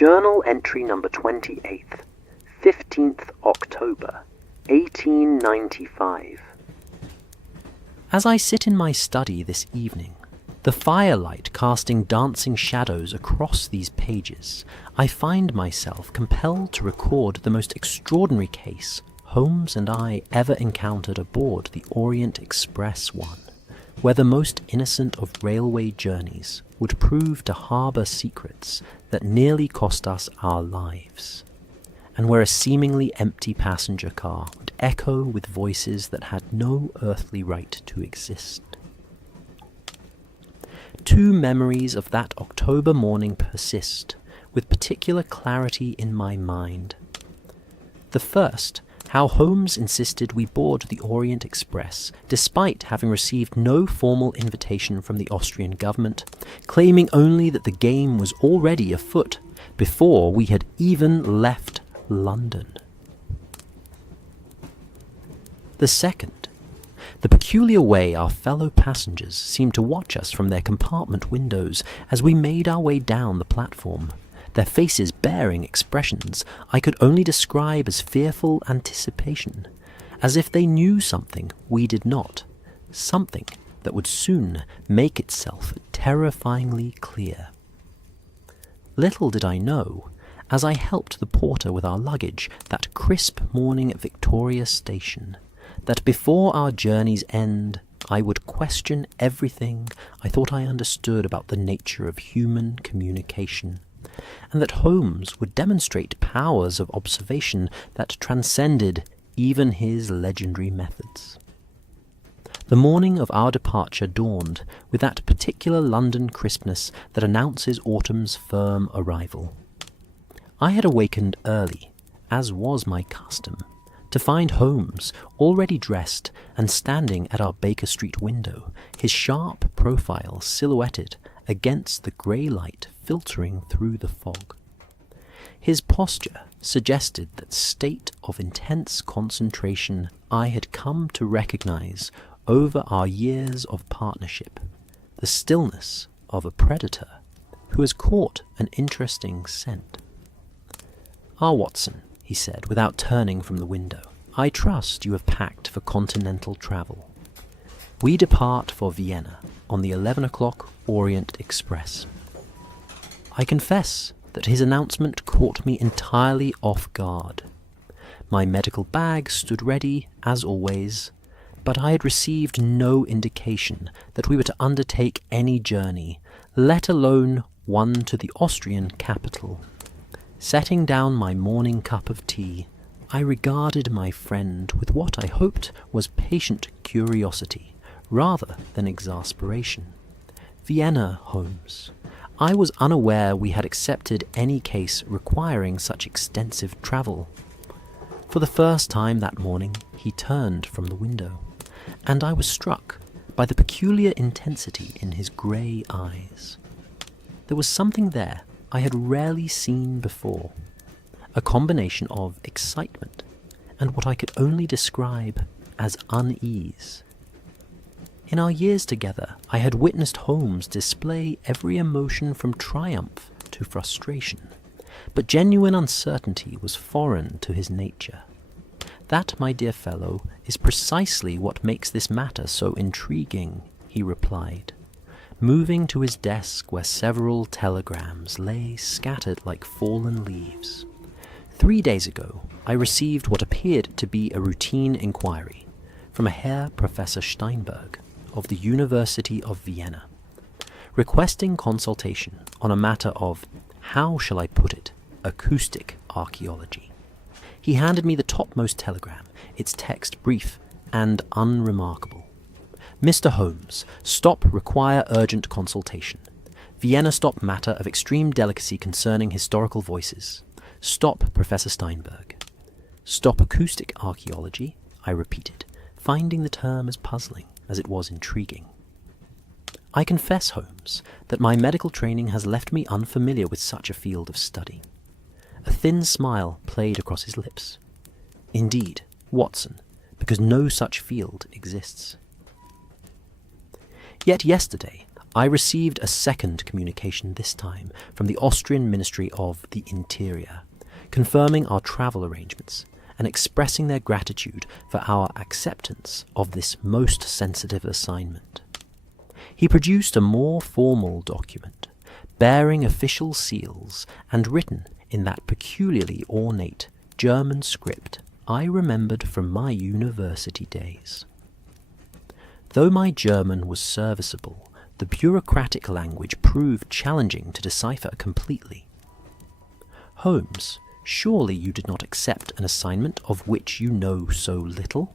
Journal entry number 28, 15th October, 1895. As I sit in my study this evening, the firelight casting dancing shadows across these pages, I find myself compelled to record the most extraordinary case Holmes and I ever encountered aboard the Orient Express one, where the most innocent of railway journeys would prove to harbour secrets that nearly cost us our lives, and where a seemingly empty passenger car would echo with voices that had no earthly right to exist. Two memories of that October morning persist with particular clarity in my mind. The first, how Holmes insisted we board the Orient Express despite having received no formal invitation from the Austrian government, claiming only that the game was already afoot before we had even left London. The second, the peculiar way our fellow passengers seemed to watch us from their compartment windows as we made our way down the platform, their faces bearing expressions I could only describe as fearful anticipation, as if they knew something we did not, something that would soon make itself terrifyingly clear. Little did I know, as I helped the porter with our luggage that crisp morning at Victoria Station, that before our journey's end I would question everything I thought I understood about the nature of human communication, and that Holmes would demonstrate powers of observation that transcended even his legendary methods. The morning of our departure dawned with that particular London crispness that announces autumn's firm arrival. I had awakened early, as was my custom, to find Holmes already dressed and standing at our Baker Street window, his sharp profile silhouetted against the grey light filtering through the fog. His posture suggested that state of intense concentration I had come to recognize over our years of partnership, the stillness of a predator who has caught an interesting scent. "Ah, Watson," he said, without turning from the window, "I trust you have packed for continental travel. We depart for Vienna on the 11 o'clock Orient Express." I confess that his announcement caught me entirely off guard. My medical bag stood ready, as always, but I had received no indication that we were to undertake any journey, let alone one to the Austrian capital. Setting down my morning cup of tea, I regarded my friend with what I hoped was patient curiosity, rather than exasperation. "Vienna, Holmes. I was unaware we had accepted any case requiring such extensive travel." For the first time that morning, he turned from the window, and I was struck by the peculiar intensity in his grey eyes. There was something there I had rarely seen before, a combination of excitement and what I could only describe as unease. In our years together, I had witnessed Holmes display every emotion from triumph to frustration, but genuine uncertainty was foreign to his nature. "That, my dear fellow, is precisely what makes this matter so intriguing," he replied, moving to his desk where several telegrams lay scattered like fallen leaves. 3 days ago, I received what appeared to be a routine inquiry from a Herr Professor Steinberg of the University of Vienna, requesting consultation on a matter of, how shall I put it, acoustic archaeology. He handed me the topmost telegram, its text brief and unremarkable. "Mr. Holmes, stop require urgent consultation. Vienna stop matter of extreme delicacy concerning historical voices. Stop Professor Steinberg." "Stop acoustic archaeology," I repeated, finding the term as puzzling as it was intriguing. "I confess, Holmes, that my medical training has left me unfamiliar with such a field of study." A thin smile played across his lips. "Indeed, Watson, because no such field exists." Yet yesterday I received a second communication this time from the Austrian Ministry of the Interior, confirming our travel arrangements and expressing their gratitude for our acceptance of this most sensitive assignment. He produced a more formal document, bearing official seals and written in that peculiarly ornate German script I remembered from my university days. Though my German was serviceable, the bureaucratic language proved challenging to decipher completely. Holmes, surely you did not accept an assignment of which you know so little?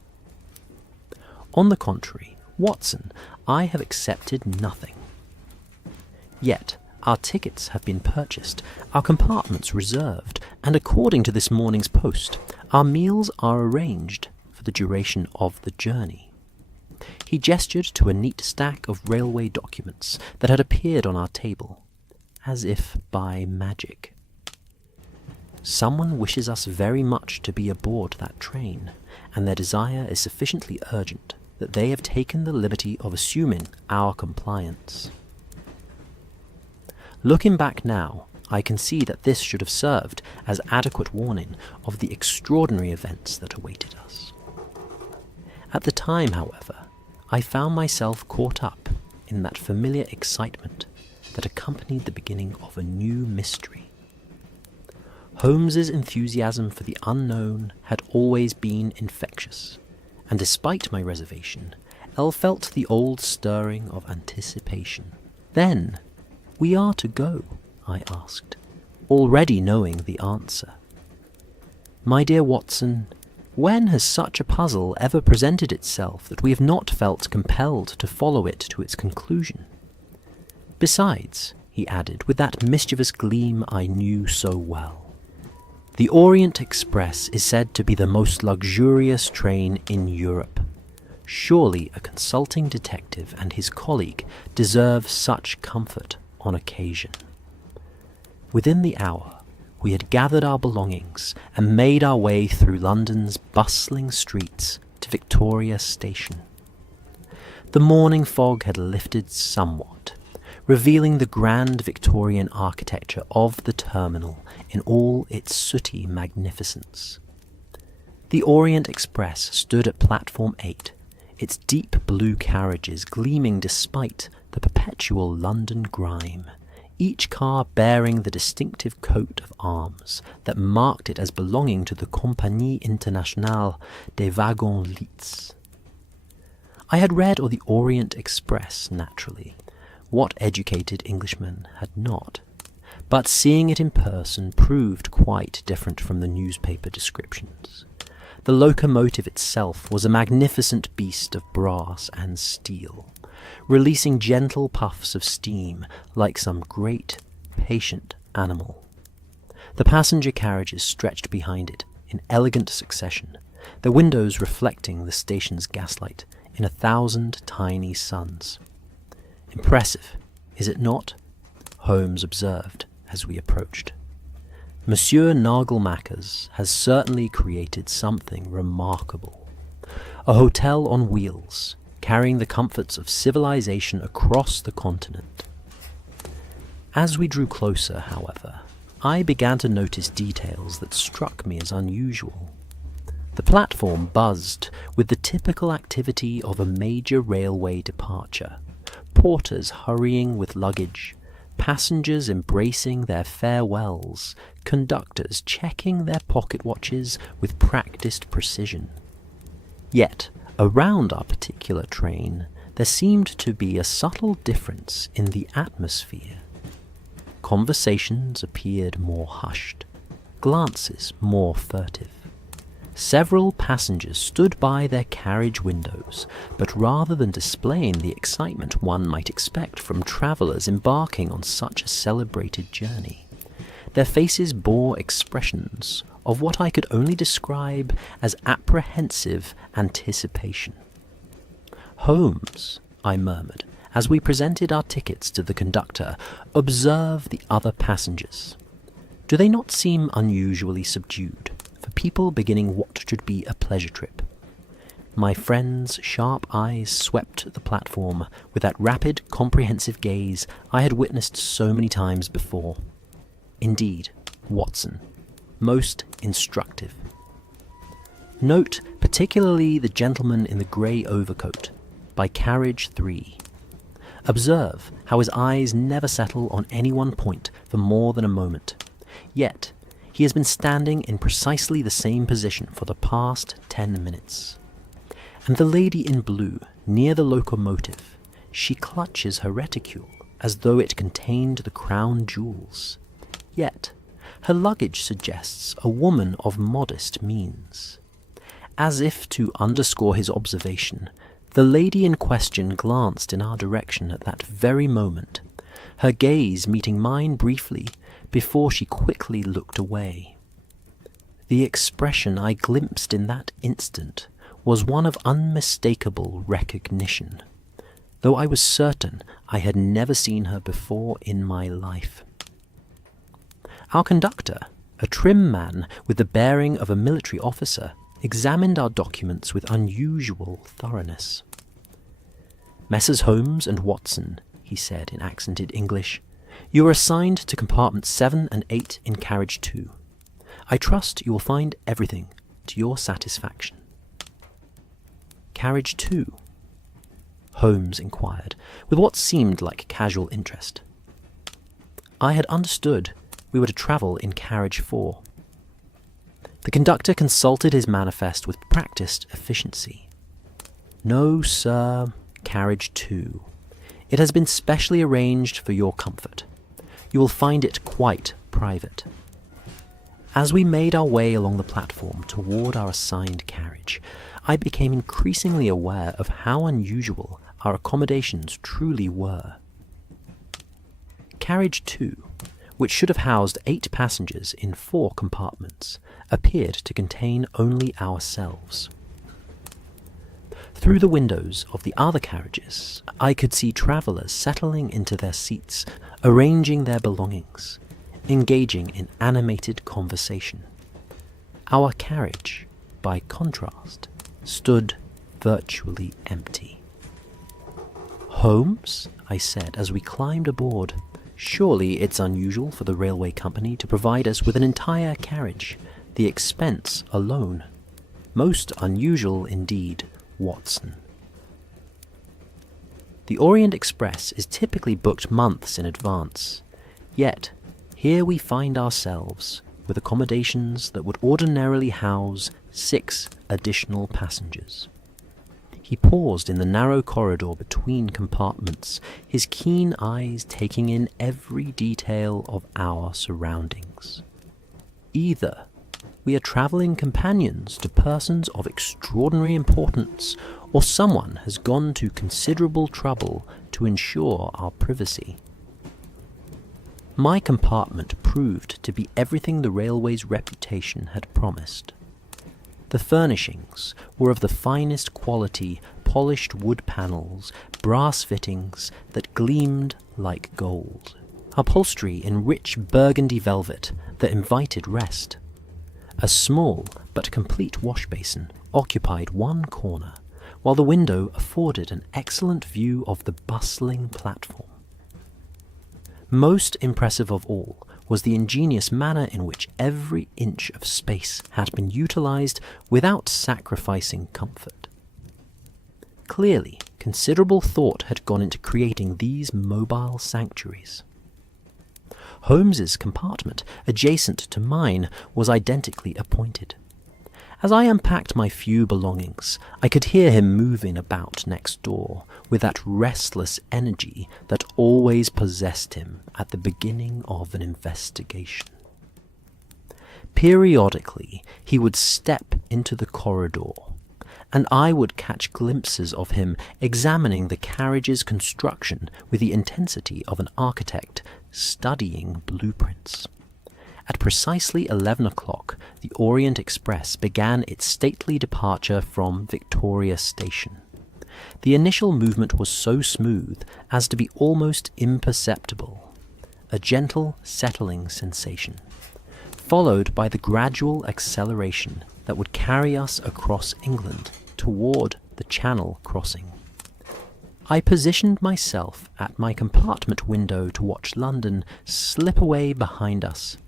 On the contrary, Watson, I have accepted nothing. Yet, our tickets have been purchased, our compartments reserved, and according to this morning's post, our meals are arranged for the duration of the journey. He gestured to a neat stack of railway documents that had appeared on our table, as if by magic. Someone wishes us very much to be aboard that train, and their desire is sufficiently urgent that they have taken the liberty of assuming our compliance. Looking back now, I can see that this should have served as adequate warning of the extraordinary events that awaited us. At the time, however, I found myself caught up in that familiar excitement that accompanied the beginning of a new mystery. Holmes's enthusiasm for the unknown had always been infectious, and despite my reservation, Elle felt the old stirring of anticipation. "Then, we are to go?" I asked, already knowing the answer. "My dear Watson, when has such a puzzle ever presented itself that we have not felt compelled to follow it to its conclusion? Besides," he added with that mischievous gleam I knew so well, "the Orient Express is said to be the most luxurious train in Europe. Surely a consulting detective and his colleague deserve such comfort on occasion." Within the hour, we had gathered our belongings and made our way through London's bustling streets to Victoria Station. The morning fog had lifted somewhat, revealing the grand Victorian architecture of the terminal in all its sooty magnificence. The Orient Express stood at platform 8, its deep blue carriages gleaming despite the perpetual London grime, each car bearing the distinctive coat of arms that marked it as belonging to the Compagnie Internationale des Wagons Lits. I had read of the Orient Express, naturally. What educated Englishman had not? But seeing it in person proved quite different from the newspaper descriptions. The locomotive itself was a magnificent beast of brass and steel, releasing gentle puffs of steam like some great, patient animal. The passenger carriages stretched behind it in elegant succession, the windows reflecting the station's gaslight in 1,000 tiny suns. "Impressive, is it not?" Holmes observed as we approached. "Monsieur Nagelmacher's has certainly created something remarkable. A hotel on wheels, carrying the comforts of civilization across the continent." As we drew closer, however, I began to notice details that struck me as unusual. The platform buzzed with the typical activity of a major railway departure, porters hurrying with luggage, passengers embracing their farewells, conductors checking their pocket watches with practiced precision. Yet, around our particular train, there seemed to be a subtle difference in the atmosphere. Conversations appeared more hushed, glances more furtive. Several passengers stood by their carriage windows, but rather than displaying the excitement one might expect from travellers embarking on such a celebrated journey, their faces bore expressions of what I could only describe as apprehensive anticipation. "Holmes," I murmured, as we presented our tickets to the conductor, "observe the other passengers. Do they not seem unusually subdued for people beginning what should be a pleasure trip? My friend's sharp eyes swept the platform with that rapid, comprehensive gaze I had witnessed so many times before. Indeed, Watson, most instructive. Note particularly the gentleman in the grey overcoat, by carriage 3. Observe how his eyes never settle on any one point for more than a moment. Yet, he has been standing in precisely the same position for the past 10 minutes. And the lady in blue, near the locomotive, she clutches her reticule as though it contained the crown jewels. Yet, her luggage suggests a woman of modest means. As if to underscore his observation, the lady in question glanced in our direction at that very moment, her gaze meeting mine briefly before she quickly looked away. The expression I glimpsed in that instant was one of unmistakable recognition, though I was certain I had never seen her before in my life. Our conductor, a trim man with the bearing of a military officer, examined our documents with unusual thoroughness. "Messrs. Holmes and Watson," he said in accented English, "you are assigned to compartments 7 and 8 in carriage 2. I trust you will find everything to your satisfaction." "Carriage 2?" Holmes inquired, with what seemed like casual interest. I had understood we were to travel in carriage 4. The conductor consulted his manifest with practiced efficiency. "No, sir, carriage 2. It has been specially arranged for your comfort. You will find it quite private." As we made our way along the platform toward our assigned carriage, I became increasingly aware of how unusual our accommodations truly were. Carriage 2, which should have housed 8 passengers in 4 compartments, appeared to contain only ourselves. Through the windows of the other carriages, I could see travellers settling into their seats, arranging their belongings, engaging in animated conversation. Our carriage, by contrast, stood virtually empty. "Holmes?" I said as we climbed aboard. "Surely it's unusual for the railway company to provide us with an entire carriage, the expense alone. Most unusual indeed, Watson." The Orient Express is typically booked months in advance. Yet, here we find ourselves with accommodations that would ordinarily house 6 additional passengers. He paused in the narrow corridor between compartments, his keen eyes taking in every detail of our surroundings. Either we are travelling companions to persons of extraordinary importance, or someone has gone to considerable trouble to ensure our privacy. My compartment proved to be everything the railway's reputation had promised. The furnishings were of the finest quality, polished wood panels, brass fittings that gleamed like gold, upholstery in rich burgundy velvet that invited rest. A small but complete wash basin occupied one corner, while the window afforded an excellent view of the bustling platform. Most impressive of all was the ingenious manner in which every inch of space had been utilized without sacrificing comfort. Clearly, considerable thought had gone into creating these mobile sanctuaries. Holmes's compartment, adjacent to mine, was identically appointed. As I unpacked my few belongings, I could hear him moving about next door with that restless energy that always possessed him at the beginning of an investigation. Periodically, he would step into the corridor, and I would catch glimpses of him examining the carriage's construction with the intensity of an architect studying blueprints. At precisely 11 o'clock, the Orient Express began its stately departure from Victoria Station. The initial movement was so smooth as to be almost imperceptible, a gentle settling sensation, followed by the gradual acceleration that would carry us across England toward the Channel crossing. I positioned myself at my compartment window to watch London slip away behind us,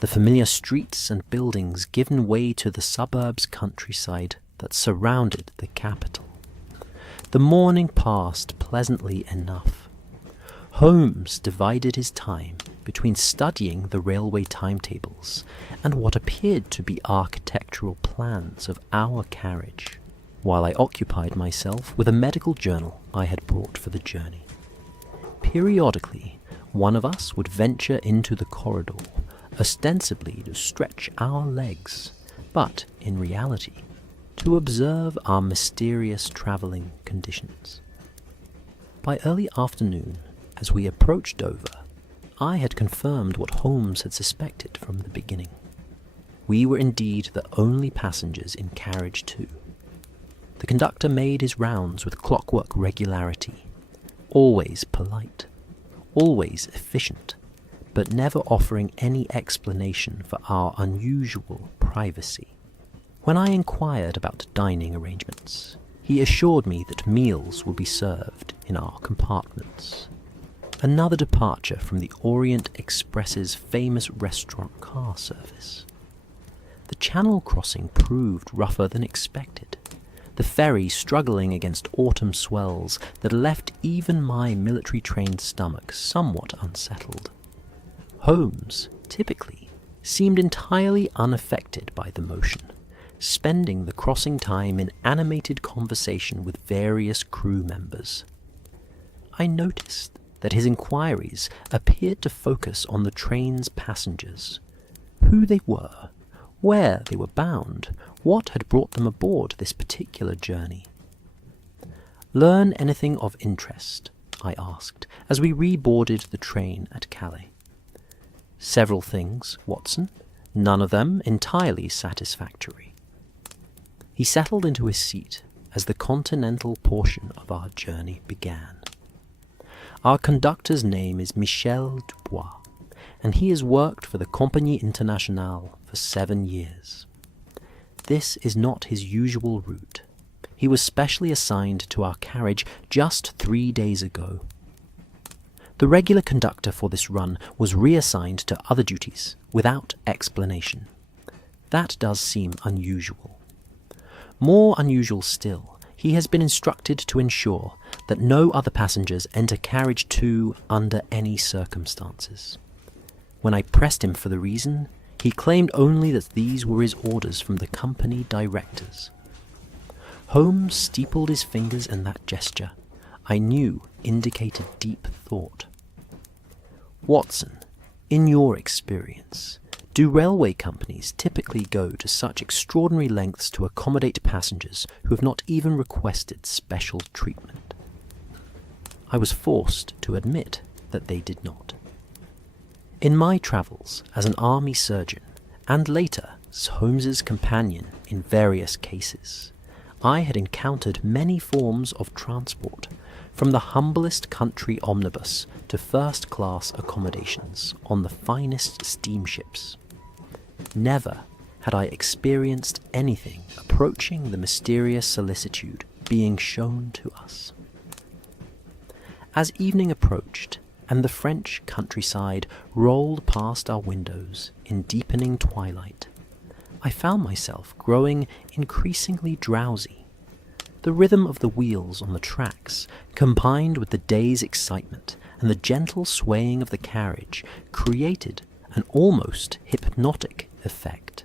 the familiar streets and buildings giving way to the suburbs countryside that surrounded the capital. The morning passed pleasantly enough. Holmes divided his time between studying the railway timetables and what appeared to be architectural plans of our carriage, while I occupied myself with a medical journal I had brought for the journey. Periodically, one of us would venture into the corridor, ostensibly to stretch our legs, but in reality, to observe our mysterious travelling conditions. By early afternoon, as we approached Dover, I had confirmed what Holmes had suspected from the beginning. We were indeed the only passengers in carriage 2. The conductor made his rounds with clockwork regularity, always polite, always efficient, but never offering any explanation for our unusual privacy. When I inquired about dining arrangements, he assured me that meals would be served in our compartments. Another departure from the Orient Express's famous restaurant car service. The Channel crossing proved rougher than expected, the ferry struggling against autumn swells that left even my military-trained stomach somewhat unsettled. Holmes, typically, seemed entirely unaffected by the motion, spending the crossing time in animated conversation with various crew members. I noticed that his inquiries appeared to focus on the train's passengers, who they were, where they were bound, what had brought them aboard this particular journey. "Learn anything of interest?" I asked, as we reboarded the train at Calais. "Several things, Watson, none of them entirely satisfactory." He settled into his seat as the continental portion of our journey began. "Our conductor's name is Michel Dubois, and he has worked for the Compagnie Internationale for 7 years. This is not his usual route. He was specially assigned to our carriage just 3 days ago. The regular conductor for this run was reassigned to other duties without explanation. That does seem unusual. More unusual still, he has been instructed to ensure that no other passengers enter carriage 2 under any circumstances. When I pressed him for the reason, he claimed only that these were his orders from the company directors. Holmes steepled his fingers, and that gesture, I knew, indicated deep thought. "Watson, in your experience, do railway companies typically go to such extraordinary lengths to accommodate passengers who have not even requested special treatment?" I was forced to admit that they did not. In my travels as an army surgeon, and later as Holmes's companion in various cases, I had encountered many forms of transport, from the humblest country omnibus to first-class accommodations on the finest steamships. Never had I experienced anything approaching the mysterious solicitude being shown to us. As evening approached, and the French countryside rolled past our windows in deepening twilight, I found myself growing increasingly drowsy. The rhythm of the wheels on the tracks, combined with the day's excitement and the gentle swaying of the carriage, created an almost hypnotic effect.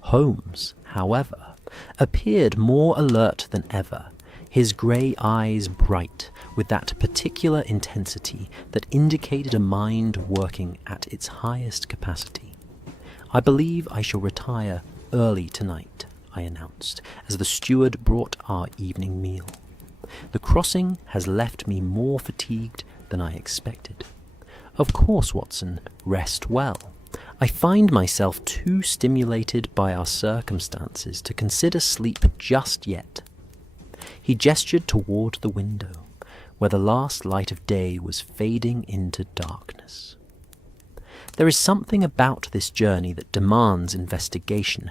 Holmes, however, appeared more alert than ever, his grey eyes bright with that particular intensity that indicated a mind working at its highest capacity. "I believe I shall retire early tonight," I announced, as the steward brought our evening meal. "The crossing has left me more fatigued than I expected." "Of course, Watson, rest well. I find myself too stimulated by our circumstances to consider sleep just yet." He gestured toward the window, where the last light of day was fading into darkness. "There is something about this journey that demands investigation,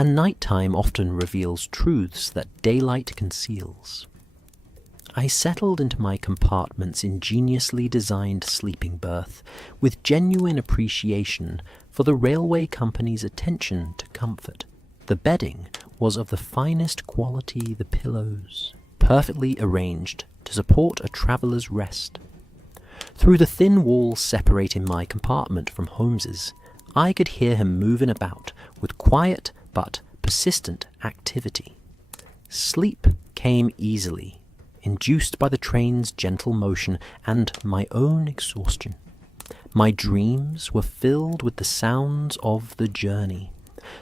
and nighttime often reveals truths that daylight conceals. I settled into my compartment's ingeniously designed sleeping berth with genuine appreciation for the railway company's attention to comfort. The bedding was of the finest quality, the pillows perfectly arranged to support a traveller's rest. Through the thin walls separating my compartment from Holmes's, I could hear him moving about with quiet but persistent activity. Sleep came easily, induced by the train's gentle motion and my own exhaustion. My dreams were filled with the sounds of the journey,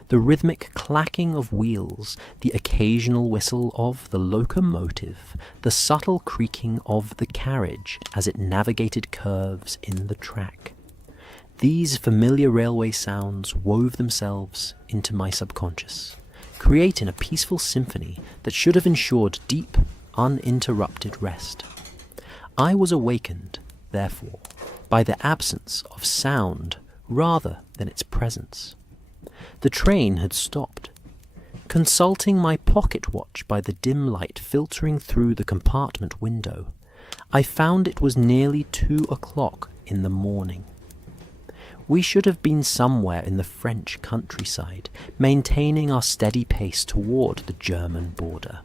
the rhythmic clacking of wheels, the occasional whistle of the locomotive, the subtle creaking of the carriage as it navigated curves in the track. These familiar railway sounds wove themselves into my subconscious, creating a peaceful symphony that should have ensured deep, uninterrupted rest. I was awakened, therefore, by the absence of sound rather than its presence. The train had stopped. Consulting my pocket watch by the dim light filtering through the compartment window, I found it was nearly 2 o'clock in the morning. We should have been somewhere in the French countryside, maintaining our steady pace toward the German border.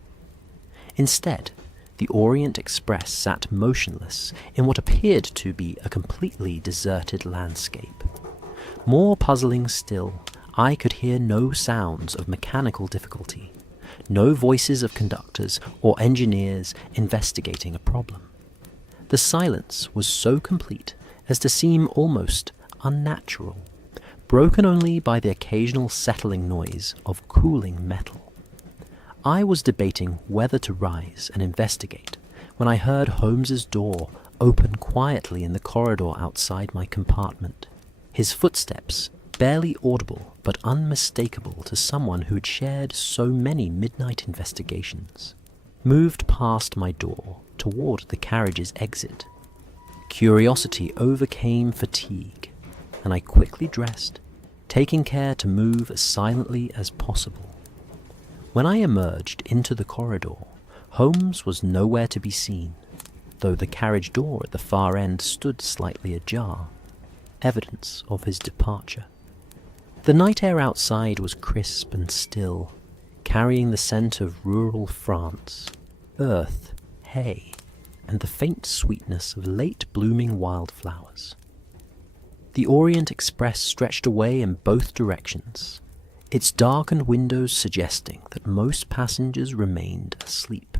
Instead, the Orient Express sat motionless in what appeared to be a completely deserted landscape. More puzzling still, I could hear no sounds of mechanical difficulty, no voices of conductors or engineers investigating a problem. The silence was so complete as to seem almost unnatural, broken only by the occasional settling noise of cooling metal. I was debating whether to rise and investigate when I heard Holmes's door open quietly in the corridor outside my compartment. His footsteps, barely audible but unmistakable to someone who had shared so many midnight investigations, moved past my door toward the carriage's exit. Curiosity overcame fatigue, and I quickly dressed, taking care to move as silently as possible. When I emerged into the corridor, Holmes was nowhere to be seen, though the carriage door at the far end stood slightly ajar, evidence of his departure. The night air outside was crisp and still, carrying the scent of rural France, earth, hay, and the faint sweetness of late-blooming wildflowers. The Orient Express stretched away in both directions, its darkened windows suggesting that most passengers remained asleep,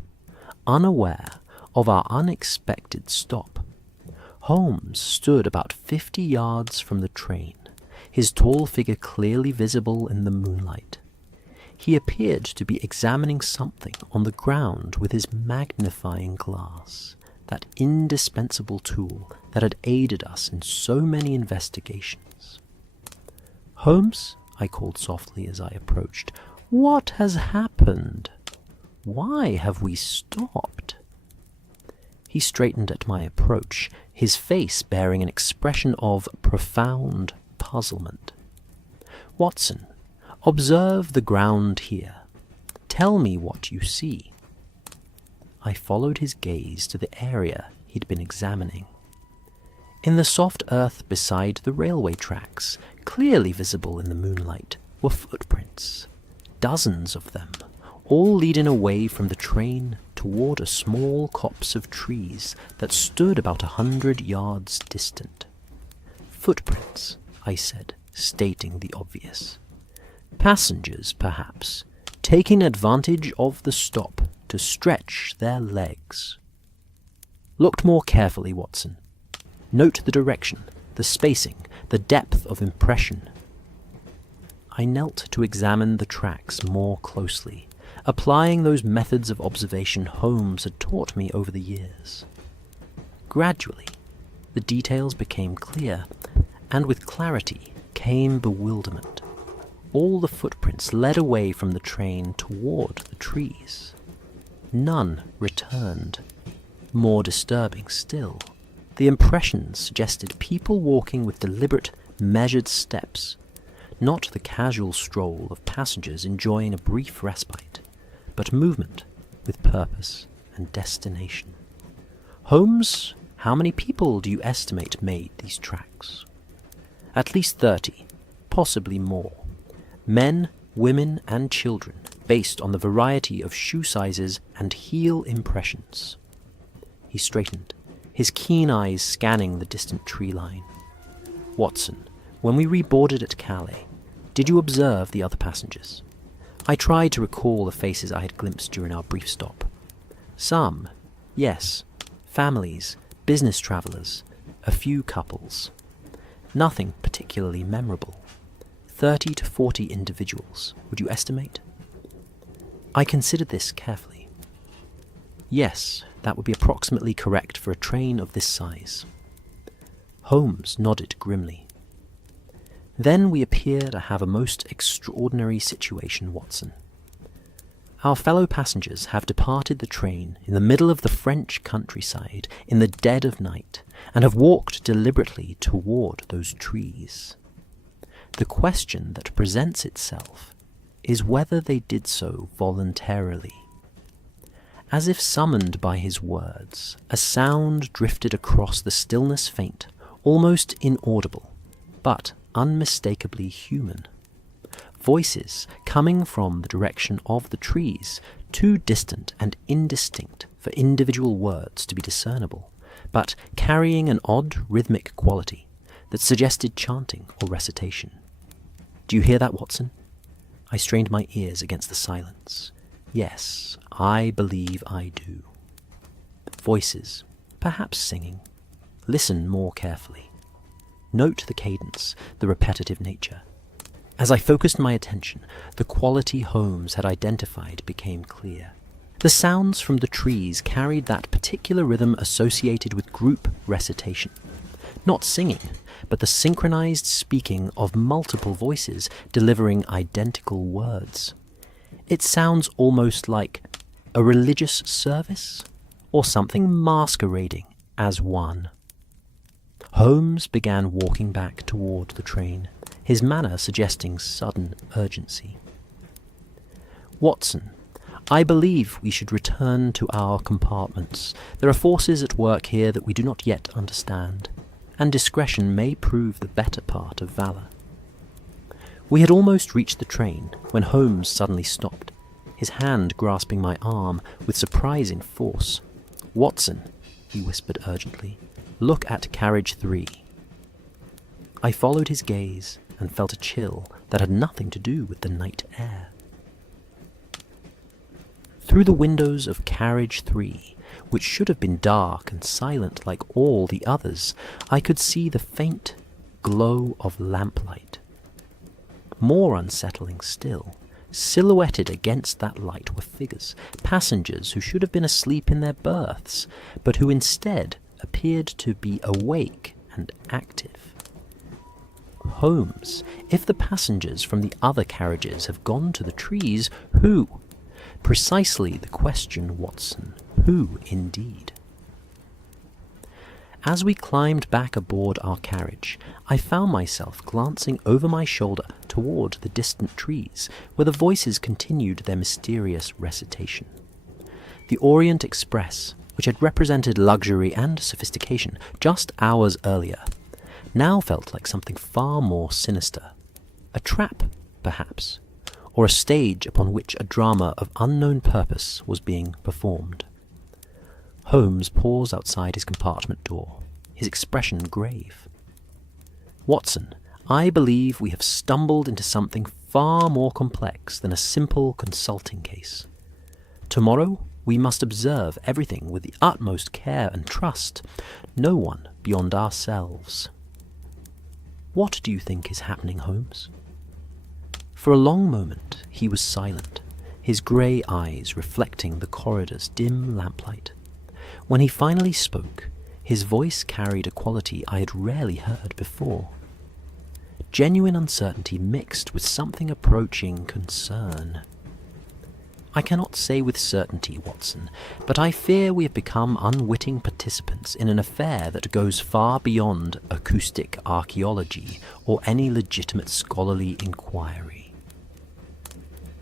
unaware of our unexpected stop. Holmes stood about 50 yards from the train, his tall figure clearly visible in the moonlight. He appeared to be examining something on the ground with his magnifying glass, that indispensable tool that had aided us in so many investigations. "Holmes," I called softly as I approached, "what has happened? Why have we stopped?" He straightened at my approach, his face bearing an expression of profound puzzlement. "Watson, observe the ground here. Tell me what you see." I followed his gaze to the area he'd been examining. In the soft earth beside the railway tracks, clearly visible in the moonlight, were footprints, dozens of them, all leading away from the train toward a small copse of trees that stood about 100 yards distant. "Footprints," I said, stating the obvious. "Passengers, perhaps, taking advantage of the stop to stretch their legs." "Look more carefully, Watson. Note the direction, the spacing, the depth of impression." I knelt to examine the tracks more closely, applying those methods of observation Holmes had taught me over the years. Gradually, the details became clear, and with clarity came bewilderment. All the footprints led away from the train toward the trees. None returned. More disturbing still, the impressions suggested people walking with deliberate, measured steps. Not the casual stroll of passengers enjoying a brief respite, but movement with purpose and destination. Holmes, how many people do you estimate made these tracks? At least 30, possibly more. Men, women, and children, based on the variety of shoe sizes and heel impressions. He straightened, his keen eyes scanning the distant tree line. Watson, when we reboarded at Calais, did you observe the other passengers? I tried to recall the faces I had glimpsed during our brief stop. Some, yes, families, business travellers, a few couples. Nothing particularly memorable. 30 to 40 individuals, would you estimate? I considered this carefully. Yes, that would be approximately correct for a train of this size. Holmes nodded grimly. Then we appear to have a most extraordinary situation, Watson. Our fellow passengers have departed the train in the middle of the French countryside in the dead of night and have walked deliberately toward those trees. The question that presents itself is whether they did so voluntarily. As if summoned by his words, a sound drifted across the stillness faint, almost inaudible, but unmistakably human. Voices coming from the direction of the trees, too distant and indistinct for individual words to be discernible, but carrying an odd rhythmic quality that suggested chanting or recitation. Do you hear that, Watson? I strained my ears against the silence. Yes, I believe I do. Voices, perhaps singing. Listen more carefully. Note the cadence, the repetitive nature. As I focused my attention, the quality Holmes had identified became clear. The sounds from the trees carried that particular rhythm associated with group recitation. Not singing, but the synchronized speaking of multiple voices delivering identical words. It sounds almost like a religious service, or something masquerading as one. Holmes began walking back toward the train, his manner suggesting sudden urgency. Watson, I believe we should return to our compartments. There are forces at work here that we do not yet understand, and discretion may prove the better part of valor. We had almost reached the train when Holmes suddenly stopped, his hand grasping my arm with surprising force. Watson, he whispered urgently, look at carriage 3. I followed his gaze and felt a chill that had nothing to do with the night air. Through the windows of carriage 3, which should have been dark and silent like all the others, I could see the faint glow of lamplight. More unsettling still, silhouetted against that light were figures, passengers who should have been asleep in their berths, but who instead appeared to be awake and active. Holmes, if the passengers from the other carriages have gone to the trees, who? Precisely the question, Watson. Who, indeed? As we climbed back aboard our carriage, I found myself glancing over my shoulder toward the distant trees, where the voices continued their mysterious recitation. The Orient Express, which had represented luxury and sophistication just hours earlier, now felt like something far more sinister. A trap, perhaps, or a stage upon which a drama of unknown purpose was being performed. Holmes paused outside his compartment door, his expression grave. Watson, I believe we have stumbled into something far more complex than a simple consulting case. Tomorrow, we must observe everything with the utmost care and trust, no one beyond ourselves. What do you think is happening, Holmes? For a long moment he was silent, his grey eyes reflecting the corridor's dim lamplight. When he finally spoke, his voice carried a quality I had rarely heard before. Genuine uncertainty mixed with something approaching concern. I cannot say with certainty, Watson, but I fear we have become unwitting participants in an affair that goes far beyond acoustic archaeology or any legitimate scholarly inquiry.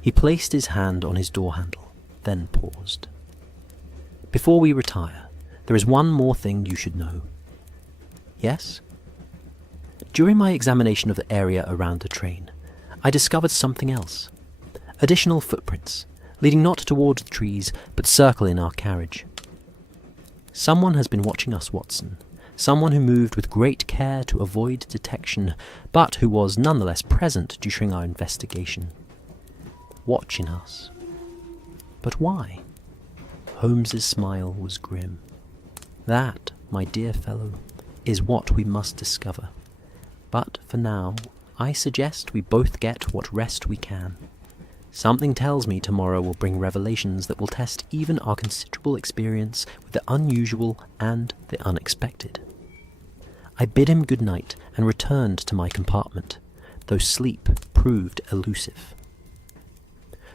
He placed his hand on his door handle, then paused. Before we retire, there is one more thing you should know. Yes? During my examination of the area around the train, I discovered something else. Additional footprints, leading not towards the trees, but circling our carriage. Someone has been watching us, Watson. Someone who moved with great care to avoid detection, but who was nonetheless present during our investigation. Watching us. But why? Holmes's smile was grim. That, my dear fellow, is what we must discover. But for now, I suggest we both get what rest we can. Something tells me tomorrow will bring revelations that will test even our considerable experience with the unusual and the unexpected. I bid him good night and returned to my compartment, though sleep proved elusive.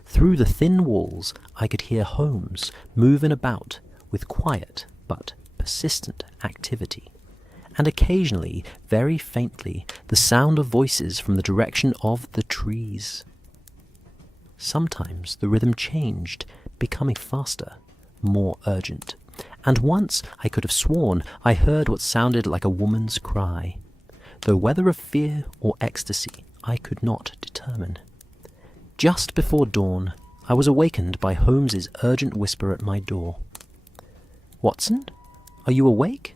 Through the thin walls I could hear Holmes moving about with quiet but persistent activity, and occasionally, very faintly, the sound of voices from the direction of the trees. Sometimes the rhythm changed, becoming faster, more urgent, and once I could have sworn I heard what sounded like a woman's cry, though whether of fear or ecstasy I could not determine. Just before dawn, I was awakened by Holmes's urgent whisper at my door. "Watson, are you awake?"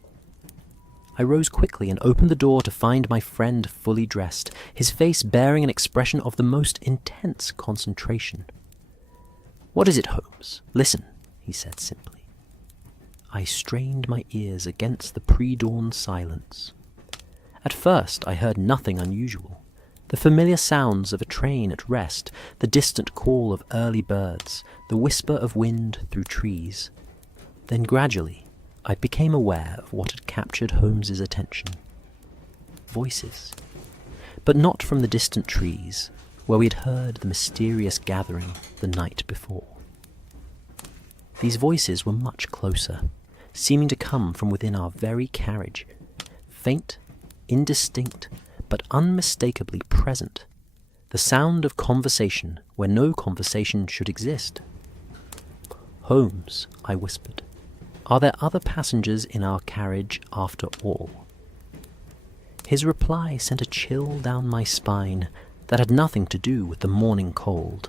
I rose quickly and opened the door to find my friend fully dressed, his face bearing an expression of the most intense concentration. "What is it, Holmes? Listen," he said simply. I strained my ears against the pre-dawn silence. At first I heard nothing unusual. The familiar sounds of a train at rest, the distant call of early birds, the whisper of wind through trees. Then gradually I became aware of what had captured Holmes's attention. Voices. But not from the distant trees, where we had heard the mysterious gathering the night before. These voices were much closer, seeming to come from within our very carriage, faint, indistinct, but unmistakably present, the sound of conversation where no conversation should exist. "Holmes," I whispered, "are there other passengers in our carriage after all?" His reply sent a chill down my spine that had nothing to do with the morning cold.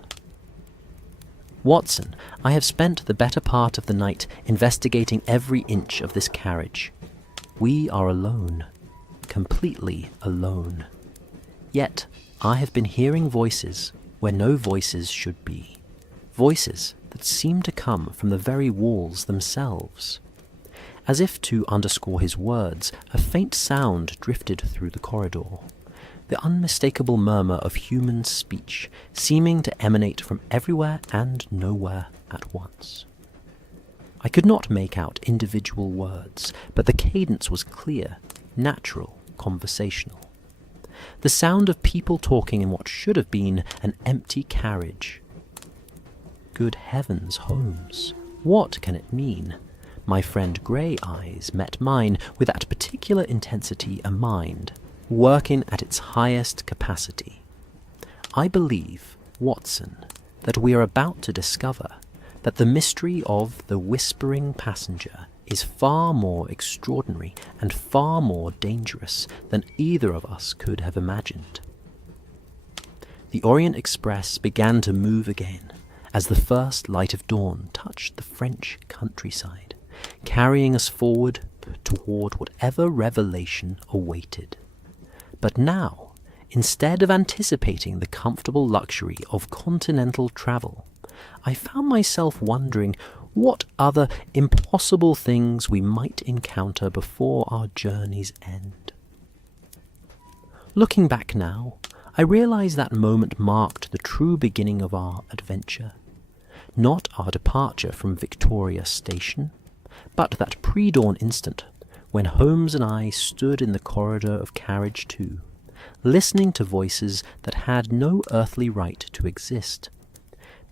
"Watson, I have spent the better part of the night investigating every inch of this carriage. We are alone, completely alone. Yet I have been hearing voices where no voices should be, voices that seem to come from the very walls themselves." As if to underscore his words, a faint sound drifted through the corridor, the unmistakable murmur of human speech, seeming to emanate from everywhere and nowhere at once. I could not make out individual words, but the cadence was clear, natural, conversational. The sound of people talking in what should have been an empty carriage. Good heavens, Holmes, what can it mean? My friend Grey Eyes met mine with that particular intensity a mind, working at its highest capacity. I believe, Watson, that we are about to discover that the mystery of the whispering passenger is far more extraordinary and far more dangerous than either of us could have imagined. The Orient Express began to move again as the first light of dawn touched the French countryside, carrying us forward toward whatever revelation awaited. But now, instead of anticipating the comfortable luxury of continental travel, I found myself wondering what other impossible things we might encounter before our journey's end. Looking back now, I realize that moment marked the true beginning of our adventure. Not our departure from Victoria Station, but that pre-dawn instant when Holmes and I stood in the corridor of carriage 2, listening to voices that had no earthly right to exist,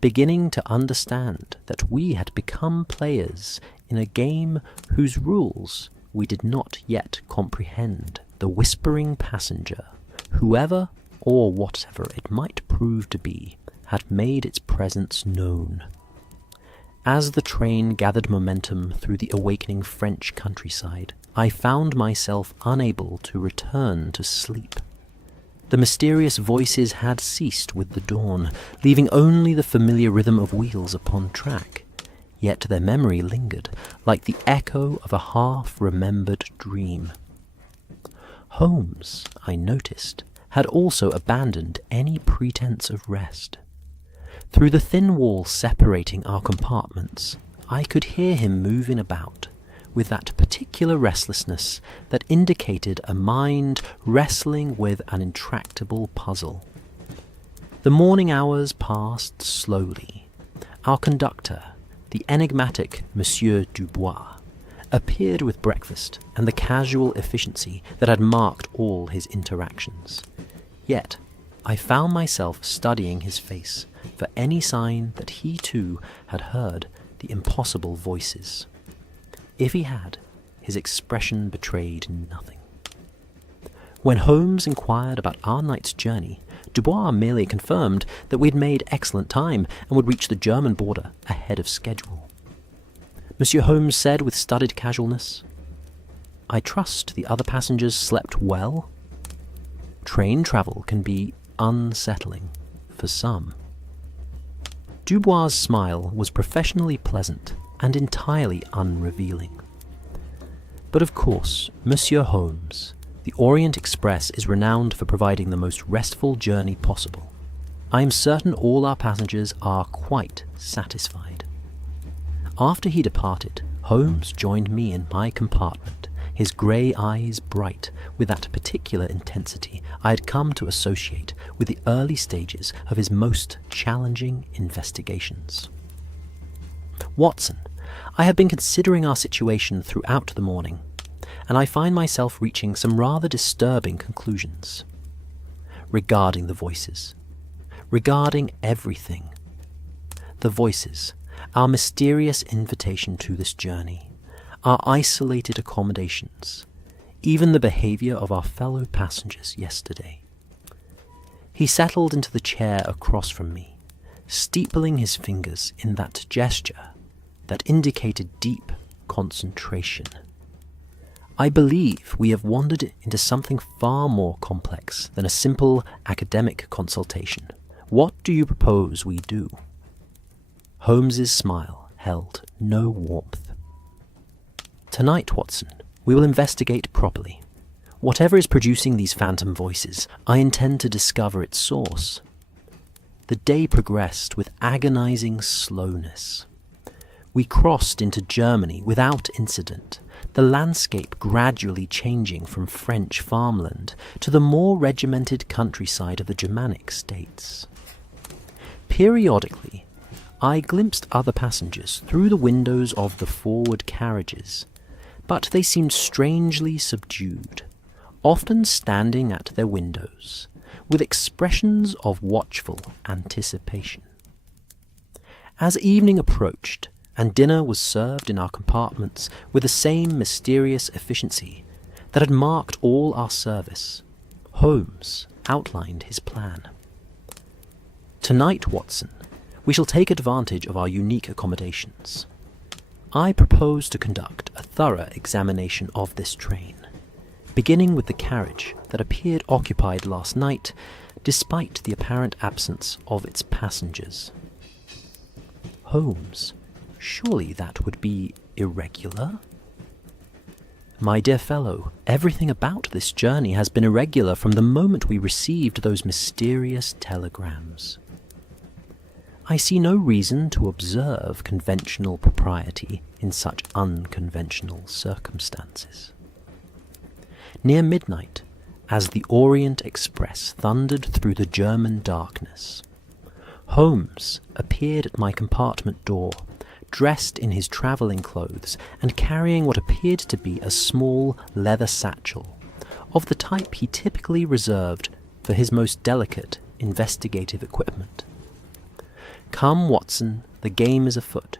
beginning to understand that we had become players in a game whose rules we did not yet comprehend. The whispering passenger, whoever or whatever it might prove to be, had made its presence known. As the train gathered momentum through the awakening French countryside, I found myself unable to return to sleep. The mysterious voices had ceased with the dawn, leaving only the familiar rhythm of wheels upon track. Yet their memory lingered, like the echo of a half-remembered dream. Holmes, I noticed, had also abandoned any pretense of rest. Through the thin wall separating our compartments, I could hear him moving about, with that particular restlessness that indicated a mind wrestling with an intractable puzzle. The morning hours passed slowly. Our conductor, the enigmatic Monsieur Dubois, appeared with breakfast and the casual efficiency that had marked all his interactions. Yet, I found myself studying his face for any sign that he too had heard the impossible voices. If he had, his expression betrayed nothing. When Holmes inquired about our night's journey, Dubois merely confirmed that we had made excellent time and would reach the German border ahead of schedule. Monsieur Holmes said with studied casualness, "I trust the other passengers slept well? Train travel can be unsettling for some." Dubois' smile was professionally pleasant and entirely unrevealing. But of course, Monsieur Holmes, the Orient Express is renowned for providing the most restful journey possible. I am certain all our passengers are quite satisfied. After he departed, Holmes joined me in my compartment, his grey eyes bright with that particular intensity I had come to associate with the early stages of his most challenging investigations. "Watson, I have been considering our situation throughout the morning, and I find myself reaching some rather disturbing conclusions. Regarding the voices. Regarding everything. The voices, our mysterious invitation to this journey, our isolated accommodations, even the behaviour of our fellow passengers yesterday." He settled into the chair across from me, steepling his fingers in that gesture that indicated deep concentration. "I believe we have wandered into something far more complex than a simple academic consultation. What do you propose we do?" Holmes's smile held no warmth. "Tonight, Watson, we will investigate properly. Whatever is producing these phantom voices, I intend to discover its source." The day progressed with agonizing slowness. We crossed into Germany without incident, the landscape gradually changing from French farmland to the more regimented countryside of the Germanic states. Periodically, I glimpsed other passengers through the windows of the forward carriages, but they seemed strangely subdued, often standing at their windows, with expressions of watchful anticipation. As evening approached, and dinner was served in our compartments with the same mysterious efficiency that had marked all our service, Holmes outlined his plan. "Tonight, Watson, we shall take advantage of our unique accommodations. I propose to conduct a thorough examination of this train, beginning with the carriage that appeared occupied last night, despite the apparent absence of its passengers." Holmes, surely that would be irregular? "My dear fellow, everything about this journey has been irregular from the moment we received those mysterious telegrams. I see no reason to observe conventional propriety in such unconventional circumstances." Near midnight, as the Orient Express thundered through the German darkness, Holmes appeared at my compartment door, dressed in his travelling clothes and carrying what appeared to be a small leather satchel, of the type he typically reserved for his most delicate investigative equipment. Come, Watson, the game is afoot.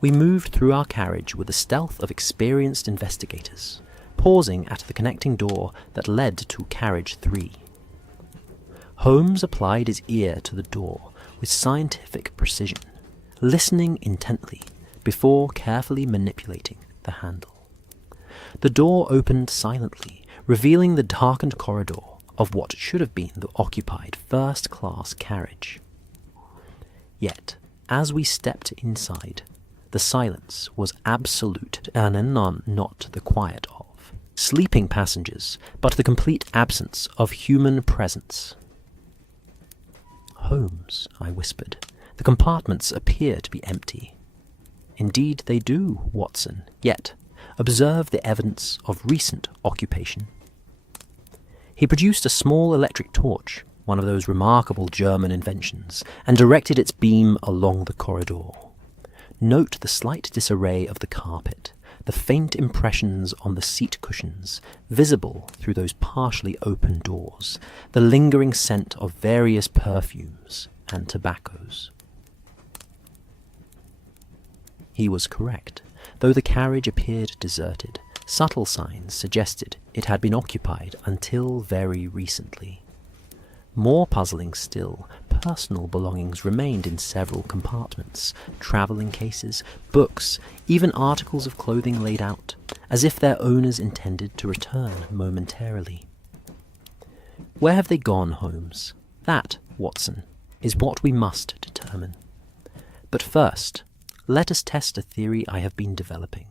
We moved through our carriage with the stealth of experienced investigators, pausing at the connecting door that led to carriage 3. Holmes applied his ear to the door with scientific precision, listening intently before carefully manipulating the handle. The door opened silently, revealing the darkened corridor of what should have been the occupied first-class carriage. Yet, as we stepped inside, the silence was absolute and none not the quiet of sleeping passengers, but the complete absence of human presence. "Holmes," I whispered, "the compartments appear to be empty." "Indeed they do, Watson, yet observe the evidence of recent occupation." He produced a small electric torch, one of those remarkable German inventions, and directed its beam along the corridor. Note the slight disarray of the carpet, the faint impressions on the seat cushions, visible through those partially open doors, the lingering scent of various perfumes and tobaccos. He was correct. Though the carriage appeared deserted, subtle signs suggested it had been occupied until very recently. More puzzling still, personal belongings remained in several compartments, travelling cases, books, even articles of clothing laid out, as if their owners intended to return momentarily. Where have they gone, Holmes? That, Watson, is what we must determine. But first, let us test a theory I have been developing.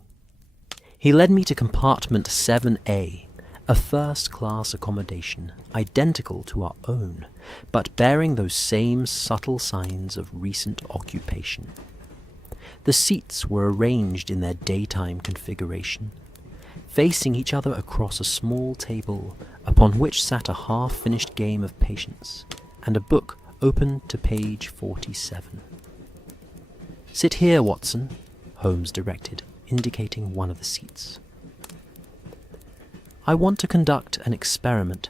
He led me to compartment 7A, a first-class accommodation identical to our own, but bearing those same subtle signs of recent occupation. The seats were arranged in their daytime configuration, facing each other across a small table upon which sat a half-finished game of patience, and a book open to page 47. "Sit here, Watson," Holmes directed, indicating one of the seats. "I want to conduct an experiment."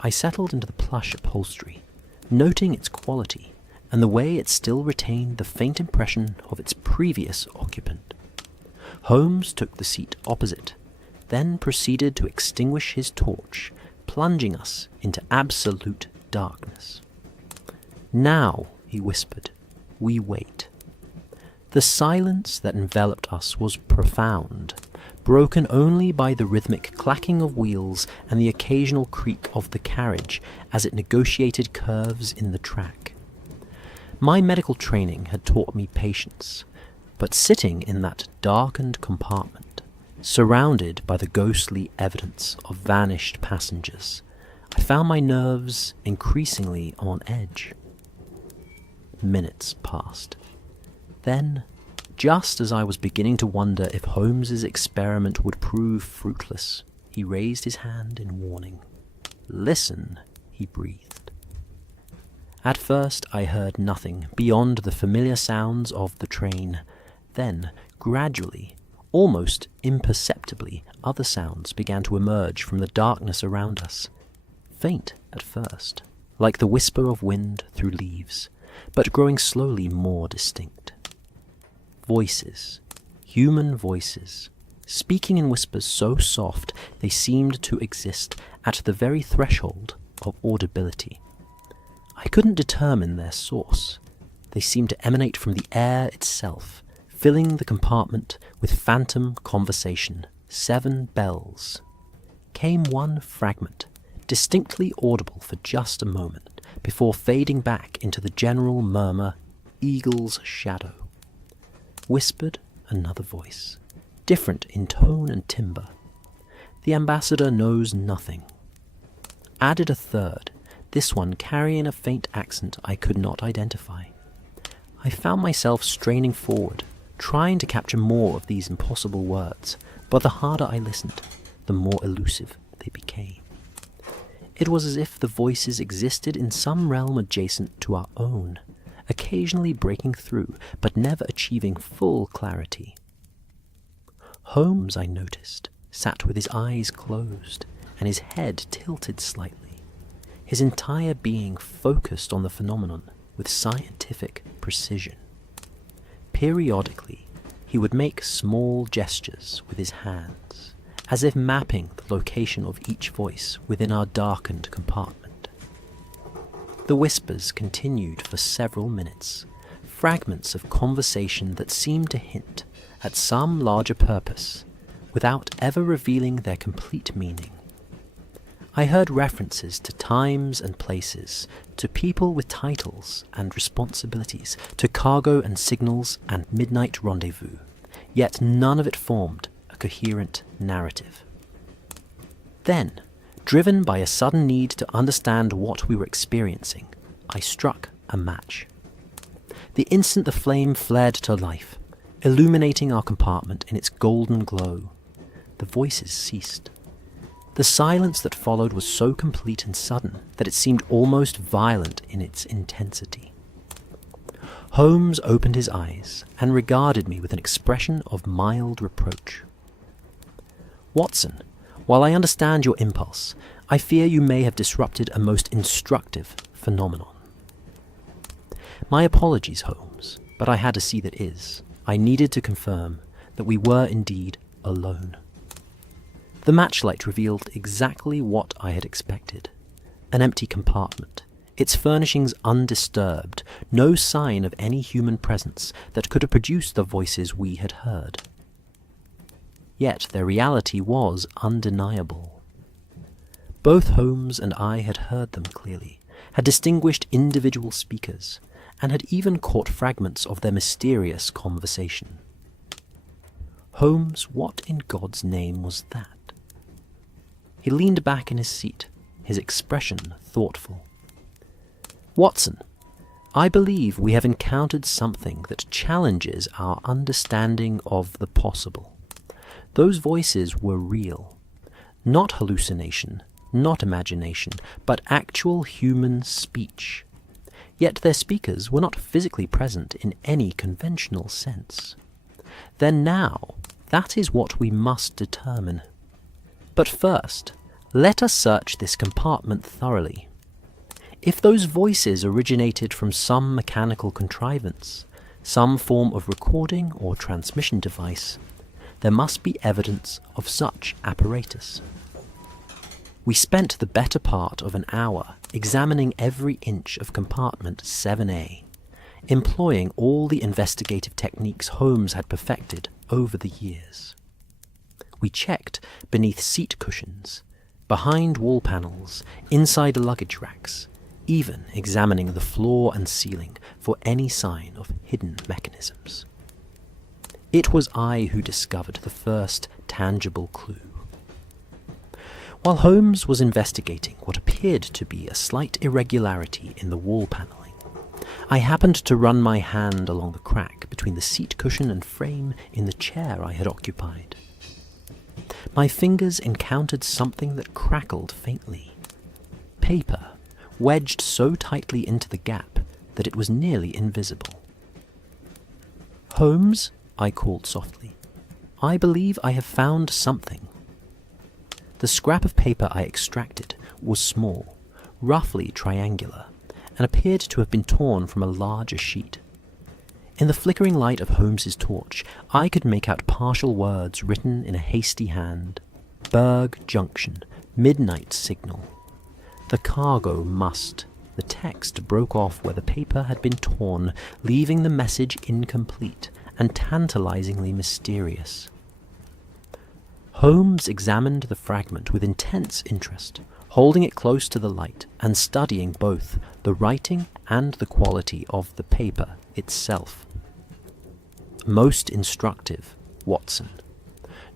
I settled into the plush upholstery, noting its quality and the way it still retained the faint impression of its previous occupant. Holmes took the seat opposite, then proceeded to extinguish his torch, plunging us into absolute darkness. "Now," he whispered, "we wait." The silence that enveloped us was profound, broken only by the rhythmic clacking of wheels and the occasional creak of the carriage as it negotiated curves in the track. My medical training had taught me patience, but sitting in that darkened compartment, surrounded by the ghostly evidence of vanished passengers, I found my nerves increasingly on edge. Minutes passed. Then, just as I was beginning to wonder if Holmes's experiment would prove fruitless, he raised his hand in warning. "Listen," he breathed. At first I heard nothing beyond the familiar sounds of the train. Then, gradually, almost imperceptibly, other sounds began to emerge from the darkness around us. Faint at first, like the whisper of wind through leaves, but growing slowly more distinct. Voices, human voices, speaking in whispers so soft they seemed to exist at the very threshold of audibility. I couldn't determine their source. They seemed to emanate from the air itself, filling the compartment with phantom conversation. 7 bells. Came one fragment, distinctly audible for just a moment, before fading back into the general murmur, "Eagle's shadow." Whispered another voice, different in tone and timbre. "The ambassador knows nothing." Added a third, this one carrying a faint accent I could not identify. I found myself straining forward, trying to capture more of these impossible words, but the harder I listened, the more elusive they became. It was as if the voices existed in some realm adjacent to our own, occasionally breaking through, but never achieving full clarity. Holmes, I noticed, sat with his eyes closed and his head tilted slightly, his entire being focused on the phenomenon, with scientific precision. Periodically, he would make small gestures with his hands, as if mapping the location of each voice within our darkened compartment. The whispers continued for several minutes, fragments of conversation that seemed to hint at some larger purpose, without ever revealing their complete meaning. I heard references to times and places, to people with titles and responsibilities, to cargo and signals and midnight rendezvous, yet none of it formed a coherent narrative. Then, driven by a sudden need to understand what we were experiencing, I struck a match. The instant the flame flared to life, illuminating our compartment in its golden glow, the voices ceased. The silence that followed was so complete and sudden that it seemed almost violent in its intensity. Holmes opened his eyes and regarded me with an expression of mild reproach. "Watson, while I understand your impulse, I fear you may have disrupted a most instructive phenomenon." "My apologies, Holmes, but I had to see that is. I needed to confirm that we were indeed alone." The matchlight revealed exactly what I had expected. An empty compartment, its furnishings undisturbed, no sign of any human presence that could have produced the voices we had heard. Yet their reality was undeniable. Both Holmes and I had heard them clearly, had distinguished individual speakers, and had even caught fragments of their mysterious conversation. Holmes, what in God's name was that? He leaned back in his seat, his expression thoughtful. "Watson, I believe we have encountered something that challenges our understanding of the possible. Those voices were real. Not hallucination, not imagination, but actual human speech. Yet their speakers were not physically present in any conventional sense. Then now, that is what we must determine. But first, let us search this compartment thoroughly. If those voices originated from some mechanical contrivance, some form of recording or transmission device, there must be evidence of such apparatus." We spent the better part of an hour examining every inch of compartment 7A, employing all the investigative techniques Holmes had perfected over the years. We checked beneath seat cushions, behind wall panels, inside luggage racks, even examining the floor and ceiling for any sign of hidden mechanisms. It was I who discovered the first tangible clue. While Holmes was investigating what appeared to be a slight irregularity in the wall paneling, I happened to run my hand along the crack between the seat cushion and frame in the chair I had occupied. My fingers encountered something that crackled faintly. Paper, wedged so tightly into the gap that it was nearly invisible. "Holmes," I called softly, "I believe I have found something." The scrap of paper I extracted was small, roughly triangular, and appeared to have been torn from a larger sheet. In the flickering light of Holmes's torch, I could make out partial words written in a hasty hand. "Berg Junction, midnight signal. The cargo must." The text broke off where the paper had been torn, leaving the message incomplete and tantalizingly mysterious. Holmes examined the fragment with intense interest, holding it close to the light and studying both the writing and the quality of the paper itself. "Most instructive, Watson.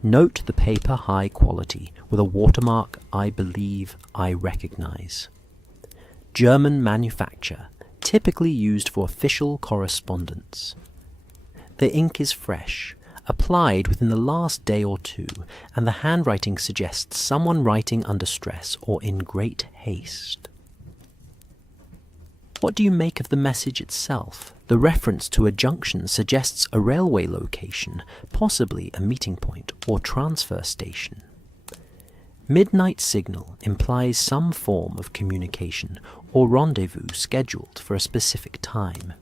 Note the paper high quality with a watermark I believe I recognize. German manufacture, typically used for official correspondence. The ink is fresh, applied within the last day or two, and the handwriting suggests someone writing under stress or in great haste." "What do you make of the message itself? The reference to a junction suggests a railway location, possibly a meeting point or transfer station." Midnight signal implies some form of communication or rendezvous scheduled for a specific time.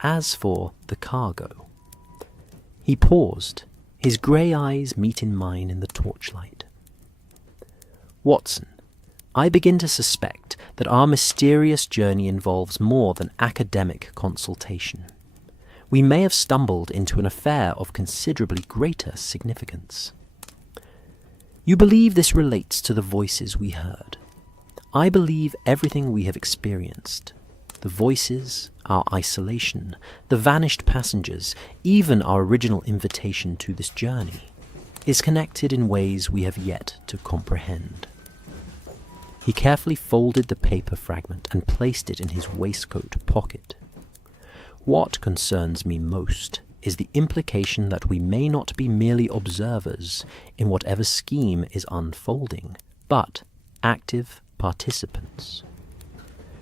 As for the cargo, he paused, his grey eyes meeting mine in the torchlight. Watson, I begin to suspect that our mysterious journey involves more than academic consultation. We may have stumbled into an affair of considerably greater significance. You believe this relates to the voices we heard. I believe everything we have experienced. The voices, our isolation, the vanished passengers, even our original invitation to this journey, is connected in ways we have yet to comprehend. He carefully folded the paper fragment and placed it in his waistcoat pocket. What concerns me most is the implication that we may not be merely observers in whatever scheme is unfolding, but active participants.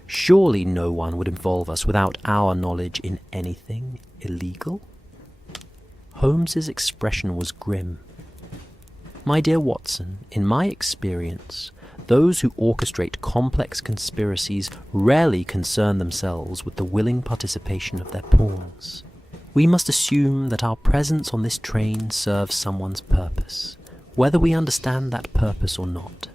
Surely no one would involve us without our knowledge in anything illegal? Holmes's expression was grim. My dear Watson, in my experience, those who orchestrate complex conspiracies rarely concern themselves with the willing participation of their pawns. We must assume that our presence on this train serves someone's purpose, whether we understand that purpose or not.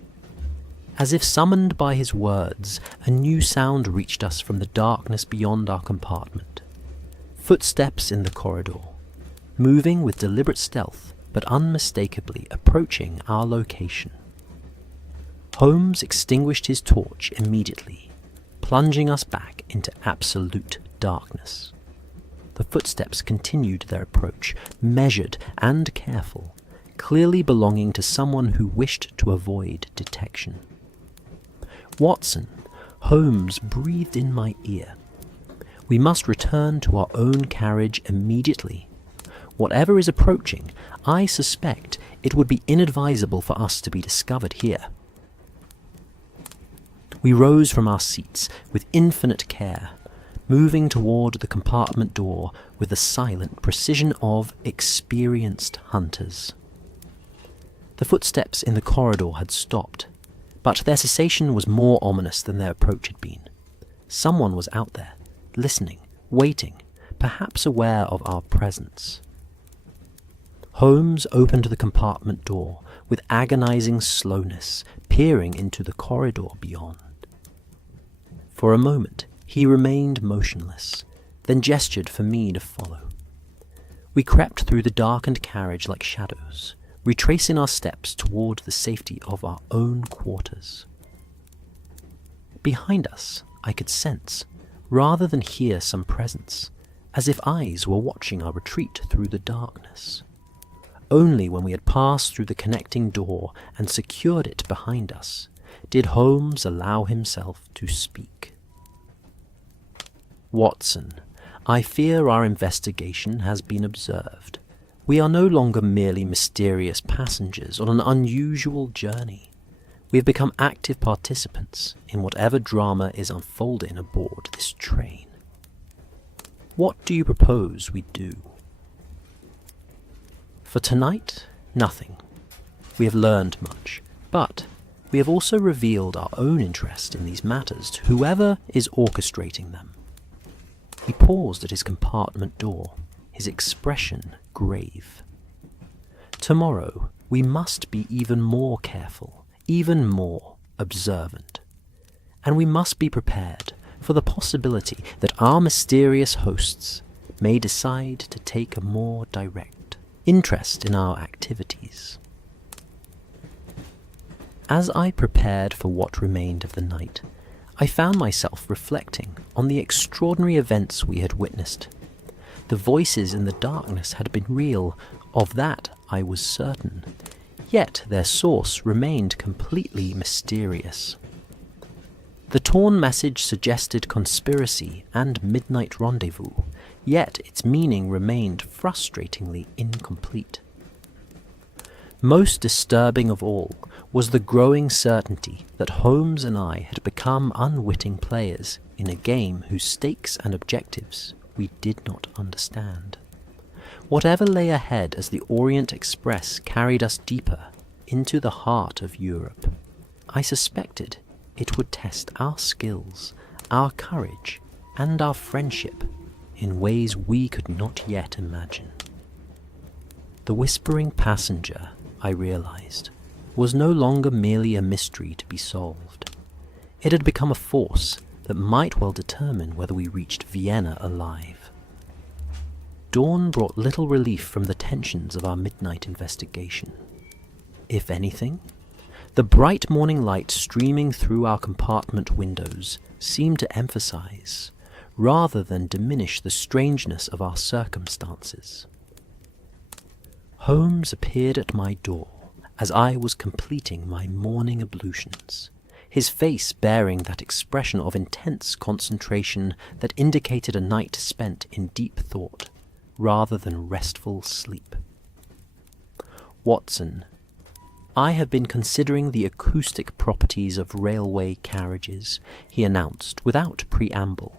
As if summoned by his words, a new sound reached us from the darkness beyond our compartment. Footsteps in the corridor, moving with deliberate stealth, but unmistakably approaching our location. Holmes extinguished his torch immediately, plunging us back into absolute darkness. The footsteps continued their approach, measured and careful, clearly belonging to someone who wished to avoid detection. Watson, Holmes breathed in my ear. We must return to our own carriage immediately. Whatever is approaching, I suspect it would be inadvisable for us to be discovered here. We rose from our seats with infinite care, moving toward the compartment door with the silent precision of experienced hunters. The footsteps in the corridor had stopped, but their cessation was more ominous than their approach had been. Someone was out there, listening, waiting, perhaps aware of our presence. Holmes opened the compartment door with agonizing slowness, peering into the corridor beyond. For a moment, he remained motionless, then gestured for me to follow. We crept through the darkened carriage like shadows, retracing our steps toward the safety of our own quarters. Behind us, I could sense, rather than hear, some presence, as if eyes were watching our retreat through the darkness. Only when we had passed through the connecting door and secured it behind us did Holmes allow himself to speak. Watson, I fear our investigation has been observed. We are no longer merely mysterious passengers on an unusual journey. We have become active participants in whatever drama is unfolding aboard this train. What do you propose we do? For tonight, nothing. We have learned much, but we have also revealed our own interest in these matters to whoever is orchestrating them. He paused at his compartment door, his expression grave. Tomorrow, we must be even more careful, even more observant. And we must be prepared for the possibility that our mysterious hosts may decide to take a more direct interest in our activities. As I prepared for what remained of the night, I found myself reflecting on the extraordinary events we had witnessed. The voices in the darkness had been real, of that I was certain, yet their source remained completely mysterious. The torn message suggested conspiracy and midnight rendezvous, yet its meaning remained frustratingly incomplete. Most disturbing of all was the growing certainty that Holmes and I had become unwitting players in a game whose stakes and objectives we did not understand. Whatever lay ahead as the Orient Express carried us deeper, into the heart of Europe. I suspected it would test our skills, our courage, and our friendship in ways we could not yet imagine. The whispering passenger, I realized, was no longer merely a mystery to be solved. It had become a force that might well determine whether we reached Vienna alive. Dawn brought little relief from the tensions of our midnight investigation. If anything, the bright morning light streaming through our compartment windows seemed to emphasize, rather than diminish, the strangeness of our circumstances. Holmes appeared at my door as I was completing my morning ablutions, his face bearing that expression of intense concentration that indicated a night spent in deep thought rather than restful sleep. "Watson, I have been considering the acoustic properties of railway carriages," he announced without preamble,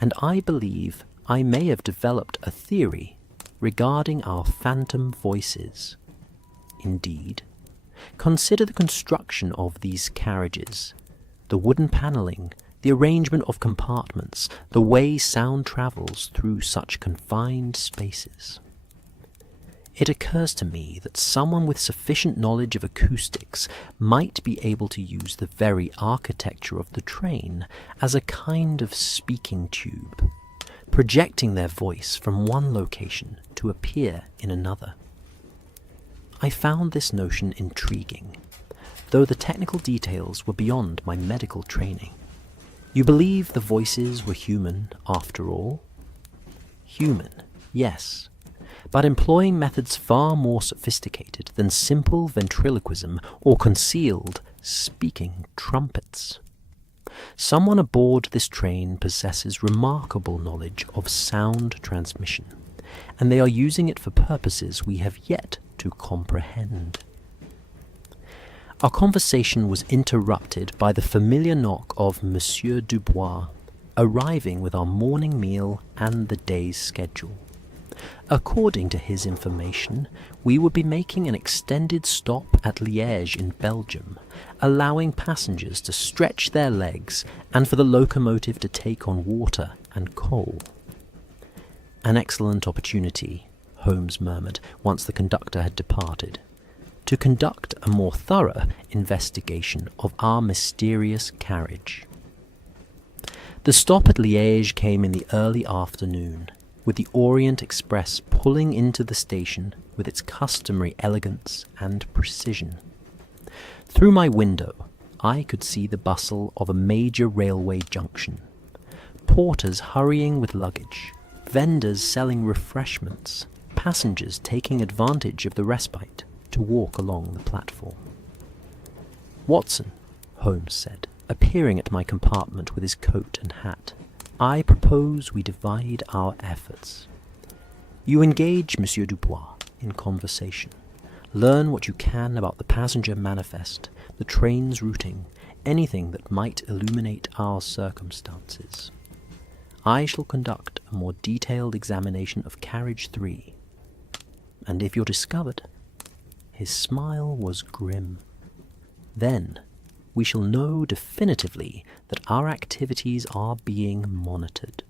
"and I believe I may have developed a theory regarding our phantom voices. Indeed, consider the construction of these carriages, the wooden panelling, the arrangement of compartments, the way sound travels through such confined spaces. It occurs to me that someone with sufficient knowledge of acoustics might be able to use the very architecture of the train as a kind of speaking tube, projecting their voice from one location to appear in another." I found this notion intriguing, though the technical details were beyond my medical training. "You believe the voices were human, after all?" "Human, yes, but employing methods far more sophisticated than simple ventriloquism or concealed speaking trumpets. Someone aboard this train possesses remarkable knowledge of sound transmission, and they are using it for purposes we have yet to comprehend." Our conversation was interrupted by the familiar knock of Monsieur Dubois, arriving with our morning meal and the day's schedule. According to his information, we would be making an extended stop at Liège in Belgium, allowing passengers to stretch their legs and for the locomotive to take on water and coal. "An excellent opportunity," Holmes murmured once the conductor had departed, "to conduct a more thorough investigation of our mysterious carriage." The stop at Liège came in the early afternoon, with the Orient Express pulling into the station with its customary elegance and precision. Through my window, I could see the bustle of a major railway junction. Porters hurrying with luggage, vendors selling refreshments, passengers taking advantage of the respite to walk along the platform. "Watson," Holmes said, appearing at my compartment with his coat and hat, "I propose we divide our efforts. You engage Monsieur Dubois in conversation. Learn what you can about the passenger manifest, the train's routing, anything that might illuminate our circumstances. I shall conduct a more detailed examination of Carriage 3. And if you're discovered," his smile was grim, "then we shall know definitively that our activities are being monitored."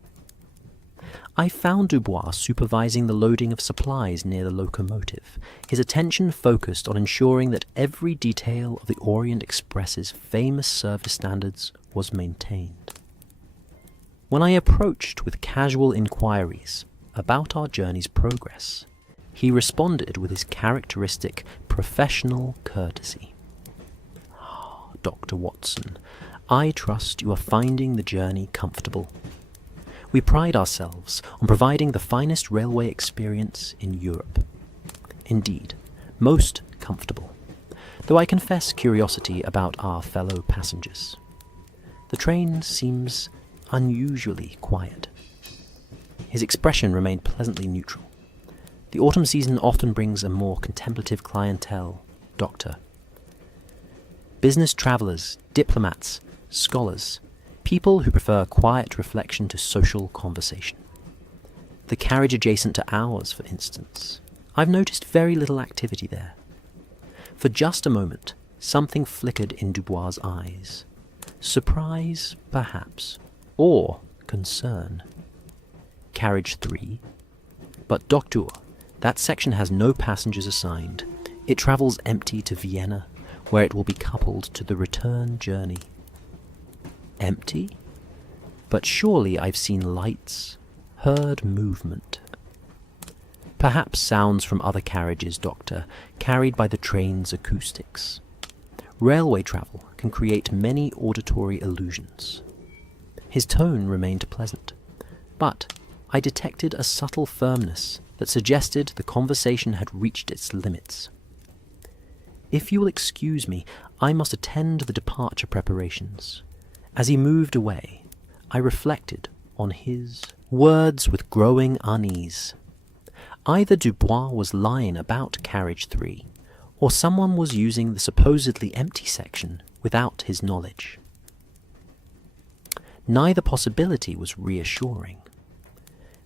I found Dubois supervising the loading of supplies near the locomotive, his attention focused on ensuring that every detail of the Orient Express's famous service standards was maintained. When I approached with casual inquiries about our journey's progress, he responded with his characteristic professional courtesy. "Dr. Watson, I trust you are finding the journey comfortable. We pride ourselves on providing the finest railway experience in Europe. Indeed, most comfortable, though I confess curiosity about our fellow passengers. The train seems unusually quiet." His expression remained pleasantly neutral. "The autumn season often brings a more contemplative clientele, Doctor. Business travellers, diplomats, scholars, people who prefer quiet reflection to social conversation. The carriage adjacent to ours, for instance. I've noticed very little activity there. For just a moment, something flickered in Dubois' eyes. Surprise, perhaps, or concern. Carriage 3. But Doctor, that section has no passengers assigned. It travels empty to Vienna, where it will be coupled to the return journey. Empty? But surely I've seen lights, heard movement. Perhaps sounds from other carriages, Doctor, carried by the train's acoustics. Railway travel can create many auditory illusions. His tone remained pleasant, but I detected a subtle firmness that suggested the conversation had reached its limits. If you will excuse me, I must attend to the departure preparations. As he moved away, I reflected on his words with growing unease. Either Dubois was lying about Carriage 3, or someone was using the supposedly empty section without his knowledge. Neither possibility was reassuring.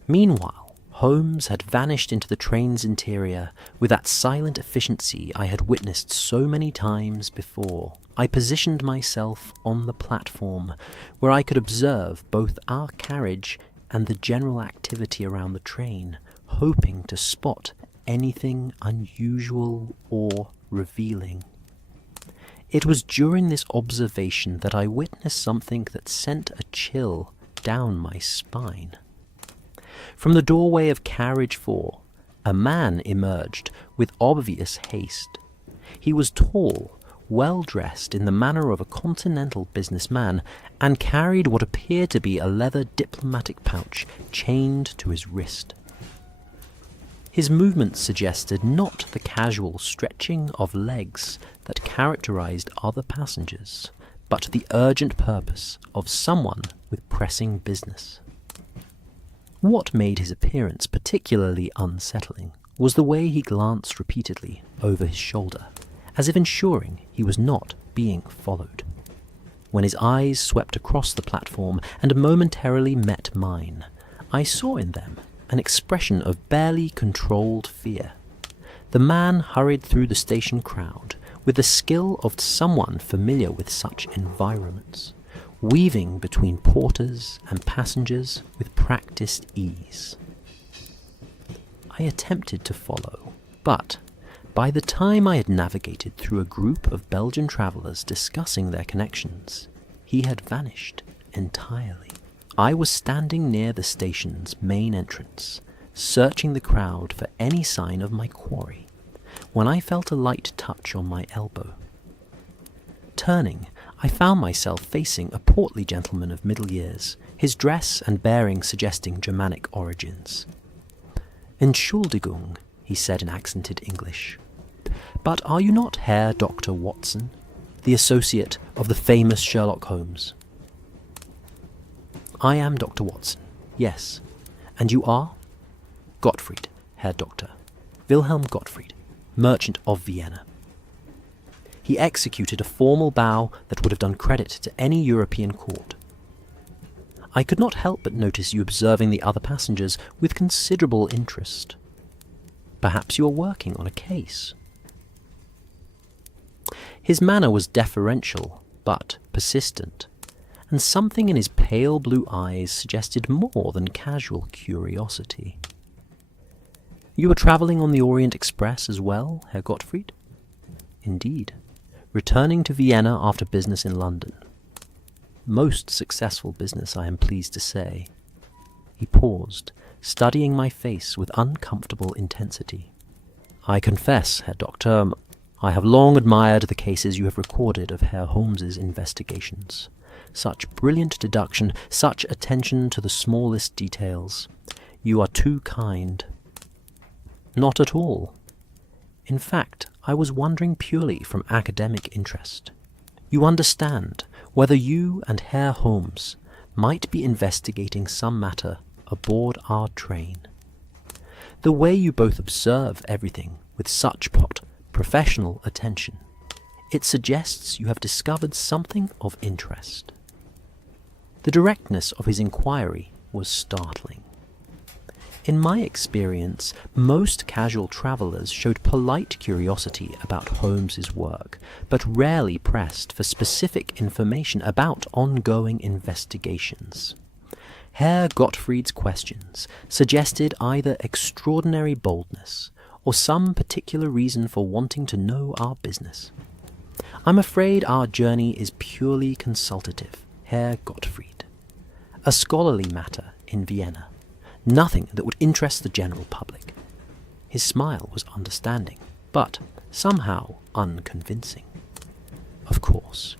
Meanwhile, Holmes had vanished into the train's interior with that silent efficiency I had witnessed so many times before. I positioned myself on the platform, where I could observe both our carriage and the general activity around the train, hoping to spot anything unusual or revealing. It was during this observation that I witnessed something that sent a chill down my spine. From the doorway of Carriage 4, a man emerged with obvious haste. He was tall, well-dressed in the manner of a continental businessman, and carried what appeared to be a leather diplomatic pouch chained to his wrist. His movements suggested not the casual stretching of legs that characterized other passengers, but the urgent purpose of someone with pressing business. What made his appearance particularly unsettling was the way he glanced repeatedly over his shoulder, as if ensuring he was not being followed. When his eyes swept across the platform and momentarily met mine, I saw in them an expression of barely controlled fear. The man hurried through the station crowd with the skill of someone familiar with such environments, weaving between porters and passengers with practiced ease. I attempted to follow, but by the time I had navigated through a group of Belgian travellers discussing their connections, he had vanished entirely. I was standing near the station's main entrance, searching the crowd for any sign of my quarry, when I felt a light touch on my elbow. Turning, I found myself facing a portly gentleman of middle years, his dress and bearing suggesting Germanic origins. "Entschuldigung," he said in accented English, "but are you not Herr Dr. Watson, the associate of the famous Sherlock Holmes?" "I am Dr. Watson, yes. And you are?" "Gottfried, Herr Doctor. Wilhelm Gottfried, merchant of Vienna." He executed a formal bow that would have done credit to any European court. I could not help but notice you observing the other passengers with considerable interest. Perhaps you are working on a case. His manner was deferential, but persistent, and something in his pale blue eyes suggested more than casual curiosity. "You are travelling on the Orient Express as well, Herr Gottfried?" "Indeed. Returning to Vienna after business in London. Most successful business, I am pleased to say." He paused, studying my face with uncomfortable intensity. "I confess, Herr Doctor, I have long admired the cases you have recorded of Herr Holmes's investigations. Such brilliant deduction, such attention to the smallest details. You are too kind." "Not at all. In fact, I was wondering purely from academic interest. You understand whether you and Herr Holmes might be investigating some matter aboard our train. The way you both observe everything with such professional attention, it suggests you have discovered something of interest." The directness of his inquiry was startling. In my experience, most casual travellers showed polite curiosity about Holmes's work, but rarely pressed for specific information about ongoing investigations. Herr Gottfried's questions suggested either extraordinary boldness or some particular reason for wanting to know our business. I'm afraid our journey is purely consultative, Herr Gottfried. A scholarly matter in Vienna. Nothing that would interest the general public. His smile was understanding, but somehow unconvincing. Of course.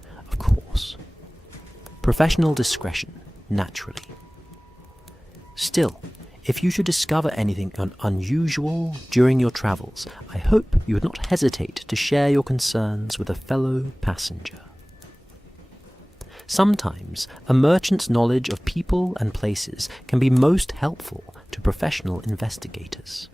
Professional discretion, naturally. Still, if you should discover anything unusual during your travels, I hope you would not hesitate to share your concerns with a fellow passenger. Sometimes a merchant's knowledge of people and places can be most helpful to professional investigators.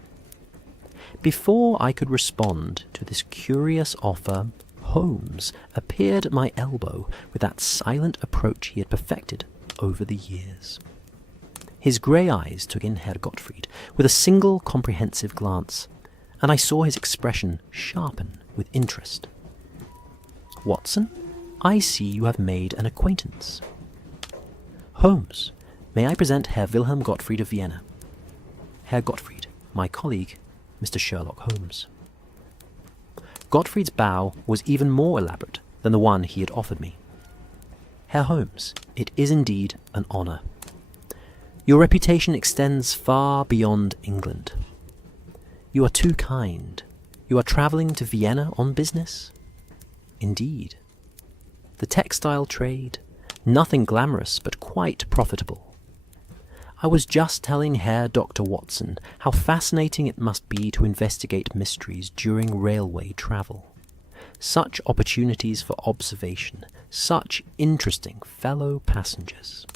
Before I could respond to this curious offer, Holmes appeared at my elbow with that silent approach he had perfected over the years. His grey eyes took in Herr Gottfried with a single comprehensive glance, and I saw his expression sharpen with interest. "Watson, I see you have made an acquaintance." "Holmes, may I present Herr Wilhelm Gottfried of Vienna. Herr Gottfried, my colleague, Mr. Sherlock Holmes." Gottfried's bow was even more elaborate than the one he had offered me. "Herr Holmes, it is indeed an honour. Your reputation extends far beyond England. You are too kind. You are travelling to Vienna on business?" "Indeed. The textile trade, nothing glamorous but quite profitable. I was just telling Herr Dr. Watson how fascinating it must be to investigate mysteries during railway travel. Such opportunities for observation, such interesting fellow passengers."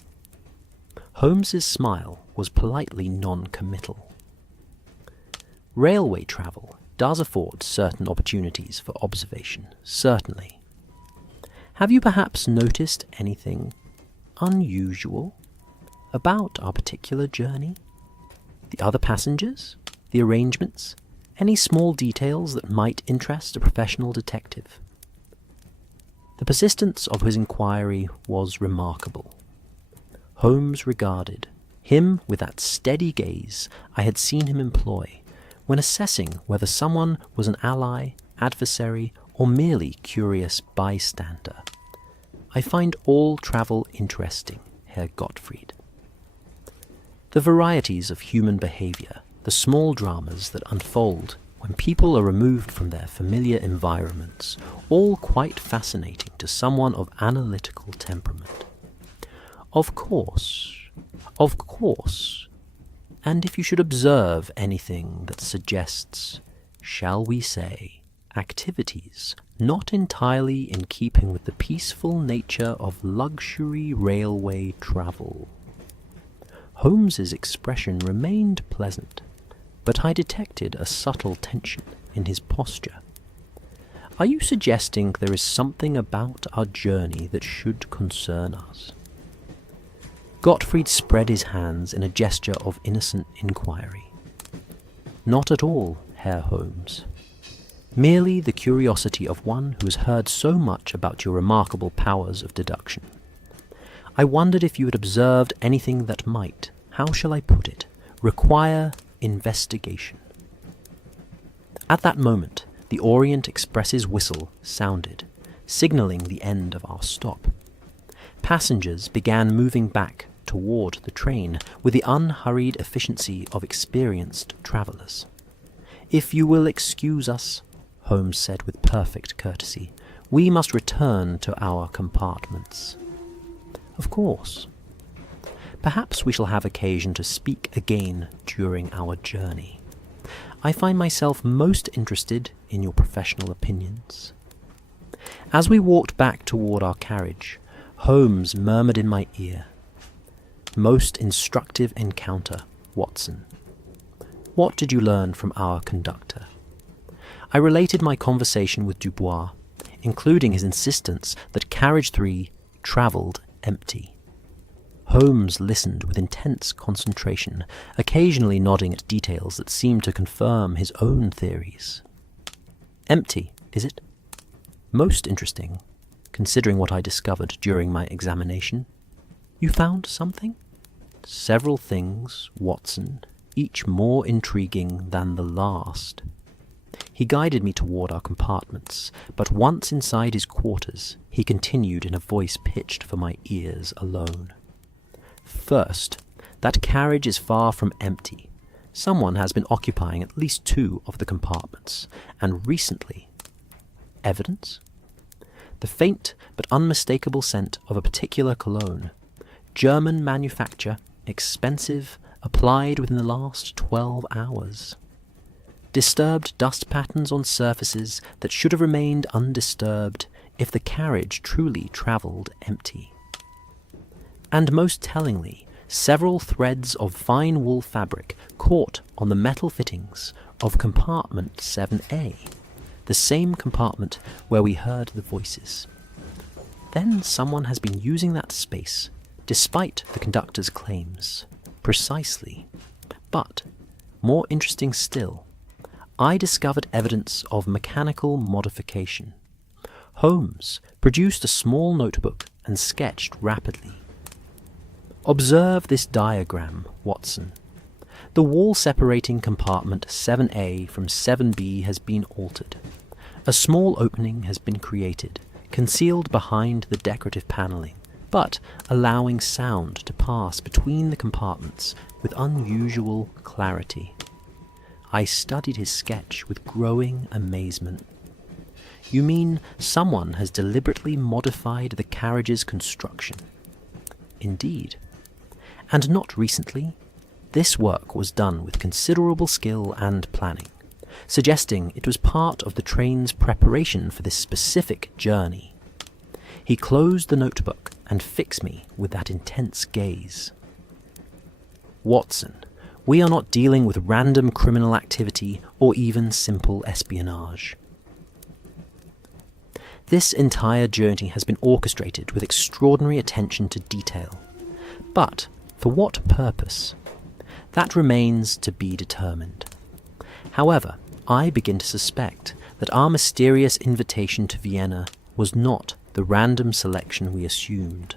Holmes's smile was politely non-committal. "Railway travel does afford certain opportunities for observation, certainly. Have you perhaps noticed anything unusual about our particular journey? The other passengers? The arrangements? Any small details that might interest a professional detective?" The persistence of his inquiry was remarkable. Holmes regarded him with that steady gaze I had seen him employ when assessing whether someone was an ally, adversary, or merely curious bystander. "I find all travel interesting, Herr Gottfried. The varieties of human behaviour, the small dramas that unfold when people are removed from their familiar environments, all quite fascinating to someone of analytical temperament. Of course. And if you should observe anything that suggests, shall we say, activities not entirely in keeping with the peaceful nature of luxury railway travel." Holmes's expression remained pleasant, but I detected a subtle tension in his posture. "Are you suggesting there is something about our journey that should concern us?" Gottfried spread his hands in a gesture of innocent inquiry. "Not at all, Herr Holmes. Merely the curiosity of one who has heard so much about your remarkable powers of deduction. I wondered if you had observed anything that might, how shall I put it, require investigation." At that moment, the Orient Express's whistle sounded, signalling the end of our stop. Passengers began moving back toward the train with the unhurried efficiency of experienced travellers. "If you will excuse us," Holmes said with perfect courtesy, "we must return to our compartments." "Of course. Perhaps we shall have occasion to speak again during our journey. I find myself most interested in your professional opinions." As we walked back toward our carriage, Holmes murmured in my ear, "Most instructive encounter, Watson. What did you learn from our conductor?" I related my conversation with Dubois, including his insistence that carriage 3 travelled empty. Holmes listened with intense concentration, occasionally nodding at details that seemed to confirm his own theories. Empty, is it? Most interesting, considering what I discovered during my examination. You found something? Several things, Watson, each more intriguing than the last. He guided me toward our compartments, but once inside his quarters, he continued in a voice pitched for my ears alone. First, that carriage is far from empty. Someone has been occupying at least 2 of the compartments, and recently. Evidence? The faint but unmistakable scent of a particular cologne. German manufacture, expensive, applied within the last 12 hours. Disturbed dust patterns on surfaces that should have remained undisturbed if the carriage truly travelled empty. And most tellingly, several threads of fine wool fabric caught on the metal fittings of compartment 7A, the same compartment where we heard the voices. Then someone has been using that space, despite the conductor's claims, precisely. But, more interesting still, I discovered evidence of mechanical modification. Holmes produced a small notebook and sketched rapidly. Observe this diagram, Watson. The wall separating compartment 7A from 7B has been altered. A small opening has been created, concealed behind the decorative panelling, but allowing sound to pass between the compartments with unusual clarity. I studied his sketch with growing amazement. You mean someone has deliberately modified the carriage's construction? Indeed. And not recently. This work was done with considerable skill and planning, suggesting it was part of the train's preparation for this specific journey. He closed the notebook and fixed me with that intense gaze. Watson, we are not dealing with random criminal activity or even simple espionage. This entire journey has been orchestrated with extraordinary attention to detail. But for what purpose? That remains to be determined. However, I begin to suspect that our mysterious invitation to Vienna was not the random selection we assumed.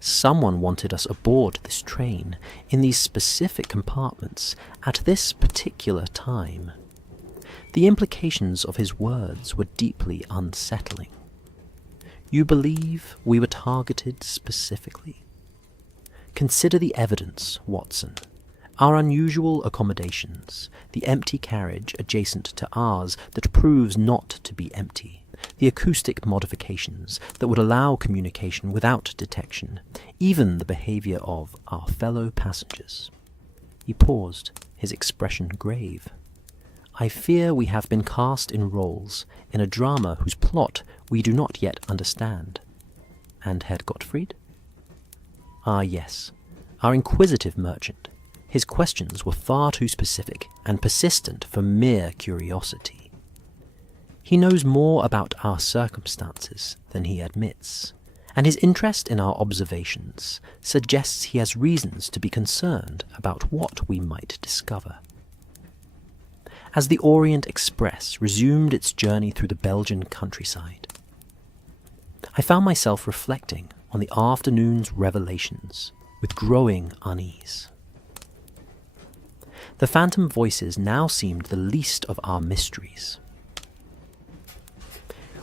Someone wanted us aboard this train in these specific compartments at this particular time. The implications of his words were deeply unsettling. You believe we were targeted specifically? Consider the evidence, Watson. Our unusual accommodations, the empty carriage adjacent to ours that proves not to be empty, the acoustic modifications that would allow communication without detection, even the behaviour of our fellow passengers. He paused, his expression grave. I fear we have been cast in roles in a drama whose plot we do not yet understand. And Herr Gottfried? Ah, yes, our inquisitive merchant. His questions were far too specific and persistent for mere curiosity. He knows more about our circumstances than he admits, and his interest in our observations suggests he has reasons to be concerned about what we might discover. As the Orient Express resumed its journey through the Belgian countryside, I found myself reflecting on the afternoon's revelations with growing unease. The phantom voices now seemed the least of our mysteries.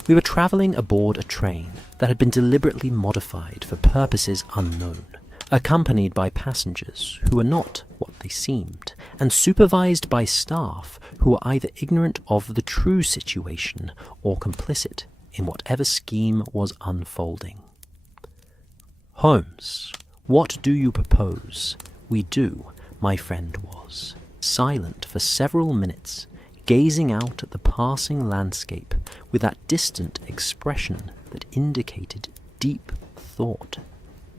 We were travelling aboard a train that had been deliberately modified for purposes unknown, accompanied by passengers who were not what they seemed, and supervised by staff who were either ignorant of the true situation or complicit in whatever scheme was unfolding. Holmes, what do you propose we do? My friend was silent for several minutes, gazing out at the passing landscape with that distant expression that indicated deep thought.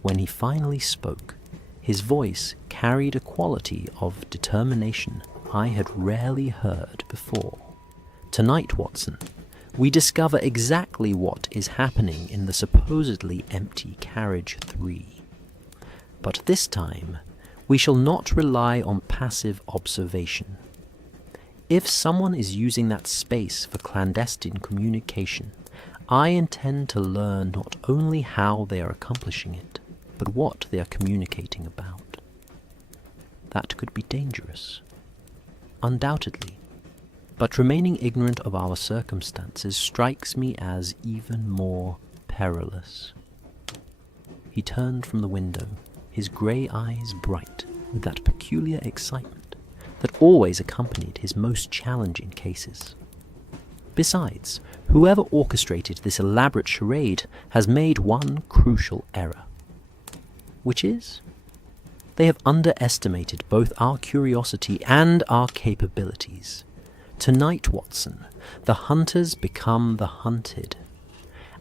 When he finally spoke, his voice carried a quality of determination I had rarely heard before. Tonight, Watson, we discover exactly what is happening in the supposedly empty carriage 3. But this time, we shall not rely on passive observation. If someone is using that space for clandestine communication, I intend to learn not only how they are accomplishing it, but what they are communicating about. That could be dangerous. Undoubtedly. But remaining ignorant of our circumstances strikes me as even more perilous. He turned from the window, his grey eyes bright with that peculiar excitement that always accompanied his most challenging cases. Besides, whoever orchestrated this elaborate charade has made one crucial error. Which is, they have underestimated both our curiosity and our capabilities. Tonight, Watson, the hunters become the hunted.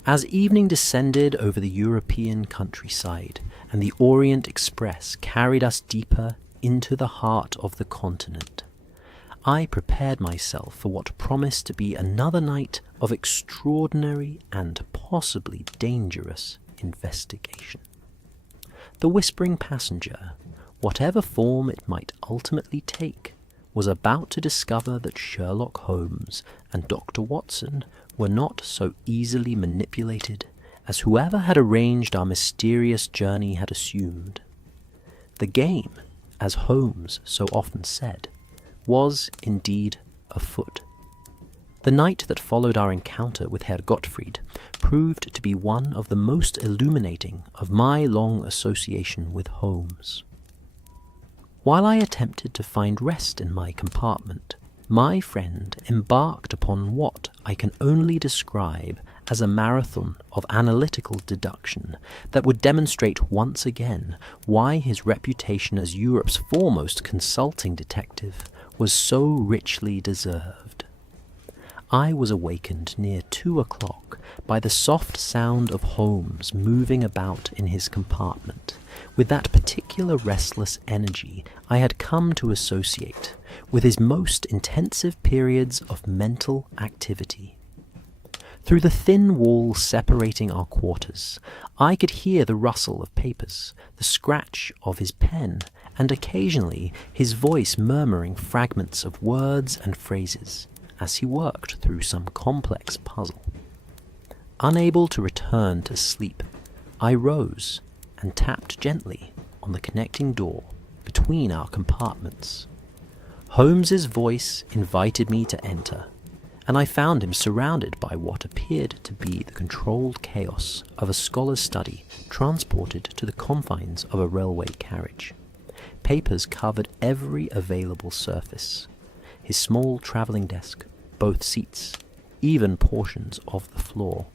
As evening descended over the European countryside, and the Orient Express carried us deeper into the heart of the continent, I prepared myself for what promised to be another night of extraordinary and possibly dangerous investigation. The whispering passenger, whatever form it might ultimately take, was about to discover that Sherlock Holmes and Dr. Watson were not so easily manipulated as whoever had arranged our mysterious journey had assumed. The game, as Holmes so often said, was indeed afoot. The night that followed our encounter with Herr Gottfried proved to be one of the most illuminating of my long association with Holmes. While I attempted to find rest in my compartment, my friend embarked upon what I can only describe as a marathon of analytical deduction that would demonstrate once again why his reputation as Europe's foremost consulting detective was so richly deserved. I was awakened near 2 o'clock by the soft sound of Holmes moving about in his compartment with that particular restless energy I had come to associate with his most intensive periods of mental activity. Through the thin wall separating our quarters, I could hear the rustle of papers, the scratch of his pen, and occasionally his voice murmuring fragments of words and phrases as he worked through some complex puzzle. Unable to return to sleep, I rose and tapped gently on the connecting door between our compartments. Holmes's voice invited me to enter, and I found him surrounded by what appeared to be the controlled chaos of a scholar's study transported to the confines of a railway carriage. Papers covered every available surface. His small travelling desk, both seats, even portions of the floor.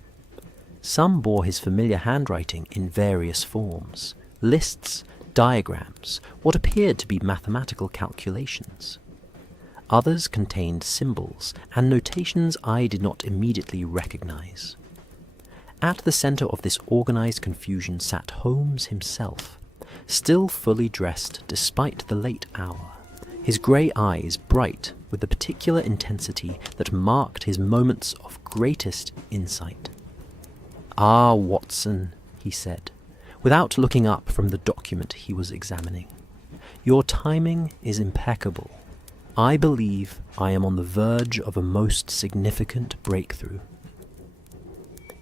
Some bore his familiar handwriting in various forms, lists, diagrams, what appeared to be mathematical calculations. Others contained symbols and notations I did not immediately recognize. At the center of this organized confusion sat Holmes himself, still fully dressed despite the late hour, his grey eyes bright with the particular intensity that marked his moments of greatest insight. "Ah, Watson," he said, without looking up from the document he was examining. "Your timing is impeccable. I believe I am on the verge of a most significant breakthrough.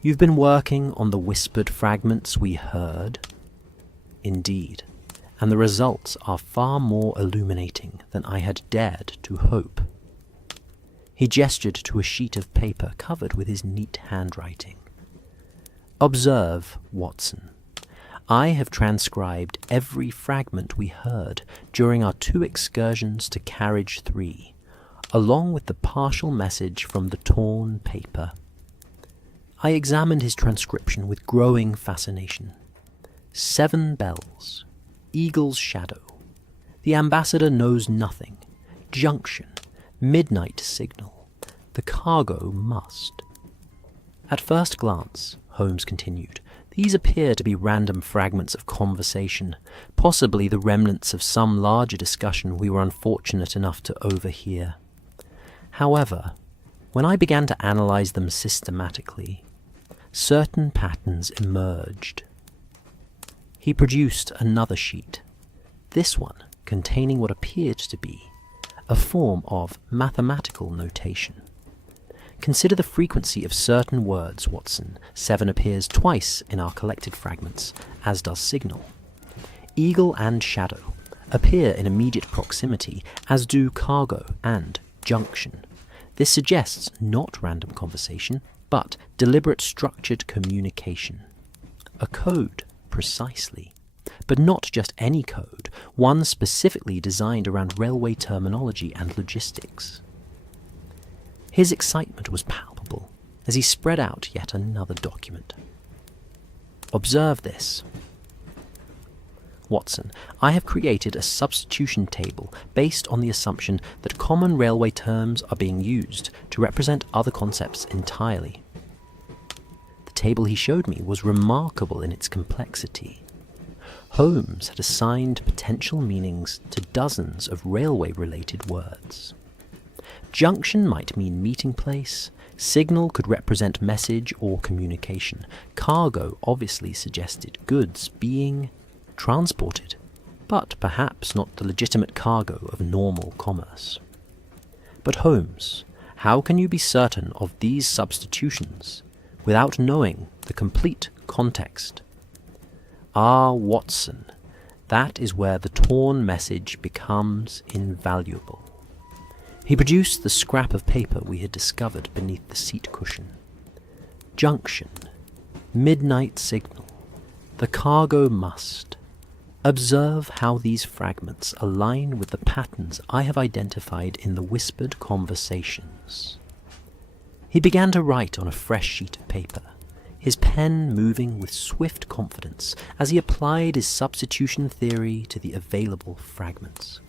You've been working on the whispered fragments we heard?" "Indeed, and the results are far more illuminating than I had dared to hope." He gestured to a sheet of paper covered with his neat handwriting. "Observe, Watson. I have transcribed every fragment we heard during our 2 excursions to Carriage 3, along with the partial message from the torn paper." I examined his transcription with growing fascination. 7 bells, eagle's shadow, the ambassador knows nothing, junction, midnight signal, the cargo must. At first glance, Holmes continued, these appear to be random fragments of conversation, possibly the remnants of some larger discussion we were unfortunate enough to overhear. However, when I began to analyze them systematically, certain patterns emerged. He produced another sheet, this one containing what appeared to be a form of mathematical notation. Consider the frequency of certain words, Watson. 7 appears twice in our collected fragments, as does signal. Eagle and shadow appear in immediate proximity, as do cargo and junction. This suggests not random conversation, but deliberate structured communication. A code, precisely. But not just any code, one specifically designed around railway terminology and logistics. His excitement was palpable as he spread out yet another document. Observe this. Watson, I have created a substitution table based on the assumption that common railway terms are being used to represent other concepts entirely. The table he showed me was remarkable in its complexity. Holmes had assigned potential meanings to dozens of railway-related words. Junction might mean meeting place, signal could represent message or communication, cargo obviously suggested goods being transported, but perhaps not the legitimate cargo of normal commerce. But Holmes, how can you be certain of these substitutions without knowing the complete context? Ah, Watson, that is where the torn message becomes invaluable. He produced the scrap of paper we had discovered beneath the seat cushion. Junction, midnight signal, the cargo must. Observe how these fragments align with the patterns I have identified in the whispered conversations. He began to write on a fresh sheet of paper, his pen moving with swift confidence as he applied his substitution theory to the available fragments.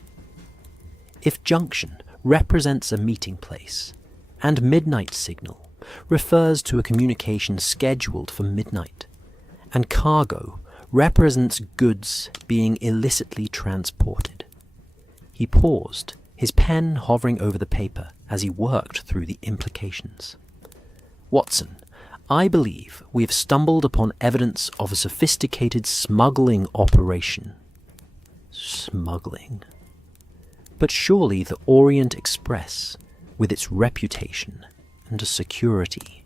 If junction represents a meeting place, and midnight signal refers to a communication scheduled for midnight, and cargo represents goods being illicitly transported. He paused, his pen hovering over the paper as he worked through the implications. Watson, I believe we have stumbled upon evidence of a sophisticated smuggling operation. Smuggling. But surely the Orient Express, with its reputation and security.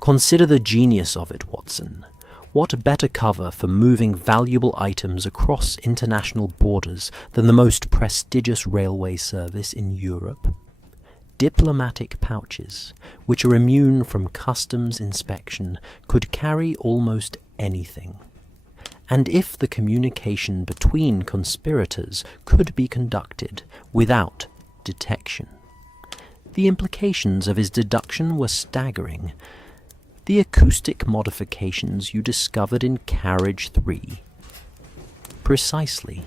Consider the genius of it, Watson. What better cover for moving valuable items across international borders than the most prestigious railway service in Europe? Diplomatic pouches, which are immune from customs inspection, could carry almost anything. And if the communication between conspirators could be conducted without detection. The implications of his deduction were staggering. The acoustic modifications you discovered in Carriage 3. Precisely.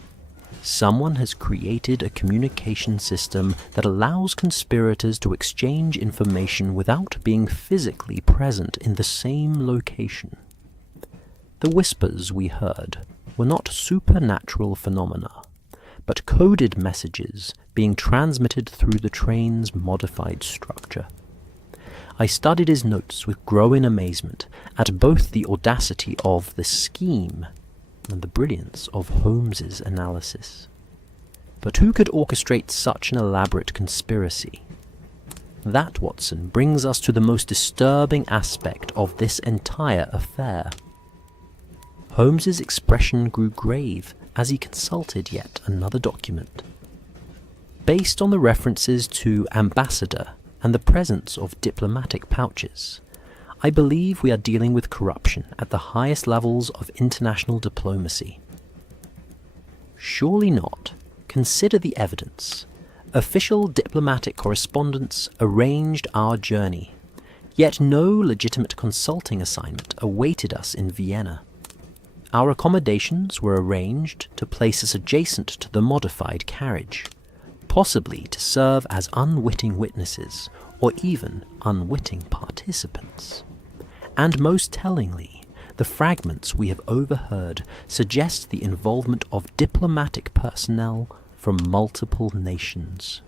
Someone has created a communication system that allows conspirators to exchange information without being physically present in the same location. The whispers we heard were not supernatural phenomena, but coded messages being transmitted through the train's modified structure. I studied his notes with growing amazement at both the audacity of the scheme and the brilliance of Holmes's analysis. But who could orchestrate such an elaborate conspiracy? That, Watson, brings us to the most disturbing aspect of this entire affair. Holmes's expression grew grave as he consulted yet another document. Based on the references to ambassador and the presence of diplomatic pouches, I believe we are dealing with corruption at the highest levels of international diplomacy. Surely not. Consider the evidence. Official diplomatic correspondence arranged our journey, yet no legitimate consulting assignment awaited us in Vienna. Our accommodations were arranged to place us adjacent to the modified carriage, possibly to serve as unwitting witnesses or even unwitting participants. And most tellingly, the fragments we have overheard suggest the involvement of diplomatic personnel from multiple nations.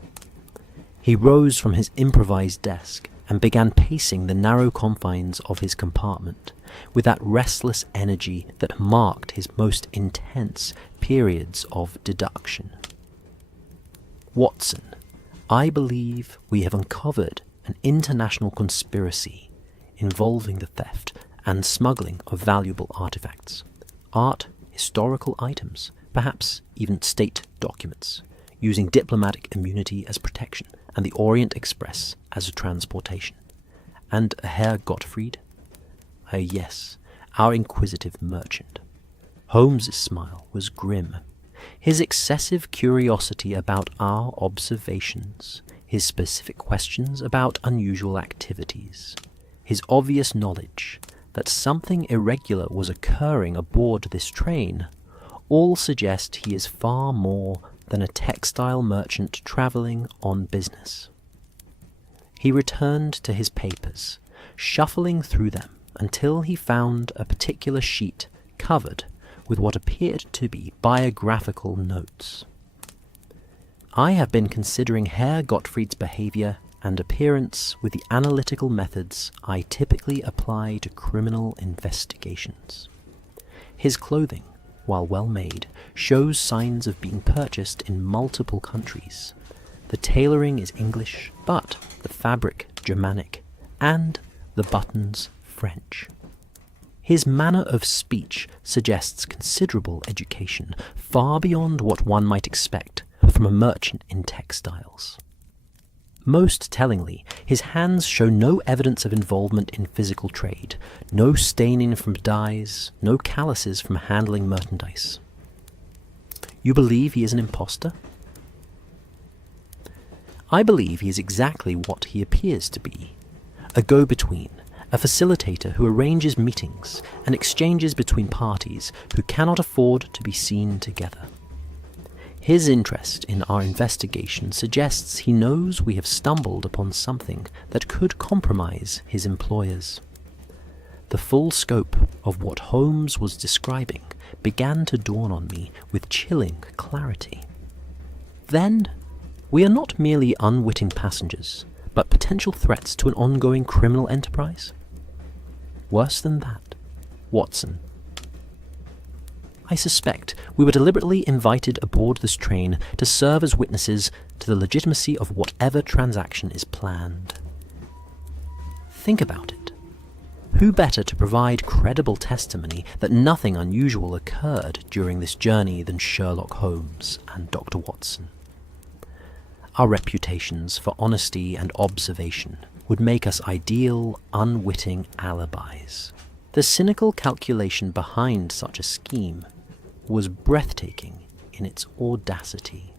He rose from his improvised desk and began pacing the narrow confines of his compartment, with that restless energy that marked his most intense periods of deduction. Watson, I believe we have uncovered an international conspiracy involving the theft and smuggling of valuable artifacts, art, historical items, perhaps even state documents, using diplomatic immunity as protection and the Orient Express as a transportation. And Herr Gottfried? Yes, our inquisitive merchant. Holmes's smile was grim. His excessive curiosity about our observations, his specific questions about unusual activities, his obvious knowledge that something irregular was occurring aboard this train, all suggest he is far more than a textile merchant travelling on business. He returned to his papers, shuffling through them until he found a particular sheet covered with what appeared to be biographical notes. I have been considering Herr Gottfried's behaviour and appearance with the analytical methods I typically apply to criminal investigations. His clothing, while well made, shows signs of being purchased in multiple countries. The tailoring is English, but the fabric Germanic, and the buttons French. His manner of speech suggests considerable education, far beyond what one might expect from a merchant in textiles. Most tellingly, his hands show no evidence of involvement in physical trade, no staining from dyes, no calluses from handling merchandise. You believe he is an impostor? I believe he is exactly what he appears to be, a go-between, a facilitator who arranges meetings and exchanges between parties who cannot afford to be seen together. His interest in our investigation suggests he knows we have stumbled upon something that could compromise his employers. The full scope of what Holmes was describing began to dawn on me with chilling clarity. Then, we are not merely unwitting passengers, but potential threats to an ongoing criminal enterprise? Worse than that, Watson. I suspect we were deliberately invited aboard this train to serve as witnesses to the legitimacy of whatever transaction is planned. Think about it. Who better to provide credible testimony that nothing unusual occurred during this journey than Sherlock Holmes and Dr. Watson? Our reputations for honesty and observation would make us ideal, unwitting alibis. The cynical calculation behind such a scheme was breathtaking in its audacity.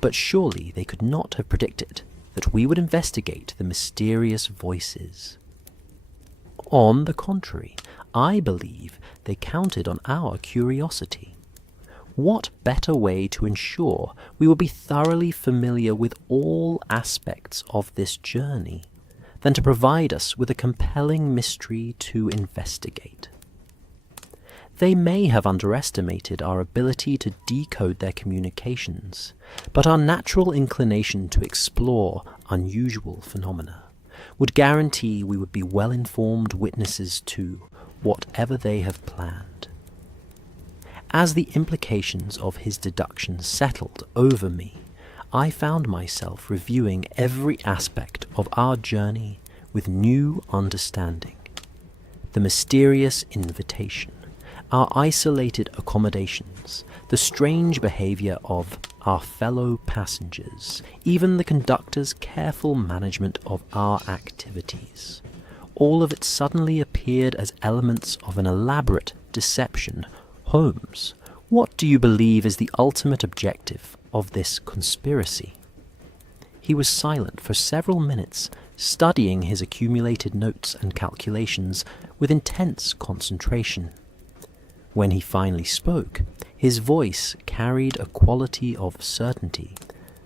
But surely they could not have predicted that we would investigate the mysterious voices. On the contrary, I believe they counted on our curiosity. What better way to ensure we would be thoroughly familiar with all aspects of this journey than to provide us with a compelling mystery to investigate? They may have underestimated our ability to decode their communications, but our natural inclination to explore unusual phenomena would guarantee we would be well-informed witnesses to whatever they have planned. As the implications of his deductions settled over me, I found myself reviewing every aspect of our journey with new understanding. The mysterious invitation, our isolated accommodations, the strange behavior of our fellow passengers, even the conductor's careful management of our activities. All of it suddenly appeared as elements of an elaborate deception. Holmes, what do you believe is the ultimate objective of this conspiracy? He was silent for several minutes, studying his accumulated notes and calculations with intense concentration. When he finally spoke, his voice carried a quality of certainty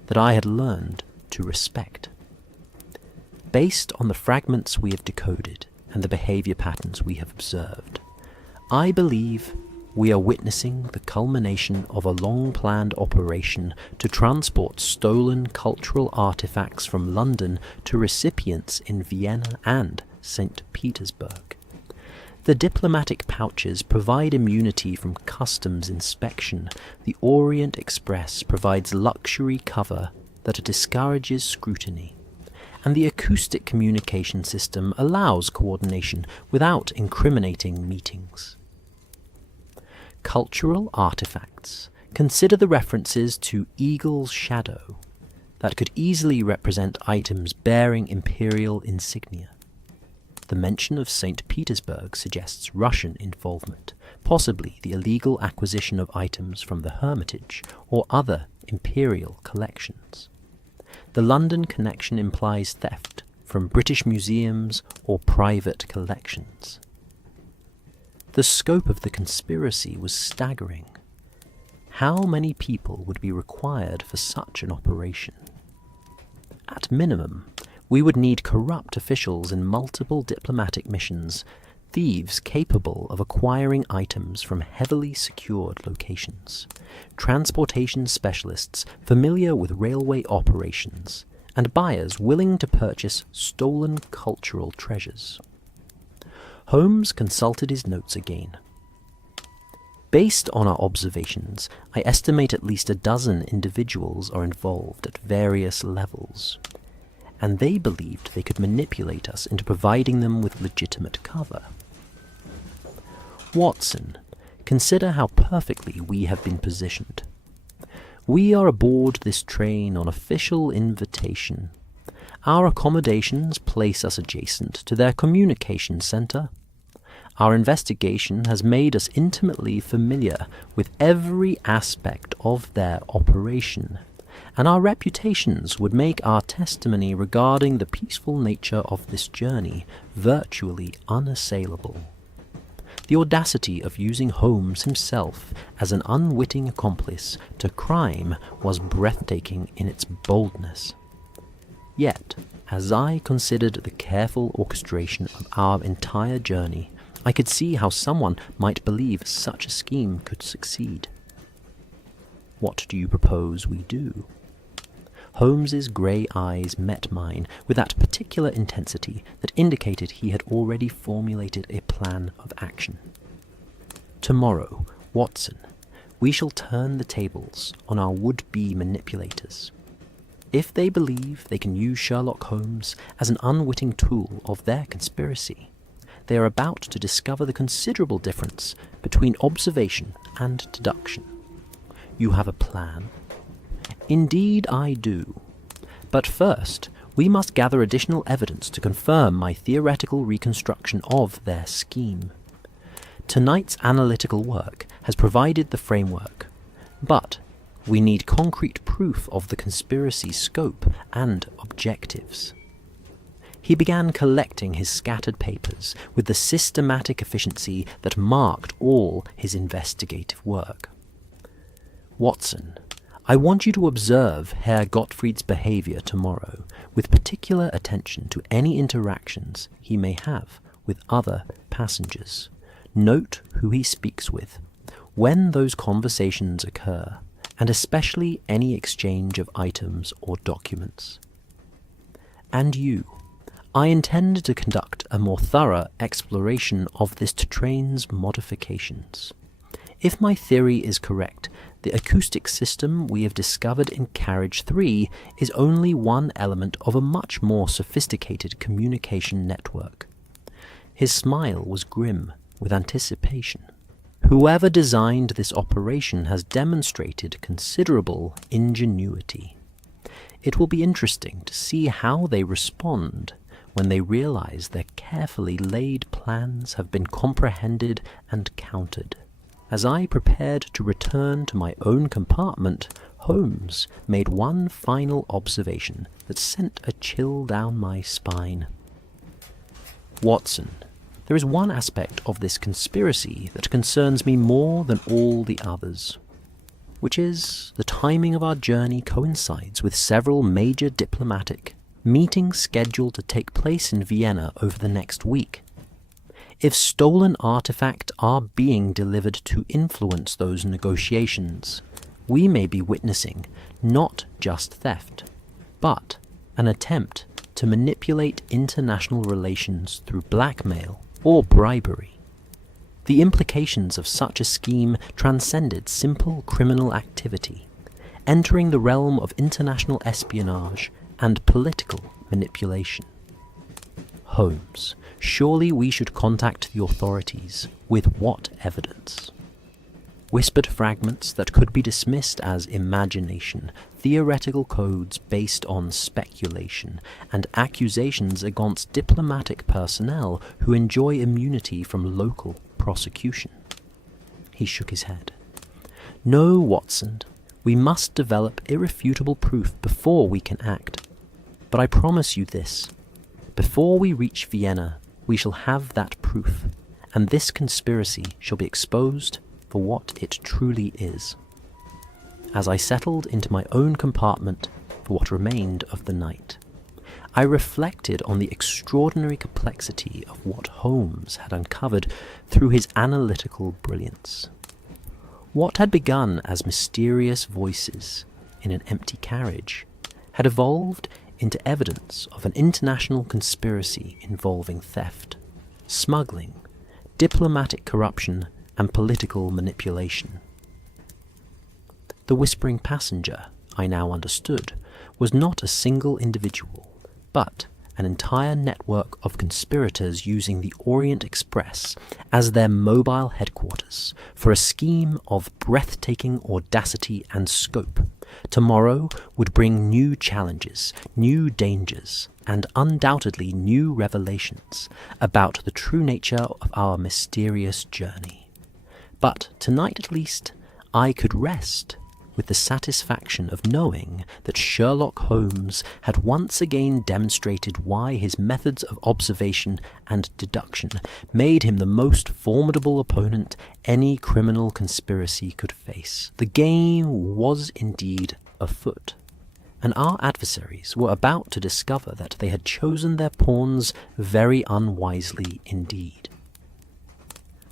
that I had learned to respect. Based on the fragments we have decoded and the behavior patterns we have observed, I believe we are witnessing the culmination of a long-planned operation to transport stolen cultural artifacts from London to recipients in Vienna and St. Petersburg. The diplomatic pouches provide immunity from customs inspection. The Orient Express provides luxury cover that discourages scrutiny. And the acoustic communication system allows coordination without incriminating meetings. Cultural artifacts. Consider the references to Eagle's Shadow that could easily represent items bearing imperial insignia. The mention of St. Petersburg suggests Russian involvement, possibly the illegal acquisition of items from the Hermitage or other imperial collections. The London connection implies theft from British museums or private collections. The scope of the conspiracy was staggering. How many people would be required for such an operation? At minimum, we would need corrupt officials in multiple diplomatic missions, thieves capable of acquiring items from heavily secured locations, transportation specialists familiar with railway operations, and buyers willing to purchase stolen cultural treasures. Holmes consulted his notes again. Based on our observations, I estimate at least a dozen individuals are involved at various levels, and they believed they could manipulate us into providing them with legitimate cover. Watson, consider how perfectly we have been positioned. We are aboard this train on official invitation. Our accommodations place us adjacent to their communication center. Our investigation has made us intimately familiar with every aspect of their operation, and our reputations would make our testimony regarding the peaceful nature of this journey virtually unassailable. The audacity of using Holmes himself as an unwitting accomplice to crime was breathtaking in its boldness. Yet, as I considered the careful orchestration of our entire journey, I could see how someone might believe such a scheme could succeed. What do you propose we do? Holmes's grey eyes met mine with that particular intensity that indicated he had already formulated a plan of action. Tomorrow, Watson, we shall turn the tables on our would-be manipulators. If they believe they can use Sherlock Holmes as an unwitting tool of their conspiracy, they are about to discover the considerable difference between observation and deduction. You have a plan? Indeed I do. But first, we must gather additional evidence to confirm my theoretical reconstruction of their scheme. Tonight's analytical work has provided the framework, but we need concrete proof of the conspiracy's scope and objectives. He began collecting his scattered papers with the systematic efficiency that marked all his investigative work. Watson, I want you to observe Herr Gottfried's behavior tomorrow with particular attention to any interactions he may have with other passengers. Note who he speaks with, when those conversations occur, and especially any exchange of items or documents. And you, I intend to conduct a more thorough exploration of this train's modifications. If my theory is correct, the acoustic system we have discovered in Carriage 3 is only one element of a much more sophisticated communication network. His smile was grim with anticipation. Whoever designed this operation has demonstrated considerable ingenuity. It will be interesting to see how they respond when they realize their carefully laid plans have been comprehended and countered. As I prepared to return to my own compartment, Holmes made one final observation that sent a chill down my spine. Watson, there is one aspect of this conspiracy that concerns me more than all the others, which is the timing of our journey coincides with several major diplomatic meetings scheduled to take place in Vienna over the next week. If stolen artifacts are being delivered to influence those negotiations, we may be witnessing not just theft, but an attempt to manipulate international relations through blackmail or bribery. The implications of such a scheme transcended simple criminal activity, entering the realm of international espionage and political manipulation. Holmes, surely we should contact the authorities. With what evidence? Whispered fragments that could be dismissed as imagination, theoretical codes based on speculation, and accusations against diplomatic personnel who enjoy immunity from local prosecution. He shook his head. No, Watson, we must develop irrefutable proof before we can act. But I promise you this. Before we reach Vienna, we shall have that proof, and this conspiracy shall be exposed for what it truly is. As I settled into my own compartment for what remained of the night, I reflected on the extraordinary complexity of what Holmes had uncovered through his analytical brilliance. What had begun as mysterious voices in an empty carriage had evolved into evidence of an international conspiracy involving theft, smuggling, diplomatic corruption, and political manipulation. The whispering passenger, I now understood, was not a single individual, but an entire network of conspirators using the Orient Express as their mobile headquarters for a scheme of breathtaking audacity and scope. Tomorrow would bring new challenges, new dangers, and undoubtedly new revelations about the true nature of our mysterious journey. But tonight at least, I could rest with the satisfaction of knowing that Sherlock Holmes had once again demonstrated why his methods of observation and deduction made him the most formidable opponent any criminal conspiracy could face. The game was indeed afoot, and our adversaries were about to discover that they had chosen their pawns very unwisely indeed.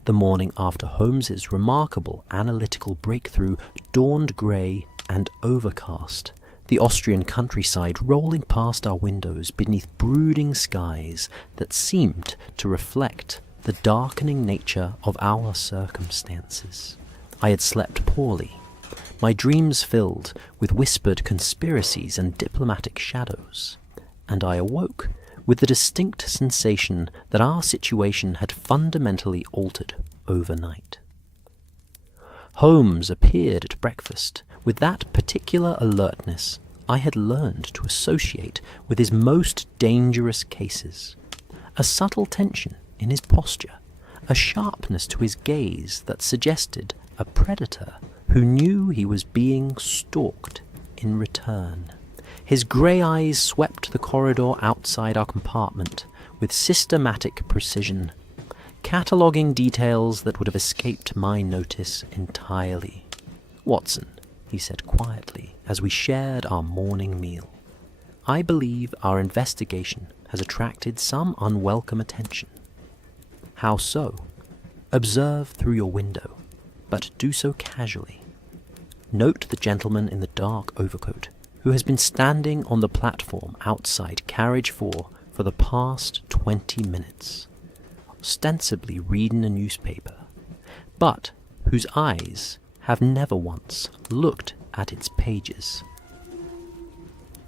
The morning after Holmes's remarkable analytical breakthrough dawned grey and overcast, the Austrian countryside rolling past our windows beneath brooding skies that seemed to reflect the darkening nature of our circumstances. I had slept poorly, my dreams filled with whispered conspiracies and diplomatic shadows, and I awoke with the distinct sensation that our situation had fundamentally altered overnight. Holmes appeared at breakfast with that particular alertness I had learned to associate with his most dangerous cases, a subtle tension in his posture, a sharpness to his gaze that suggested a predator who knew he was being stalked in return. His grey eyes swept the corridor outside our compartment with systematic precision, cataloguing details that would have escaped my notice entirely. "Watson," he said quietly as we shared our morning meal, "I believe our investigation has attracted some unwelcome attention." "How so?" "Observe through your window, but do so casually. Note the gentleman in the dark overcoat who has been standing on the platform outside carriage 4 for the past 20 minutes, ostensibly reading a newspaper, but whose eyes have never once looked at its pages."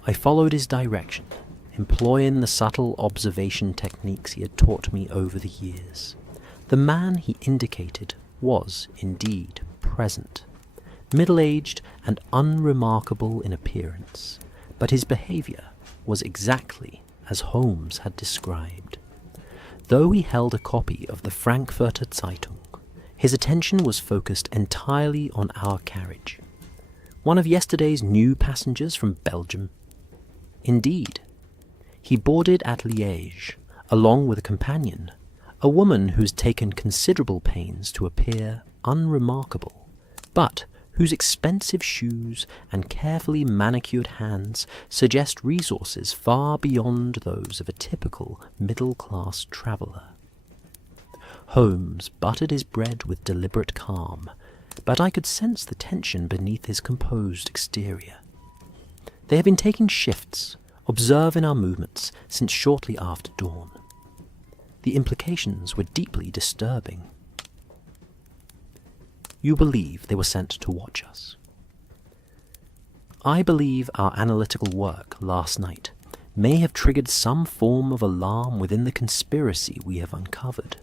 I followed his direction, employing the subtle observation techniques he had taught me over the years. The man he indicated was indeed present, middle-aged and unremarkable in appearance, but his behaviour was exactly as Holmes had described. Though he held a copy of the Frankfurter Zeitung, his attention was focused entirely on our carriage. One of yesterday's new passengers from Belgium? Indeed. He boarded at Liège, along with a companion, a woman who's taken considerable pains to appear unremarkable, but whose expensive shoes and carefully manicured hands suggest resources far beyond those of a typical middle-class traveller. Holmes buttered his bread with deliberate calm, but I could sense the tension beneath his composed exterior. They had been taking shifts, observing our movements since shortly after dawn. The implications were deeply disturbing. you believe they were sent to watch us. I believe our analytical work last night may have triggered some form of alarm within the conspiracy we have uncovered.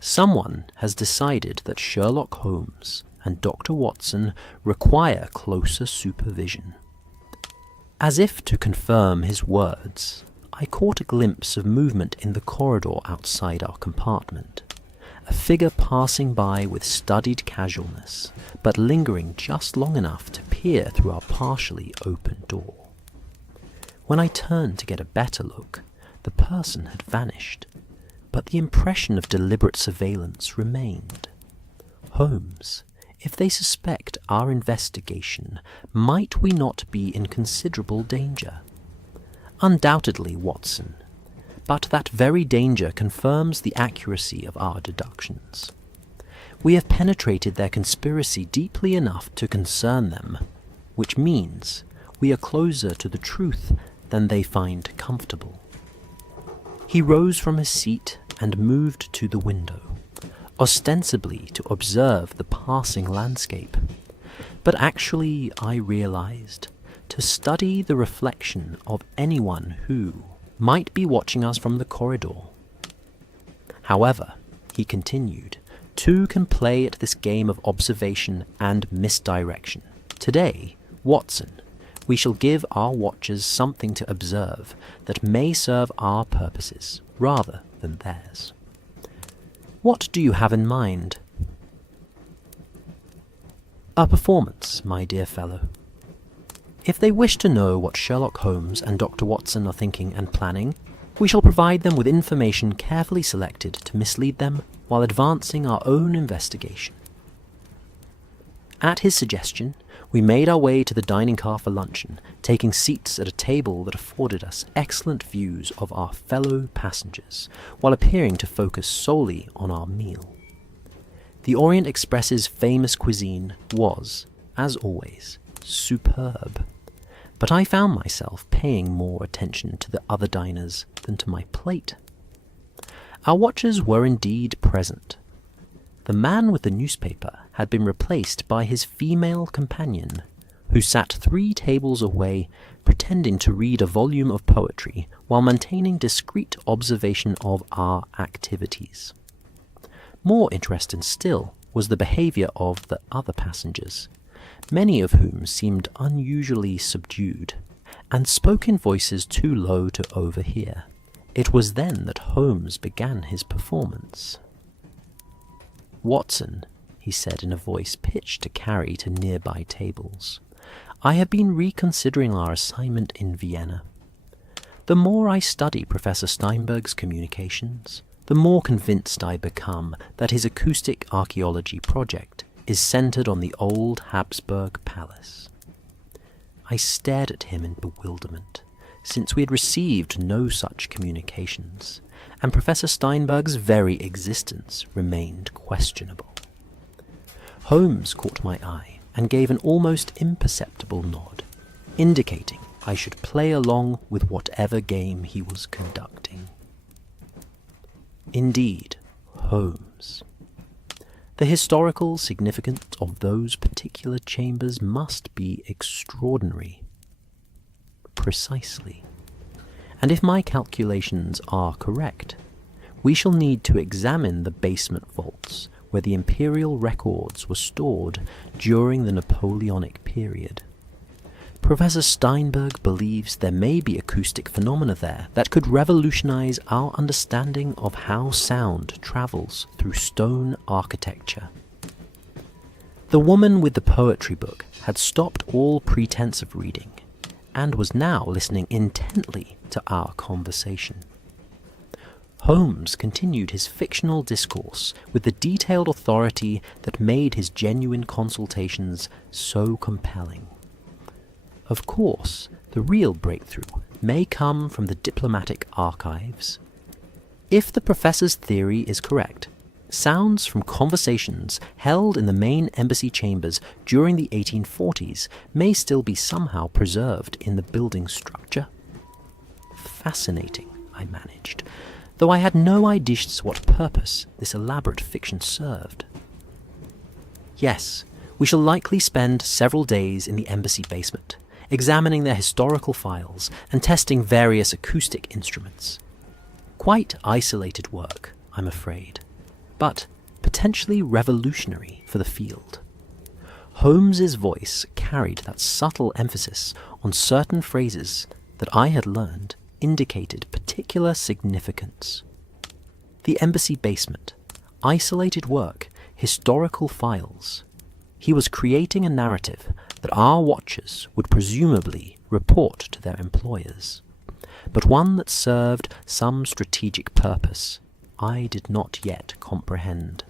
Someone has decided that Sherlock Holmes and Dr. Watson require closer supervision. As if to confirm his words, I caught a glimpse of movement in the corridor outside our compartment, a figure passing by with studied casualness, but lingering just long enough to peer through our partially open door. When I turned to get a better look, the person had vanished, but the impression of deliberate surveillance remained. Holmes, if they suspect our investigation, might we not be in considerable danger? Undoubtedly, Watson, but that very danger confirms the accuracy of our deductions. We have penetrated their conspiracy deeply enough to concern them, which means we are closer to the truth than they find comfortable. He rose from his seat and moved to the window, ostensibly to observe the passing landscape, but actually, I realized, to study the reflection of anyone who might be watching us from the corridor. However, he continued, two can play at this game of observation and misdirection. Today, Watson, we shall give our watchers something to observe that may serve our purposes rather than theirs. What do you have in mind? A performance, my dear fellow. If they wish to know what Sherlock Holmes and Dr. Watson are thinking and planning, we shall provide them with information carefully selected to mislead them while advancing our own investigation. At his suggestion, we made our way to the dining car for luncheon, taking seats at a table that afforded us excellent views of our fellow passengers, while appearing to focus solely on our meal. The Orient Express's famous cuisine was, as always, superb, but I found myself paying more attention to the other diners than to my plate. Our watchers were indeed present. The man with the newspaper had been replaced by his female companion, who sat 3 tables away, pretending to read a volume of poetry while maintaining discreet observation of our activities. More interesting still was the behavior of the other passengers, many of whom seemed unusually subdued, and spoke in voices too low to overhear. It was then that Holmes began his performance. "Watson," he said in a voice pitched to carry to nearby tables, "I have been reconsidering our assignment in Vienna. The more I study Professor Steinberg's communications, the more convinced I become that his acoustic archaeology project is centered on the old Habsburg Palace." I stared at him in bewilderment, since we had received no such communications, and Professor Steinberg's very existence remained questionable. Holmes caught my eye and gave an almost imperceptible nod, indicating I should play along with whatever game he was conducting. Indeed, Holmes. The historical significance of those particular chambers must be extraordinary. Precisely. And if my calculations are correct, we shall need to examine the basement vaults where the imperial records were stored during the Napoleonic period. Professor Steinberg believes there may be acoustic phenomena there that could revolutionize our understanding of how sound travels through stone architecture. The woman with the poetry book had stopped all pretense of reading and was now listening intently to our conversation. Holmes continued his fictional discourse with the detailed authority that made his genuine consultations so compelling. Of course, the real breakthrough may come from the diplomatic archives. If the professor's theory is correct, sounds from conversations held in the main embassy chambers during the 1840s may still be somehow preserved in the building structure. Fascinating, I managed, though I had no idea what purpose this elaborate fiction served. Yes, we shall likely spend several days in the embassy basement, examining their historical files and testing various acoustic instruments. Quite isolated work, I'm afraid, but potentially revolutionary for the field. Holmes's voice carried that subtle emphasis on certain phrases that I had learned indicated particular significance. The embassy basement, isolated work, historical files. He was creating a narrative that our watchers would presumably report to their employers, but one that served some strategic purpose I did not yet comprehend.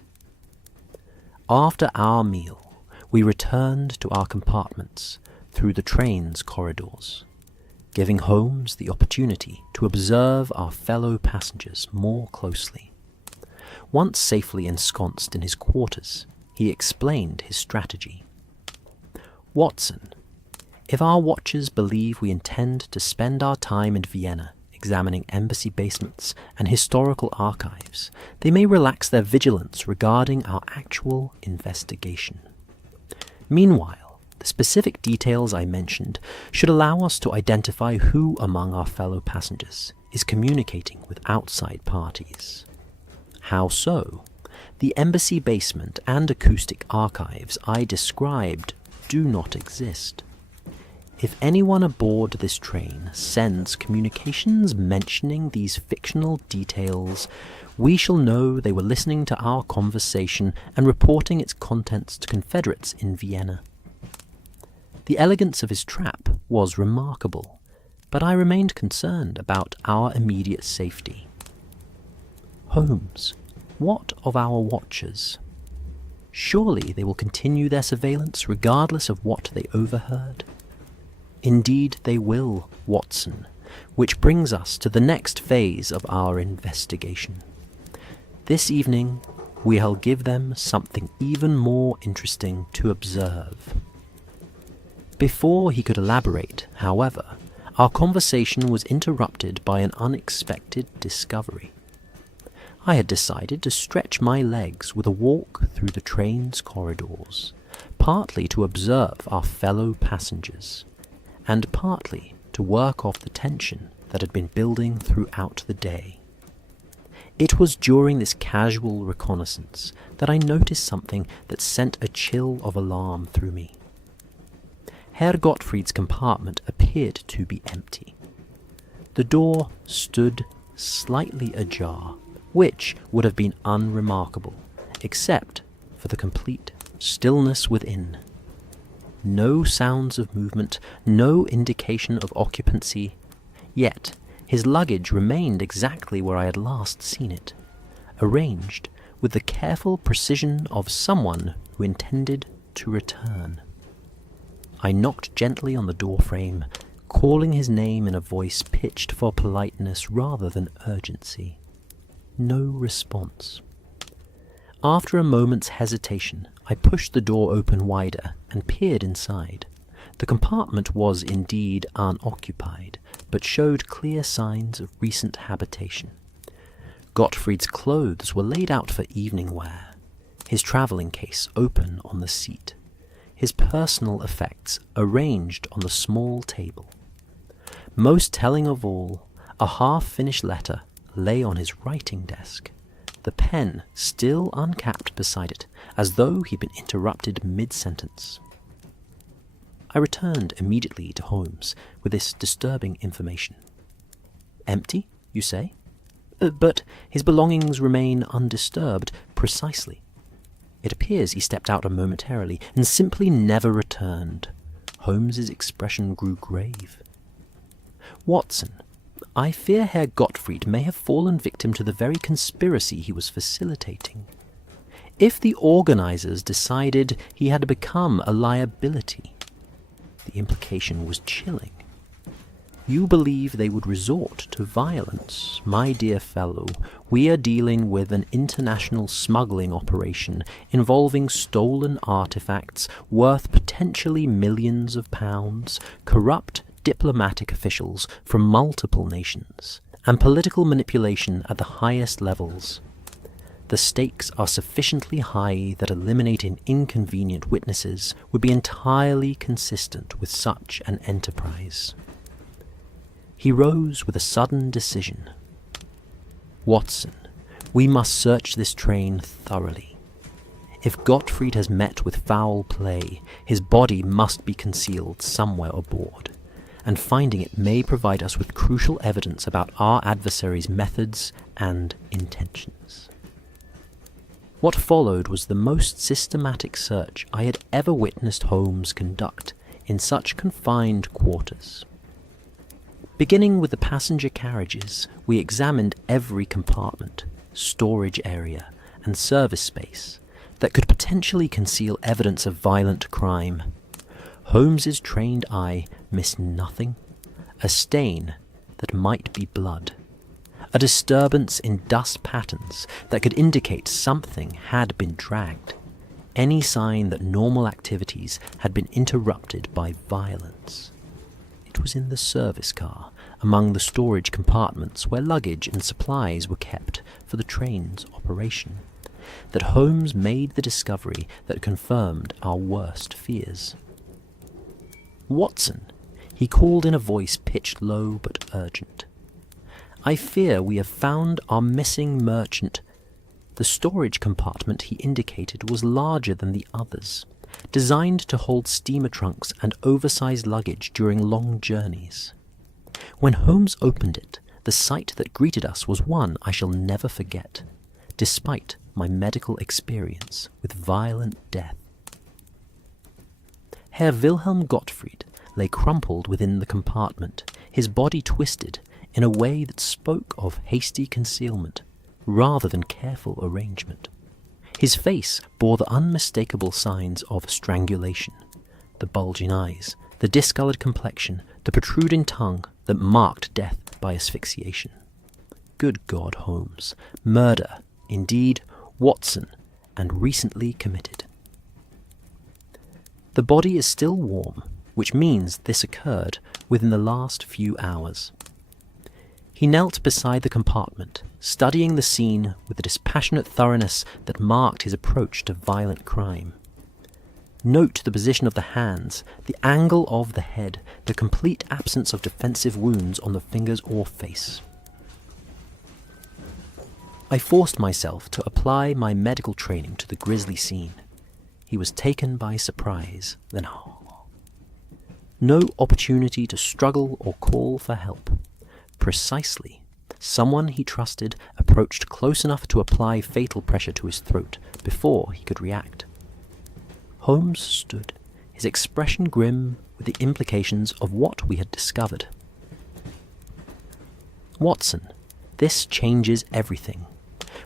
After our meal, we returned to our compartments through the train's corridors, giving Holmes the opportunity to observe our fellow passengers more closely. Once safely ensconced in his quarters, he explained his strategy. "Watson, if our watchers believe we intend to spend our time in Vienna examining embassy basements and historical archives, they may relax their vigilance regarding our actual investigation. Meanwhile, the specific details I mentioned should allow us to identify who among our fellow passengers is communicating with outside parties." How so? The embassy basement and acoustic archives I described do not exist. If anyone aboard this train sends communications mentioning these fictional details, we shall know they were listening to our conversation and reporting its contents to Confederates in Vienna. The elegance of his trap was remarkable, but I remained concerned about our immediate safety. "Holmes, what of our watchers? Surely they will continue their surveillance regardless of what they overheard?" "Indeed they will, Watson, which brings us to the next phase of our investigation. This evening we shall give them something even more interesting to observe." Before he could elaborate, however, our conversation was interrupted by an unexpected discovery. I had decided to stretch my legs with a walk through the train's corridors, partly to observe our fellow passengers, and partly to work off the tension that had been building throughout the day. It was during this casual reconnaissance that I noticed something that sent a chill of alarm through me. Herr Gottfried's compartment appeared to be empty. The door stood slightly ajar, which would have been unremarkable, except for the complete stillness within. No sounds of movement, no indication of occupancy, yet his luggage remained exactly where I had last seen it, arranged with the careful precision of someone who intended to return. I knocked gently on the doorframe, calling his name in a voice pitched for politeness rather than urgency. No response. After a moment's hesitation, I pushed the door open wider and peered inside. The compartment was indeed unoccupied, but showed clear signs of recent habitation. Gottfried's clothes were laid out for evening wear, his travelling case open on the seat, his personal effects arranged on the small table. Most telling of all, a half-finished letter lay on his writing desk, the pen still uncapped beside it, as though he'd been interrupted mid-sentence. I returned immediately to Holmes with this disturbing information. "Empty, you say? But his belongings remain undisturbed, precisely. It appears he stepped out momentarily and simply never returned." Holmes's expression grew grave. "Watson, I fear Herr Gottfried may have fallen victim to the very conspiracy he was facilitating. If the organizers decided he had become a liability," the implication was chilling, "you believe they would resort to violence? My dear fellow, we are dealing with an international smuggling operation involving stolen artifacts worth potentially millions of pounds, corrupt diplomatic officials from multiple nations, and political manipulation at the highest levels. the stakes are sufficiently high that eliminating inconvenient witnesses would be entirely consistent with such an enterprise. He rose with a sudden decision. Watson, we must search this train thoroughly. If Gottfried has met with foul play, his body must be concealed somewhere aboard, and finding it may provide us with crucial evidence about our adversary's methods and intentions. What followed was the most systematic search I had ever witnessed Holmes conduct in such confined quarters. Beginning with the passenger carriages, we examined every compartment, storage area, and service space that could potentially conceal evidence of violent crime. Holmes's trained eye missed nothing. A stain that might be blood. A disturbance in dust patterns that could indicate something had been dragged. Any sign that normal activities had been interrupted by violence. It was in the service car, among the storage compartments where luggage and supplies were kept for the train's operation, that Holmes made the discovery that confirmed our worst fears. "Watson," he called in a voice pitched low but urgent. "I fear we have found our missing merchant." The storage compartment he indicated was larger than the others, designed to hold steamer trunks and oversized luggage during long journeys. When Holmes opened it, the sight that greeted us was one I shall never forget, despite my medical experience with violent death. Herr Wilhelm Gottfried lay crumpled within the compartment, his body twisted in a way that spoke of hasty concealment rather than careful arrangement. His face bore the unmistakable signs of strangulation, the bulging eyes, the discolored complexion, the protruding tongue that marked death by asphyxiation. Good God, Holmes. Murder, indeed, Watson, and recently committed. The body is still warm, which means this occurred within the last few hours. He knelt beside the compartment, studying the scene with the dispassionate thoroughness that marked his approach to violent crime. Note the position of the hands, the angle of the head, the complete absence of defensive wounds on the fingers or face. I forced myself to apply my medical training to the grisly scene. He was taken by surprise, then no opportunity to struggle or call for help. Precisely. Someone he trusted approached close enough to apply fatal pressure to his throat before he could react. Holmes stood, his expression grim with the implications of what we had discovered. "Watson, this changes everything.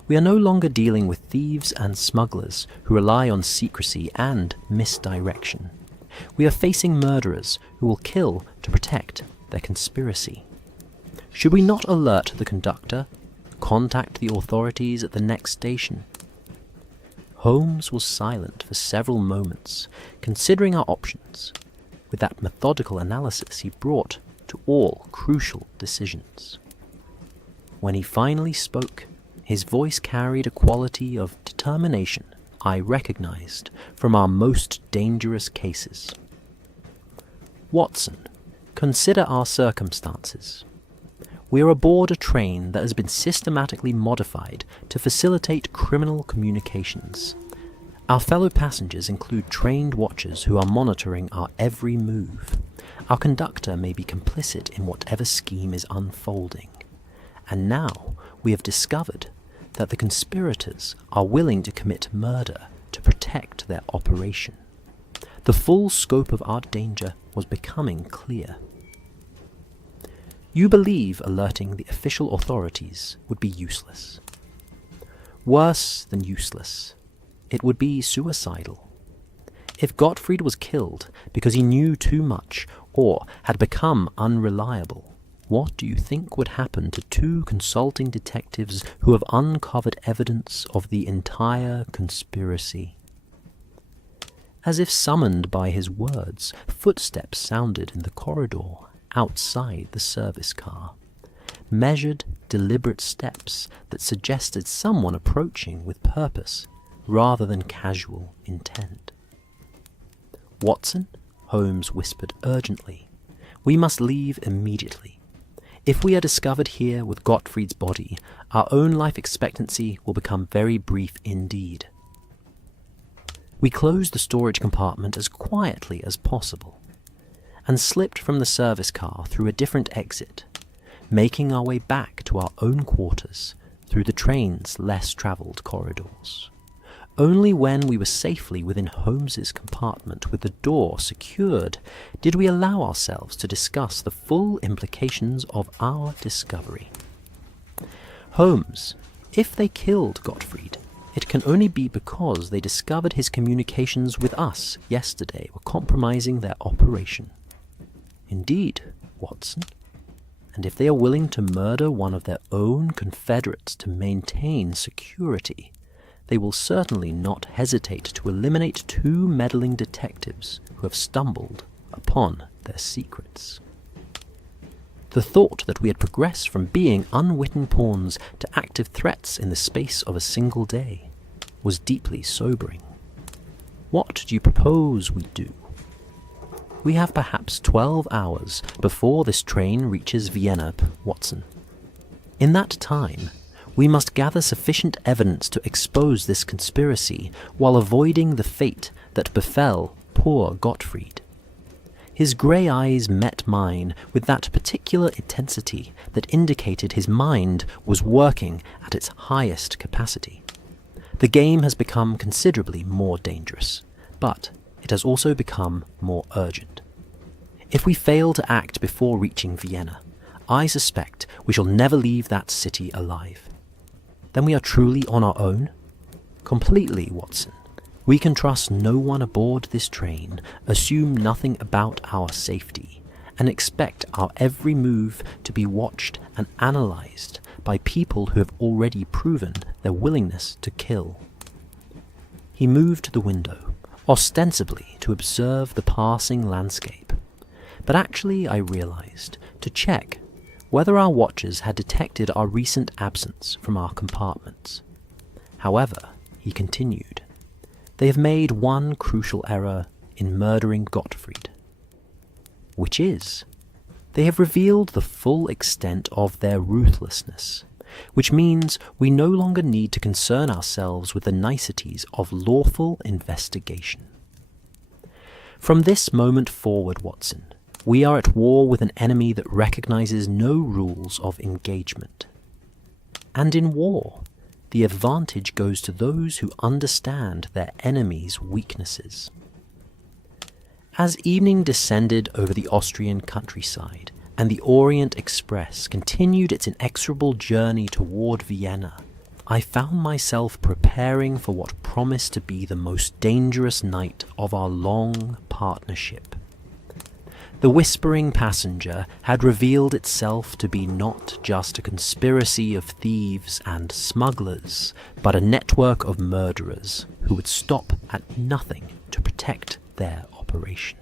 We are no longer dealing with thieves and smugglers who rely on secrecy and misdirection. We are facing murderers who will kill to protect their conspiracy. Should we not alert the conductor, contact the authorities at the next station?" Holmes was silent for several moments, considering our options. With that methodical analysis he brought to all crucial decisions. When he finally spoke, his voice carried a quality of determination I recognized from our most dangerous cases. "Watson, consider our circumstances. We are aboard a train that has been systematically modified to facilitate criminal communications. Our fellow passengers include trained watchers who are monitoring our every move. Our conductor may be complicit in whatever scheme is unfolding. And now we have discovered that the conspirators are willing to commit murder to protect their operation. The full scope of our danger was becoming clear. You believe alerting the official authorities would be useless. Worse than useless, it would be suicidal. If Gottfried was killed because he knew too much or had become unreliable, what do you think would happen to two consulting detectives who have uncovered evidence of the entire conspiracy? As if summoned by his words, footsteps sounded in the corridor outside the service car. measured, deliberate steps that suggested someone approaching with purpose rather than casual intent. "Watson," Holmes whispered urgently, "we must leave immediately. If we are discovered here with Gottfried's body, our own life expectancy will become very brief indeed." We closed the storage compartment as quietly as possible and slipped from the service car through a different exit, making our way back to our own quarters through the train's less travelled corridors. Only when we were safely within Holmes's compartment with the door secured did we allow ourselves to discuss the full implications of our discovery. "Holmes, if they killed Gottfried, it can only be because they discovered his communications with us yesterday were compromising their operation." "Indeed, Watson. And if they are willing to murder one of their own confederates to maintain security, they will certainly not hesitate to eliminate two meddling detectives who have stumbled upon their secrets." The thought that we had progressed from being unwitting pawns to active threats in the space of a single day was deeply sobering. "What do you propose we do?" "We have perhaps 12 hours before this train reaches Vienna, Watson. In that time, we must gather sufficient evidence to expose this conspiracy while avoiding the fate that befell poor Gottfried." His grey eyes met mine with that particular intensity that indicated his mind was working at its highest capacity. The game has become considerably more dangerous, but it has also become more urgent. If we fail to act before reaching Vienna, I suspect we shall never leave that city alive. Then we are truly on our own? Completely, Watson. We can trust no one aboard this train, assume nothing about our safety, and expect our every move to be watched and analysed by people who have already proven their willingness to kill. He moved to the window, ostensibly to observe the passing landscape, but actually, I realised, to check whether our watchers had detected our recent absence from our compartments. However, he continued, they have made one crucial error in murdering Gottfried. Which is, they have revealed the full extent of their ruthlessness, which means we no longer need to concern ourselves with the niceties of lawful investigation. From this moment forward, Watson, we are at war with an enemy that recognizes no rules of engagement. And in war, the advantage goes to those who understand their enemy's weaknesses. As evening descended over the Austrian countryside, and the Orient Express continued its inexorable journey toward Vienna, I found myself preparing for what promised to be the most dangerous night of our long partnership. The whispering passenger had revealed itself to be not just a conspiracy of thieves and smugglers, but a network of murderers who would stop at nothing to protect their operation.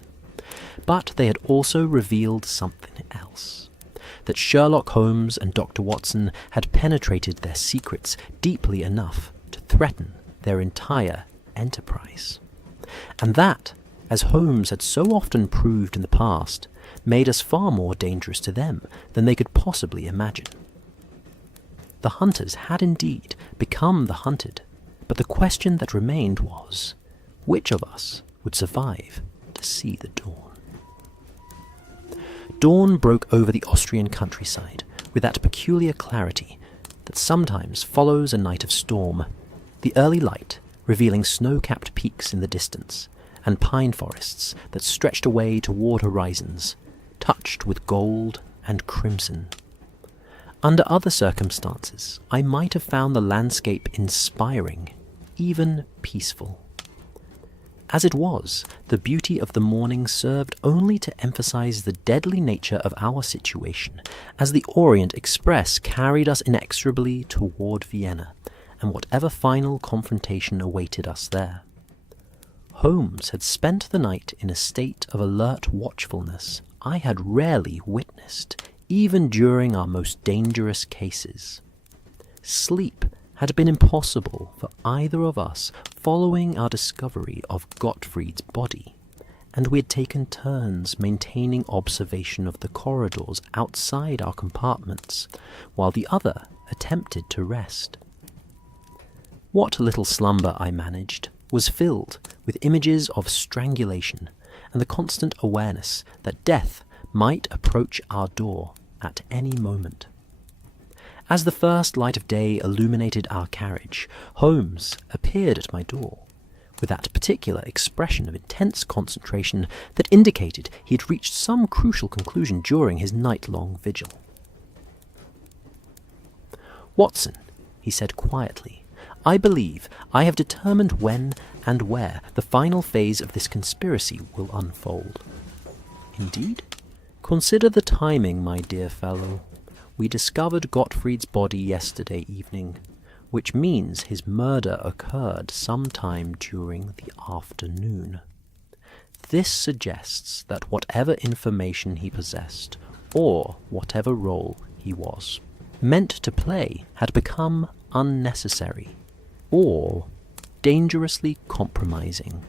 But they had also revealed something else, that Sherlock Holmes and Dr. Watson had penetrated their secrets deeply enough to threaten their entire enterprise. And that, as Holmes had so often proved in the past, made us far more dangerous to them than they could possibly imagine. The hunters had indeed become the hunted, but the question that remained was, which of us would survive to see the dawn? Dawn broke over the Austrian countryside with that peculiar clarity that sometimes follows a night of storm, the early light revealing snow-capped peaks in the distance, and pine forests that stretched away toward horizons, touched with gold and crimson. Under other circumstances, I might have found the landscape inspiring, even peaceful. As it was, the beauty of the morning served only to emphasize the deadly nature of our situation as the Orient Express carried us inexorably toward Vienna, and whatever final confrontation awaited us there. Holmes had spent the night in a state of alert watchfulness I had rarely witnessed, even during our most dangerous cases. Sleep had been impossible for either of us following our discovery of Gottfried's body, and we had taken turns maintaining observation of the corridors outside our compartments, while the other attempted to rest. What little slumber I managed was filled with images of strangulation and the constant awareness that death might approach our door at any moment. As the first light of day illuminated our carriage, Holmes appeared at my door, with that particular expression of intense concentration that indicated he had reached some crucial conclusion during his night-long vigil. "Watson," he said quietly, "I believe I have determined when and where the final phase of this conspiracy will unfold." "Indeed? Consider the timing, my dear fellow. We discovered Gottfried's body yesterday evening, which means his murder occurred sometime during the afternoon. This suggests that whatever information he possessed, or whatever role he was meant to play, had become unnecessary, or dangerously compromising."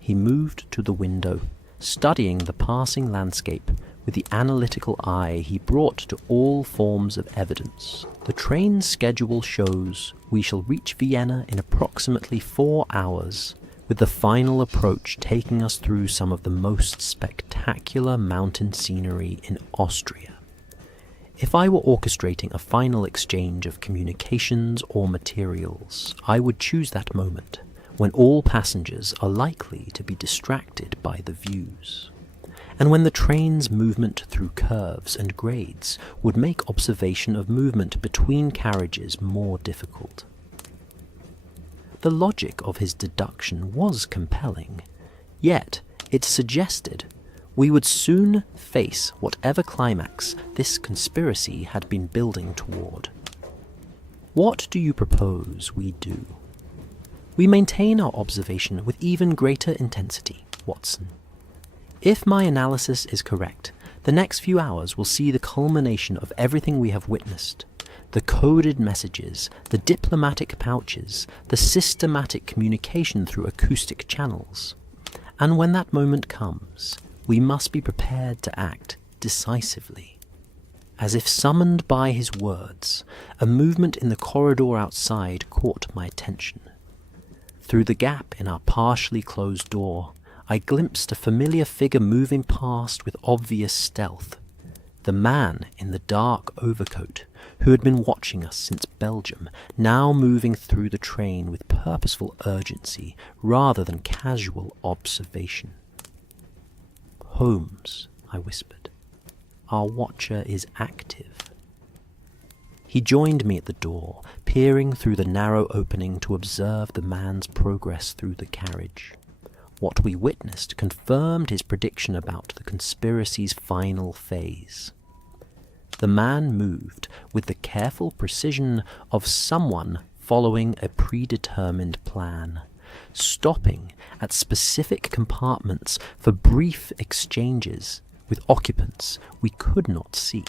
He moved to the window, studying the passing landscape with the analytical eye he brought to all forms of evidence. "The train schedule shows we shall reach Vienna in approximately 4 hours, with the final approach taking us through some of the most spectacular mountain scenery in Austria. If I were orchestrating a final exchange of communications or materials, I would choose that moment, when all passengers are likely to be distracted by the views, and when the train's movement through curves and grades would make observation of movement between carriages more difficult." The logic of his deduction was compelling, yet it suggested we would soon face whatever climax this conspiracy had been building toward. "What do you propose we do?" "We maintain our observation with even greater intensity, Watson. If my analysis is correct, the next few hours will see the culmination of everything we have witnessed: the coded messages, the diplomatic pouches, the systematic communication through acoustic channels. And when that moment comes, we must be prepared to act decisively." As if summoned by his words, a movement in the corridor outside caught my attention. Through the gap in our partially closed door, I glimpsed a familiar figure moving past with obvious stealth. The man in the dark overcoat, who had been watching us since Belgium, now moving through the train with purposeful urgency rather than casual observation. "Holmes," I whispered, "our watcher is active." He joined me at the door, peering through the narrow opening to observe the man's progress through the carriage. What we witnessed confirmed his prediction about the conspiracy's final phase. The man moved with the careful precision of someone following a predetermined plan, stopping at specific compartments for brief exchanges with occupants we could not see,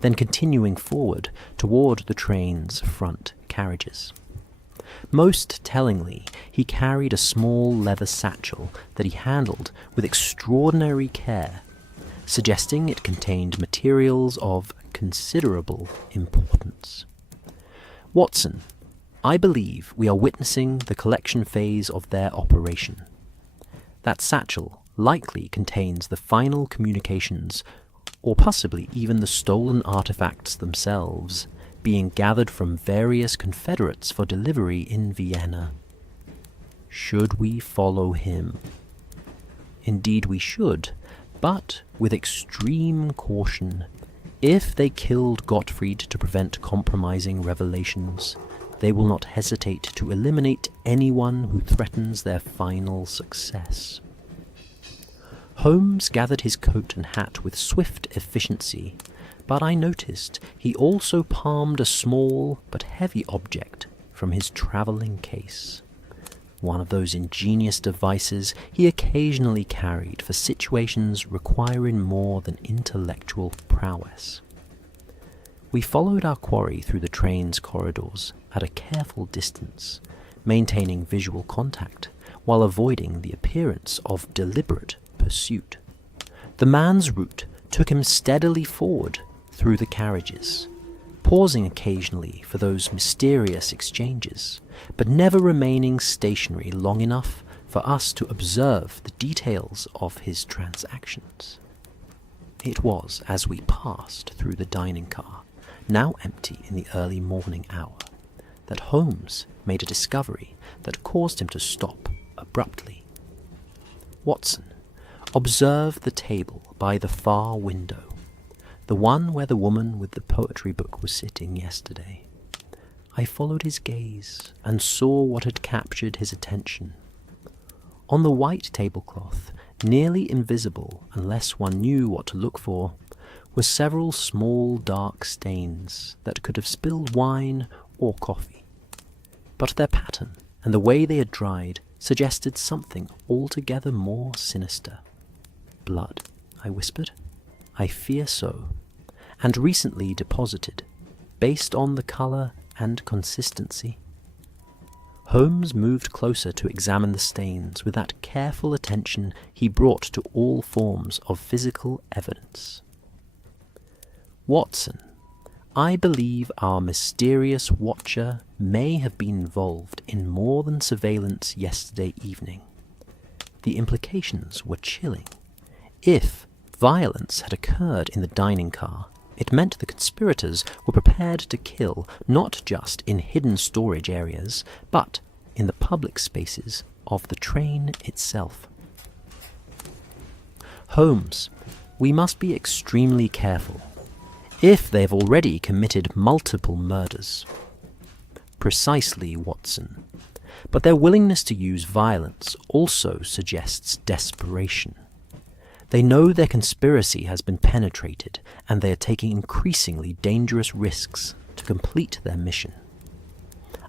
then continuing forward toward the train's front carriages. Most tellingly, he carried a small leather satchel that he handled with extraordinary care, suggesting it contained materials of considerable importance. "Watson, I believe we are witnessing the collection phase of their operation. That satchel likely contains the final communications, or possibly even the stolen artifacts themselves, being gathered from various confederates for delivery in Vienna. Should we follow him?" "Indeed we should, but with extreme caution. If they killed Gottfried to prevent compromising revelations, they will not hesitate to eliminate anyone who threatens their final success." Holmes gathered his coat and hat with swift efficiency, but I noticed he also palmed a small but heavy object from his travelling case. one of those ingenious devices he occasionally carried for situations requiring more than intellectual prowess. We followed our quarry through the train's corridors at a careful distance, maintaining visual contact while avoiding the appearance of deliberate pursuit. The man's route took him steadily forward through the carriages, pausing occasionally for those mysterious exchanges, but never remaining stationary long enough for us to observe the details of his transactions. It was as we passed through the dining car, now empty in the early morning hour, that Holmes made a discovery that caused him to stop abruptly. Watson, observe the table by the far window, the one where the woman with the poetry book was sitting yesterday. I followed his gaze and saw what had captured his attention. On the white tablecloth, nearly invisible unless one knew what to look for, were several small dark stains that could have spilled wine or coffee. But their pattern and the way they had dried suggested something altogether more sinister. Blood, I whispered. I fear so, and recently deposited, based on the colour and consistency. Holmes moved closer to examine the stains with that careful attention he brought to all forms of physical evidence. Watson, I believe our mysterious watcher may have been involved in more than surveillance yesterday evening. The implications were chilling. If violence had occurred in the dining car, it meant the conspirators were prepared to kill not just in hidden storage areas, but in the public spaces of the train itself. Holmes, we must be extremely careful. If they have already committed multiple murders. Precisely, Watson. But their willingness to use violence also suggests desperation. They know their conspiracy has been penetrated, and they are taking increasingly dangerous risks to complete their mission.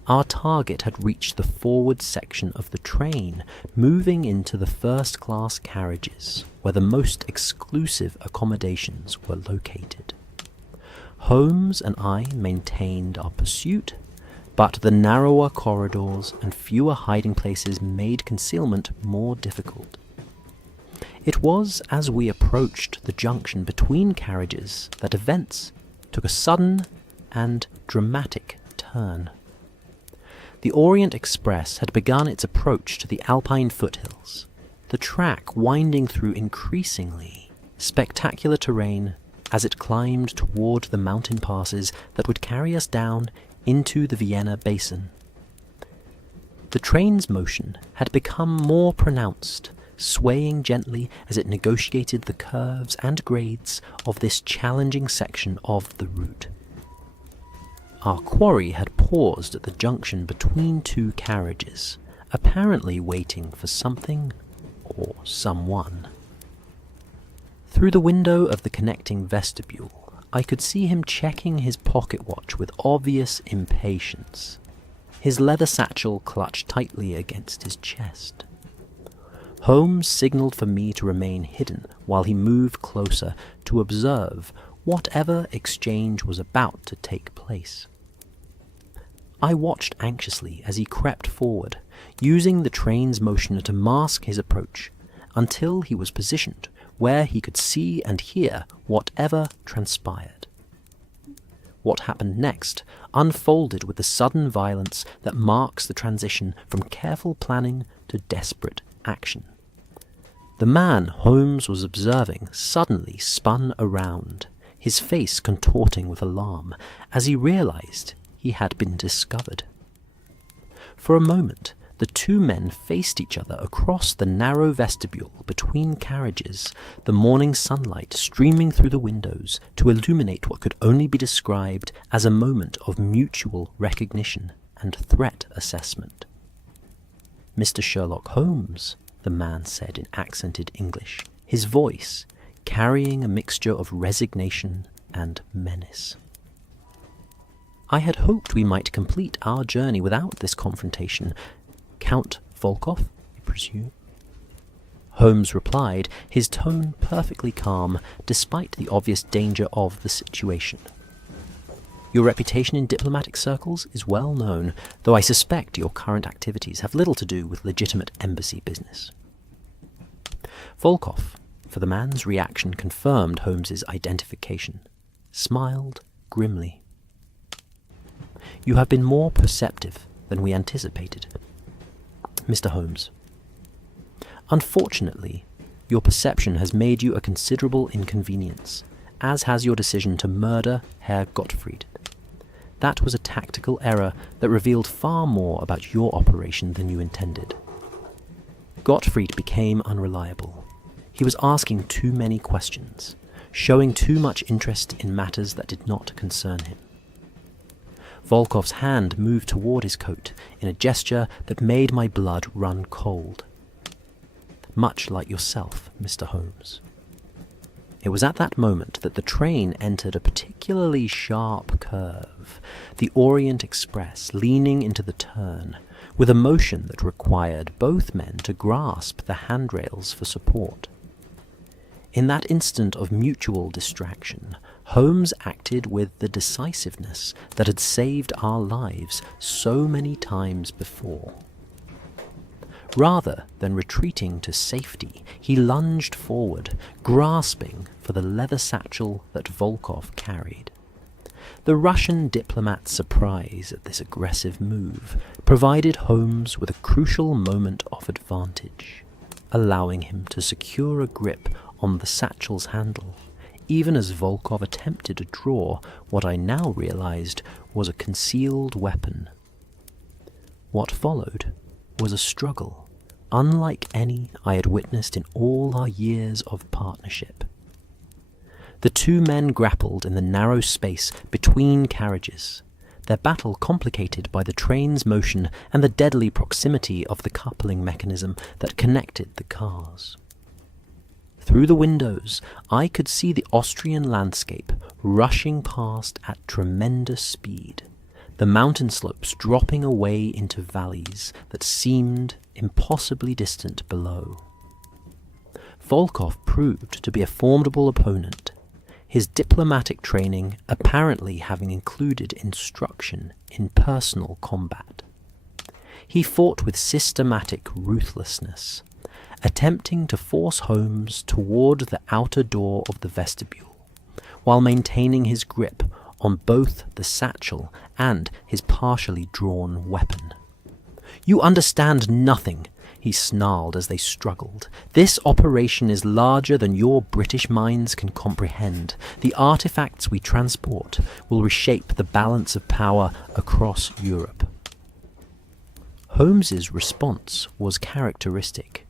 Our target had reached the forward section of the train, moving into the first-class carriages, where the most exclusive accommodations were located. Holmes and I maintained our pursuit, but the narrower corridors and fewer hiding places made concealment more difficult. It was as we approached the junction between carriages that events took a sudden and dramatic turn. The Orient Express had begun its approach to the Alpine foothills, the track winding through increasingly spectacular terrain as it climbed toward the mountain passes that would carry us down into the Vienna basin. The train's motion had become more pronounced, swaying gently as it negotiated the curves and grades of this challenging section of the route. Our quarry had paused at the junction between two carriages, apparently waiting for something or someone. Through the window of the connecting vestibule, I could see him checking his pocket watch with obvious impatience, his leather satchel clutched tightly against his chest. Holmes signalled for me to remain hidden while he moved closer to observe whatever exchange was about to take place. I watched anxiously as he crept forward, using the train's motion to mask his approach, until he was positioned where he could see and hear whatever transpired. What happened next unfolded with the sudden violence that marks the transition from careful planning to desperate action. The man Holmes was observing suddenly spun around, his face contorting with alarm as he realized he had been discovered. For a moment, the two men faced each other across the narrow vestibule between carriages, the morning sunlight streaming through the windows to illuminate what could only be described as a moment of mutual recognition and threat assessment. "Mr. Sherlock Holmes," the man said in accented English, his voice carrying a mixture of resignation and menace. I had hoped we might complete our journey without this confrontation. Count Volkov, you presume? Holmes replied, his tone perfectly calm, despite the obvious danger of the situation. Your reputation in diplomatic circles is well known, though I suspect your current activities have little to do with legitimate embassy business. Volkov, for the man's reaction confirmed Holmes's identification, smiled grimly. You have been more perceptive than we anticipated, Mr. Holmes. Unfortunately, your perception has made you a considerable inconvenience, as has your decision to murder Herr Gottfried. That was a tactical error that revealed far more about your operation than you intended. Gottfried became unreliable. He was asking too many questions, showing too much interest in matters that did not concern him. Volkov's hand moved toward his coat in a gesture that made my blood run cold. Much like yourself, Mr. Holmes. It was at that moment that the train entered a particularly sharp curve, the Orient Express leaning into the turn, with a motion that required both men to grasp the handrails for support. In that instant of mutual distraction, Holmes acted with the decisiveness that had saved our lives so many times before. Rather than retreating to safety, he lunged forward, grasping for the leather satchel that Volkov carried. The Russian diplomat's surprise at this aggressive move provided Holmes with a crucial moment of advantage, allowing him to secure a grip on the satchel's handle, even as Volkov attempted to draw what I now realized was a concealed weapon. What followed was a struggle, unlike any I had witnessed in all our years of partnership. The two men grappled in the narrow space between carriages, their battle complicated by the train's motion and the deadly proximity of the coupling mechanism that connected the cars. Through the windows, I could see the Austrian landscape rushing past at tremendous speed, the mountain slopes dropping away into valleys that seemed impossibly distant below. Volkov proved to be a formidable opponent, his diplomatic training apparently having included instruction in personal combat. He fought with systematic ruthlessness, attempting to force Holmes toward the outer door of the vestibule, while maintaining his grip on both the satchel and his partially drawn weapon. "You understand nothing," he snarled as they struggled. "This operation is larger than your British minds can comprehend. The artifacts we transport will reshape the balance of power across Europe." Holmes's response was characteristic.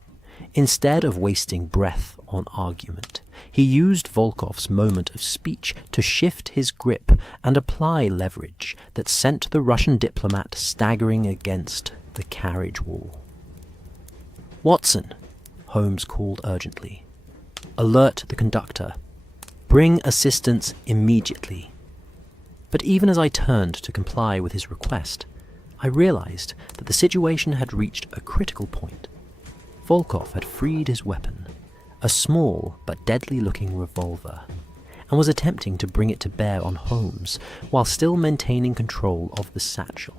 Instead of wasting breath on argument, he used Volkov's moment of speech to shift his grip and apply leverage that sent the Russian diplomat staggering against the carriage wall. "Watson," Holmes called urgently. "Alert the conductor. Bring assistance immediately." But even as I turned to comply with his request, I realized that the situation had reached a critical point. Volkov had freed his weapon, a small but deadly-looking revolver, and was attempting to bring it to bear on Holmes while still maintaining control of the satchel.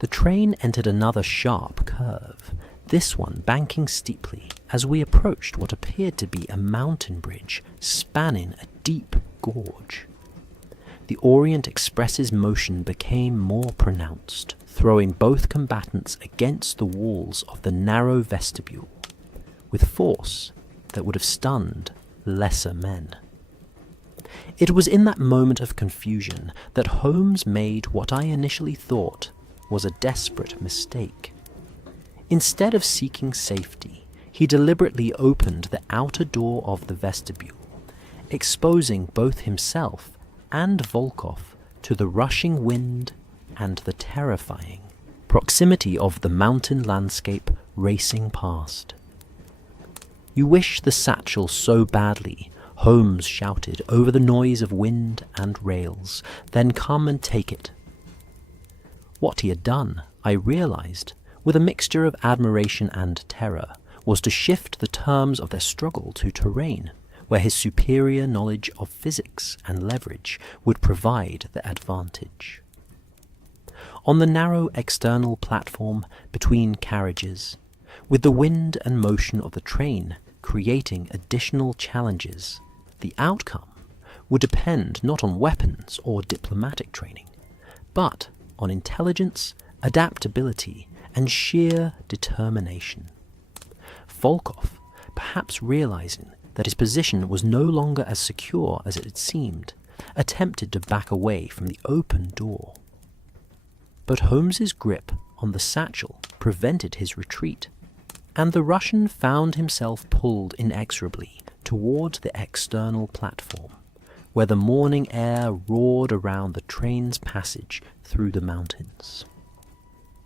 The train entered another sharp curve, this one banking steeply as we approached what appeared to be a mountain bridge spanning a deep gorge. The Orient Express's motion became more pronounced, throwing both combatants against the walls of the narrow vestibule, with force that would have stunned lesser men. It was in that moment of confusion that Holmes made what I initially thought was a desperate mistake. Instead of seeking safety, he deliberately opened the outer door of the vestibule, exposing both himself and Volkov to the rushing wind and the terrifying proximity of the mountain landscape racing past. "You wish the satchel so badly," Holmes shouted over the noise of wind and rails. "Then come and take it." What he had done, I realized, with a mixture of admiration and terror, was to shift the terms of their struggle to terrain, where his superior knowledge of physics and leverage would provide the advantage. On the narrow external platform between carriages, with the wind and motion of the train creating additional challenges, the outcome would depend not on weapons or diplomatic training, but on intelligence, adaptability, and sheer determination. Volkov, perhaps realizing that his position was no longer as secure as it had seemed, attempted to back away from the open door. But Holmes's grip on the satchel prevented his retreat, and the Russian found himself pulled inexorably toward the external platform, where the morning air roared around the train's passage through the mountains.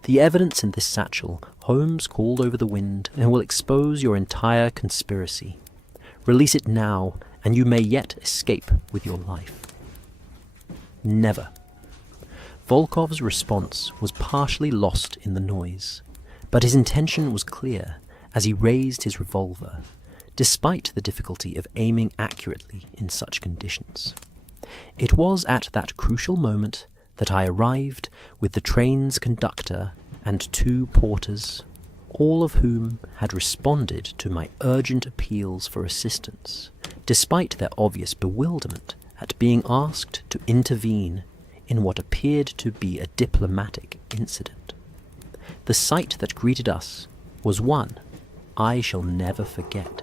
The evidence in this satchel Holmes called over the wind and will expose your entire conspiracy. Release it now, and you may yet escape with your life. Never. Volkov's response was partially lost in the noise, but his intention was clear as he raised his revolver, despite the difficulty of aiming accurately in such conditions. It was at that crucial moment that I arrived with the train's conductor and 2 porters, all of whom had responded to my urgent appeals for assistance, despite their obvious bewilderment at being asked to intervene in what appeared to be a diplomatic incident. The sight that greeted us was one I shall never forget.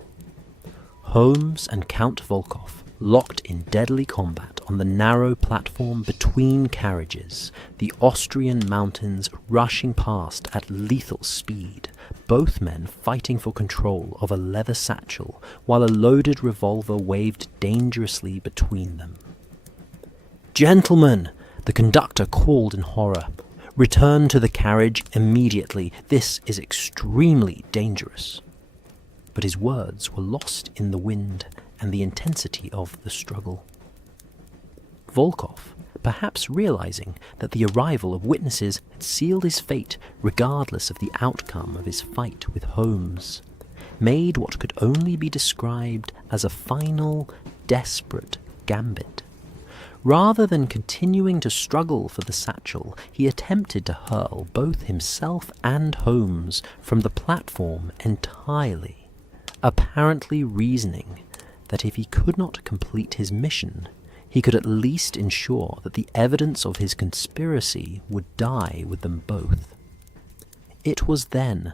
Holmes and Count Volkov locked in deadly combat on the narrow platform between carriages, the Austrian mountains rushing past at lethal speed, both men fighting for control of a leather satchel while a loaded revolver waved dangerously between them. "Gentlemen!" the conductor called in horror. "Return to the carriage immediately. This is extremely dangerous." But his words were lost in the wind and the intensity of the struggle. Volkov, perhaps realizing that the arrival of witnesses had sealed his fate regardless of the outcome of his fight with Holmes, made what could only be described as a final, desperate gambit. Rather than continuing to struggle for the satchel, he attempted to hurl both himself and Holmes from the platform entirely, apparently reasoning that if he could not complete his mission, he could at least ensure that the evidence of his conspiracy would die with them both. It was then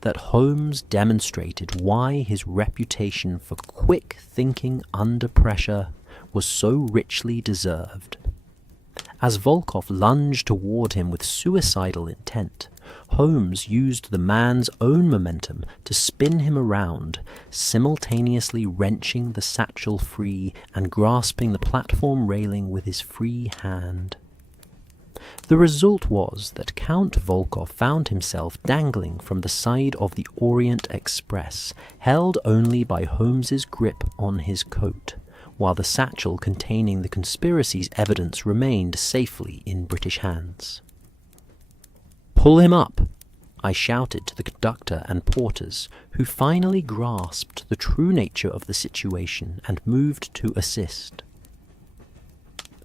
that Holmes demonstrated why his reputation for quick thinking under pressure was so richly deserved. As Volkov lunged toward him with suicidal intent, Holmes used the man's own momentum to spin him around, simultaneously wrenching the satchel free and grasping the platform railing with his free hand. The result was that Count Volkov found himself dangling from the side of the Orient Express, held only by Holmes's grip on his coat, while the satchel containing the conspiracy's evidence remained safely in British hands. "Pull him up!" I shouted to the conductor and porters, who finally grasped the true nature of the situation and moved to assist.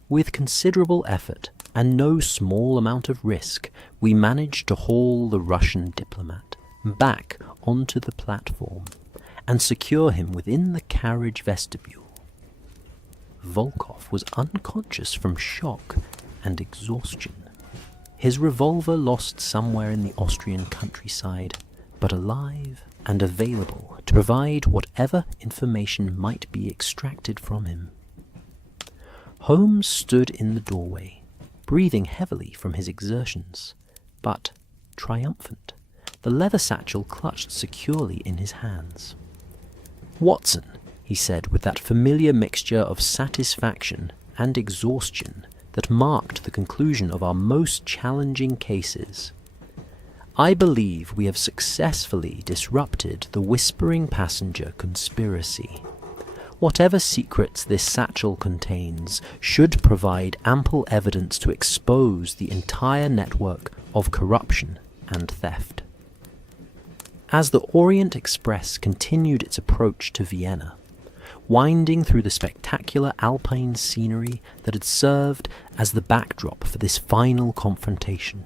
With considerable effort and no small amount of risk, we managed to haul the Russian diplomat back onto the platform and secure him within the carriage vestibule. Volkov was unconscious from shock and exhaustion, his revolver lost somewhere in the Austrian countryside, but alive and available to provide whatever information might be extracted from him. Holmes stood in the doorway, breathing heavily from his exertions, but triumphant, the leather satchel clutched securely in his hands. "Watson," he said with that familiar mixture of satisfaction and exhaustion that marked the conclusion of our most challenging cases, "I believe we have successfully disrupted the whispering passenger conspiracy. Whatever secrets this satchel contains should provide ample evidence to expose the entire network of corruption and theft." As the Orient Express continued its approach to Vienna, winding through the spectacular alpine scenery that had served as the backdrop for this final confrontation,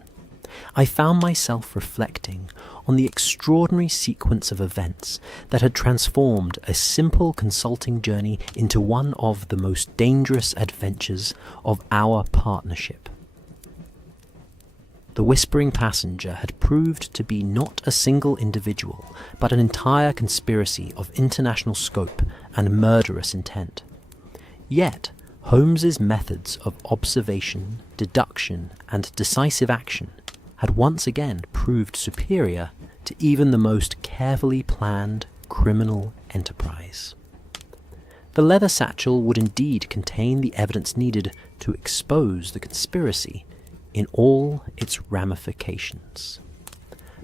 I found myself reflecting on the extraordinary sequence of events that had transformed a simple consulting journey into one of the most dangerous adventures of our partnership. The whispering passenger had proved to be not a single individual, but an entire conspiracy of international scope and murderous intent. Yet, Holmes's methods of observation, deduction, and decisive action had once again proved superior to even the most carefully planned criminal enterprise. The leather satchel would indeed contain the evidence needed to expose the conspiracy in all its ramifications.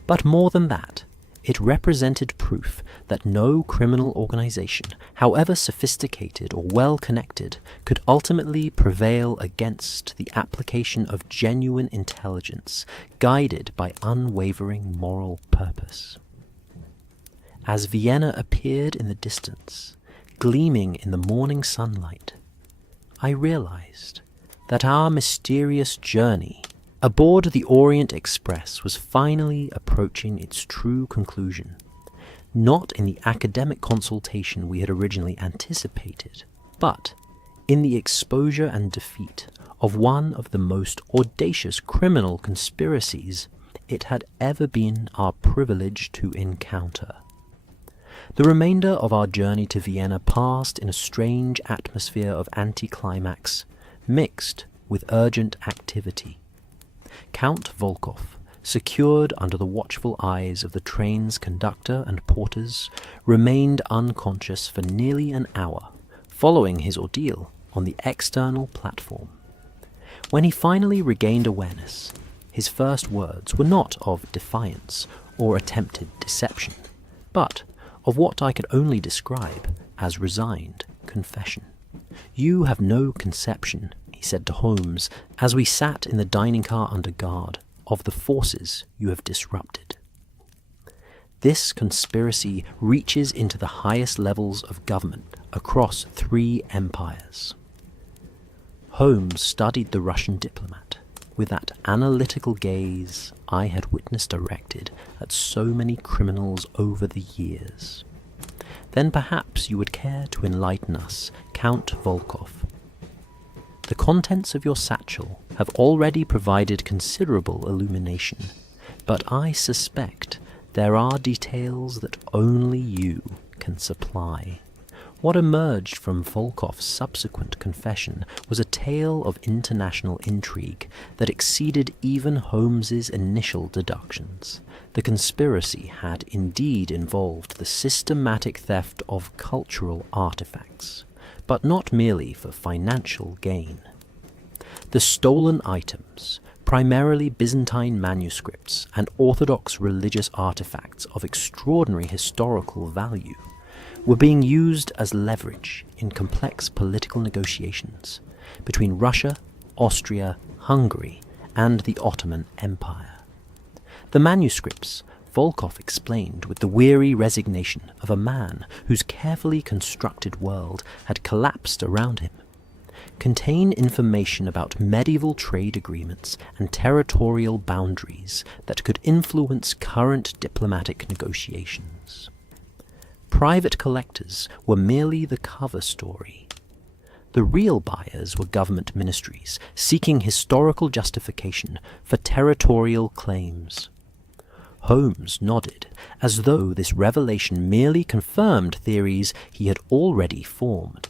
But more than that, it represented proof that no criminal organization, however sophisticated or well-connected, could ultimately prevail against the application of genuine intelligence, guided by unwavering moral purpose. As Vienna appeared in the distance, gleaming in the morning sunlight, I realized that our mysterious journey aboard the Orient Express was finally approaching its true conclusion, not in the academic consultation we had originally anticipated, but in the exposure and defeat of one of the most audacious criminal conspiracies it had ever been our privilege to encounter. The remainder of our journey to Vienna passed in a strange atmosphere of anticlimax, mixed with urgent activity. Count Volkov, secured under the watchful eyes of the train's conductor and porters, remained unconscious for nearly an hour following his ordeal on the external platform. When he finally regained awareness, his first words were not of defiance or attempted deception, but of what I could only describe as resigned confession. "You have no conception," he said to Holmes as we sat in the dining car under guard, "of the forces you have disrupted. This conspiracy reaches into the highest levels of government across 3 empires." Holmes studied the Russian diplomat with that analytical gaze I had witnessed directed at so many criminals over the years. "Then perhaps you would care to enlighten us, Count Volkov. The contents of your satchel have already provided considerable illumination, but I suspect there are details that only you can supply." What emerged from Volkov's subsequent confession was a tale of international intrigue that exceeded even Holmes's initial deductions. The conspiracy had indeed involved the systematic theft of cultural artifacts, but not merely for financial gain. The stolen items, primarily Byzantine manuscripts and Orthodox religious artifacts of extraordinary historical value, were being used as leverage in complex political negotiations between Russia, Austria, Hungary, and the Ottoman Empire. The manuscripts, Volkov explained with the weary resignation of a man whose carefully constructed world had collapsed around him, contain information about medieval trade agreements and territorial boundaries that could influence current diplomatic negotiations. Private collectors were merely the cover story. The real buyers were government ministries seeking historical justification for territorial claims. Holmes nodded, as though this revelation merely confirmed theories he had already formed.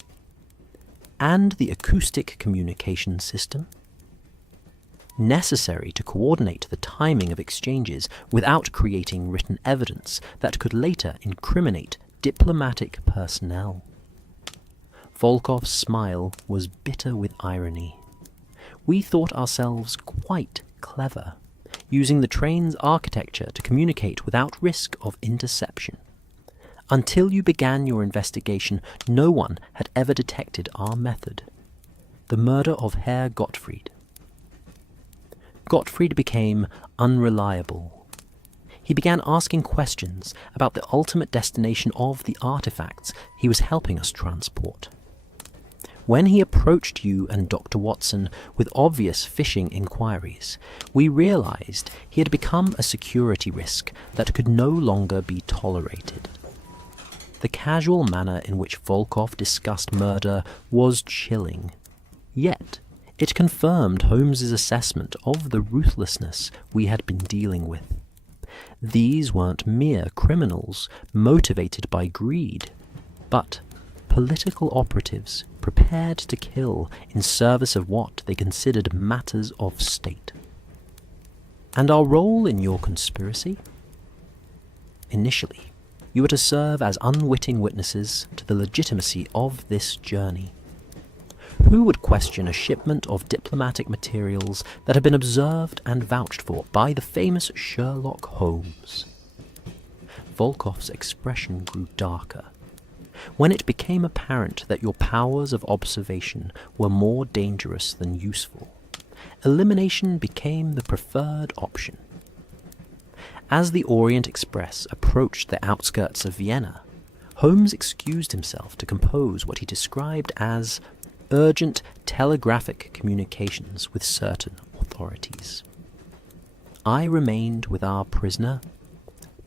And the acoustic communication system? Necessary to coordinate the timing of exchanges without creating written evidence that could later incriminate diplomatic personnel. Volkov's smile was bitter with irony. We thought ourselves quite clever, using the train's architecture to communicate without risk of interception. Until you began your investigation, no one had ever detected our method. The murder of Herr Gottfried. Gottfried became unreliable. He began asking questions about the ultimate destination of the artifacts he was helping us transport. When he approached you and Dr. Watson with obvious phishing inquiries, we realized he had become a security risk that could no longer be tolerated. The casual manner in which Volkov discussed murder was chilling, yet it confirmed Holmes's assessment of the ruthlessness we had been dealing with. These weren't mere criminals motivated by greed, but political operatives prepared to kill in service of what they considered matters of state. And our role in your conspiracy? Initially, you were to serve as unwitting witnesses to the legitimacy of this journey. Who would question a shipment of diplomatic materials that had been observed and vouched for by the famous Sherlock Holmes? Volkov's expression grew darker. When it became apparent that your powers of observation were more dangerous than useful, elimination became the preferred option. As the Orient Express approached the outskirts of Vienna, Holmes excused himself to compose what he described as urgent telegraphic communications with certain authorities. I remained with our prisoner,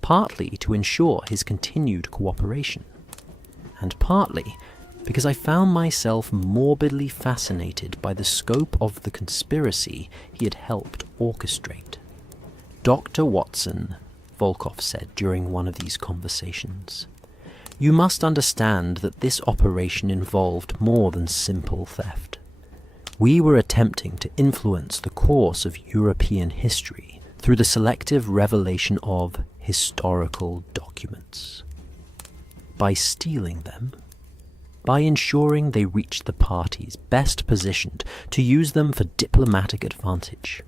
partly to ensure his continued cooperation, and partly because I found myself morbidly fascinated by the scope of the conspiracy he had helped orchestrate. Dr. Watson, Volkov said during one of these conversations, you must understand that this operation involved more than simple theft. We were attempting to influence the course of European history through the selective revelation of historical documents. By stealing them, by ensuring they reached the parties best positioned to use them for diplomatic advantage.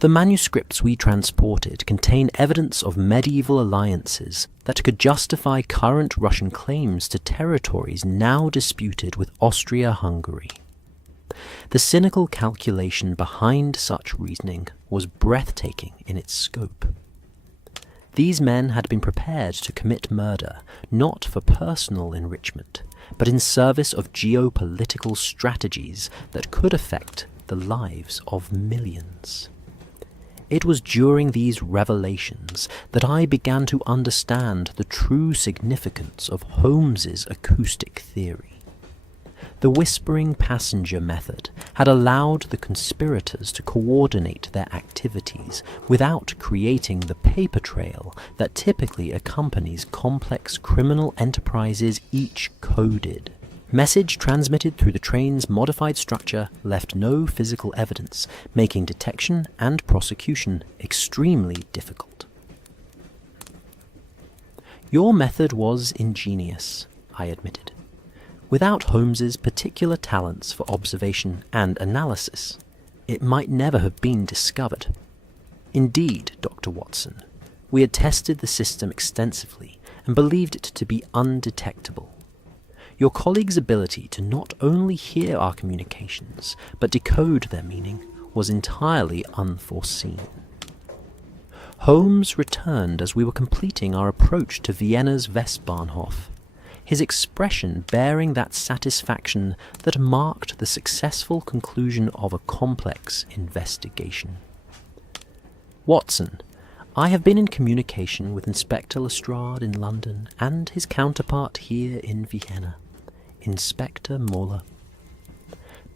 The manuscripts we transported contain evidence of medieval alliances that could justify current Russian claims to territories now disputed with Austria-Hungary. The cynical calculation behind such reasoning was breathtaking in its scope. These men had been prepared to commit murder not for personal enrichment, but in service of geopolitical strategies that could affect the lives of millions. It was during these revelations that I began to understand the true significance of Holmes's acoustic theory. The whispering passenger method had allowed the conspirators to coordinate their activities without creating the paper trail that typically accompanies complex criminal enterprises, each coded. Message transmitted through the train's modified structure left no physical evidence, making detection and prosecution extremely difficult. Your method was ingenious, I admitted. Without Holmes's particular talents for observation and analysis, it might never have been discovered. Indeed, Dr. Watson, we had tested the system extensively and believed it to be undetectable. Your colleague's ability to not only hear our communications, but decode their meaning was entirely unforeseen. Holmes returned as we were completing our approach to Vienna's Westbahnhof, his expression bearing that satisfaction that marked the successful conclusion of a complex investigation. Watson, I have been in communication with Inspector Lestrade in London and his counterpart here in Vienna, Inspector Moller.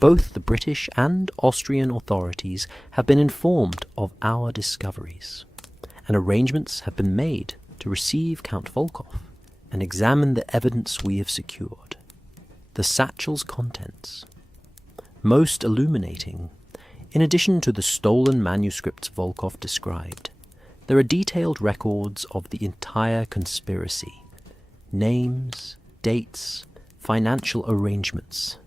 Both the British and Austrian authorities have been informed of our discoveries, and arrangements have been made to receive Count Volkov and examine the evidence we have secured. The satchel's contents, most illuminating, in addition to the stolen manuscripts Volkov described, there are detailed records of the entire conspiracy, names, dates, financial arrangements,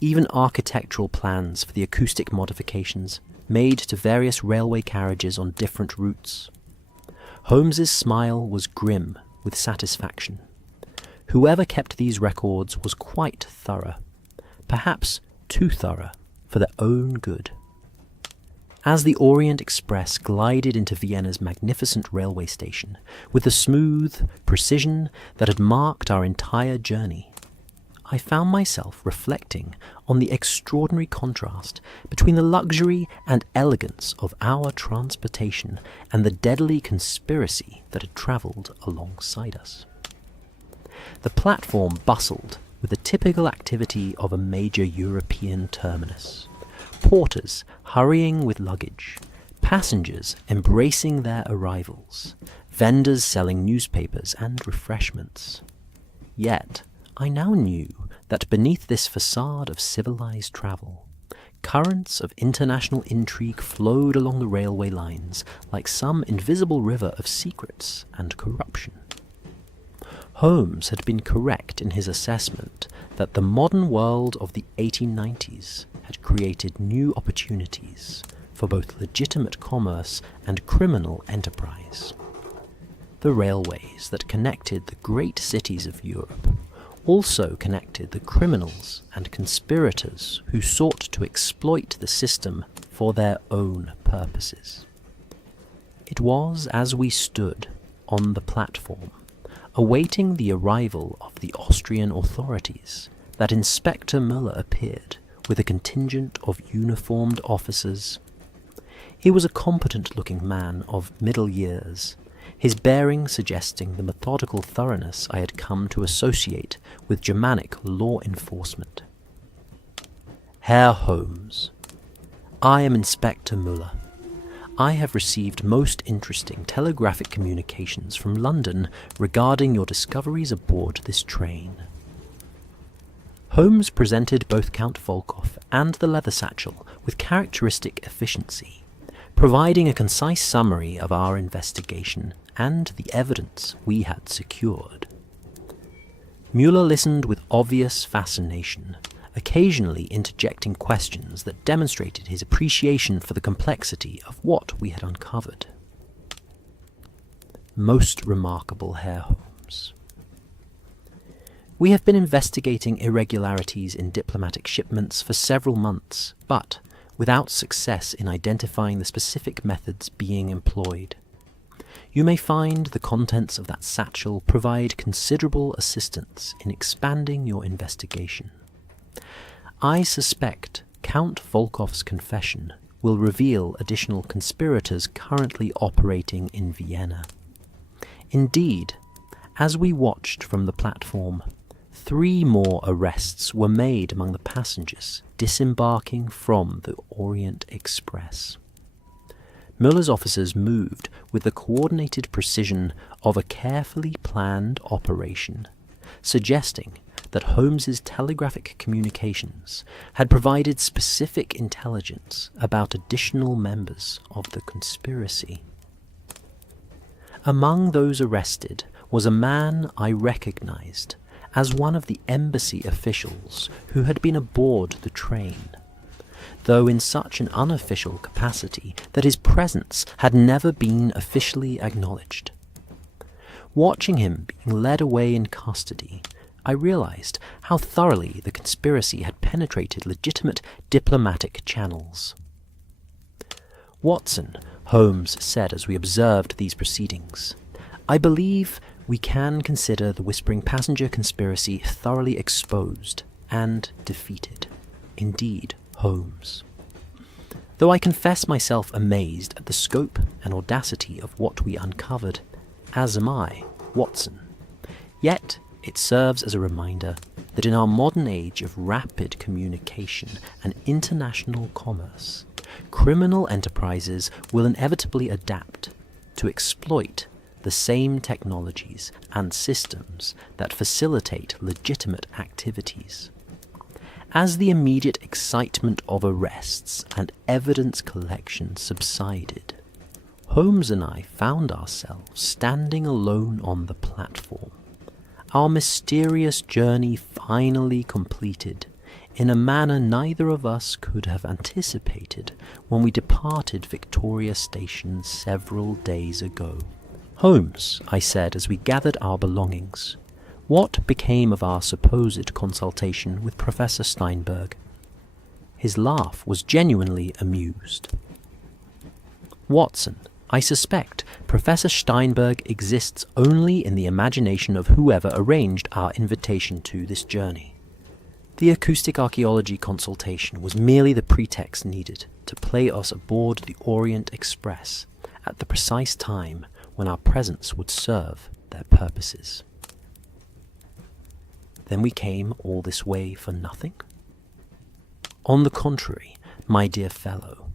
even architectural plans for the acoustic modifications made to various railway carriages on different routes. Holmes's smile was grim with satisfaction. Whoever kept these records was quite thorough, perhaps too thorough for their own good. As the Orient Express glided into Vienna's magnificent railway station with the smooth precision that had marked our entire journey, I found myself reflecting on the extraordinary contrast between the luxury and elegance of our transportation and the deadly conspiracy that had travelled alongside us. The platform bustled with the typical activity of a major European terminus. Porters hurrying with luggage, passengers embracing their arrivals, vendors selling newspapers and refreshments. Yet, I now knew that beneath this facade of civilized travel, currents of international intrigue flowed along the railway lines like some invisible river of secrets and corruption. Holmes had been correct in his assessment that the modern world of the 1890s had created new opportunities for both legitimate commerce and criminal enterprise. The railways that connected the great cities of Europe also connected the criminals and conspirators who sought to exploit the system for their own purposes. It was as we stood on the platform, awaiting the arrival of the Austrian authorities, that Inspector Müller appeared with a contingent of uniformed officers. He was a competent-looking man of middle years, his bearing suggesting the methodical thoroughness I had come to associate with Germanic law enforcement. Herr Holmes, I am Inspector Müller. I have received most interesting telegraphic communications from London regarding your discoveries aboard this train. Holmes presented both Count Volkoff and the leather satchel with characteristic efficiency, providing a concise summary of our investigation and the evidence we had secured. Müller listened with obvious fascination, occasionally interjecting questions that demonstrated his appreciation for the complexity of what we had uncovered. Most remarkable, Herr Holmes. We have been investigating irregularities in diplomatic shipments for several months, but without success in identifying the specific methods being employed. You may find the contents of that satchel provide considerable assistance in expanding your investigation. I suspect Count Volkoff's confession will reveal additional conspirators currently operating in Vienna. Indeed, as we watched from the platform, 3 more arrests were made among the passengers disembarking from the Orient Express. Müller's officers moved with the coordinated precision of a carefully planned operation, suggesting that Holmes's telegraphic communications had provided specific intelligence about additional members of the conspiracy. Among those arrested was a man I recognized as one of the embassy officials who had been aboard the train, though in such an unofficial capacity that his presence had never been officially acknowledged. Watching him being led away in custody, I realized how thoroughly the conspiracy had penetrated legitimate diplomatic channels. "Watson," Holmes said as we observed these proceedings, "I believe we can consider the Whispering Passenger conspiracy thoroughly exposed and defeated. Indeed, Holmes. Though I confess myself amazed at the scope and audacity of what we uncovered, as am I, Watson, yet it serves as a reminder that in our modern age of rapid communication and international commerce, criminal enterprises will inevitably adapt to exploit the same technologies and systems that facilitate legitimate activities. As the immediate excitement of arrests and evidence collection subsided, Holmes and I found ourselves standing alone on the platform, our mysterious journey finally completed in a manner neither of us could have anticipated when we departed Victoria Station several days ago. "Holmes," I said as we gathered our belongings, "what became of our supposed consultation with Professor Steinberg?" His laugh was genuinely amused. Watson, I suspect Professor Steinberg exists only in the imagination of whoever arranged our invitation to this journey. The acoustic archaeology consultation was merely the pretext needed to play us aboard the Orient Express at the precise time when our presence would serve their purposes. Then we came all this way for nothing? On the contrary, my dear fellow,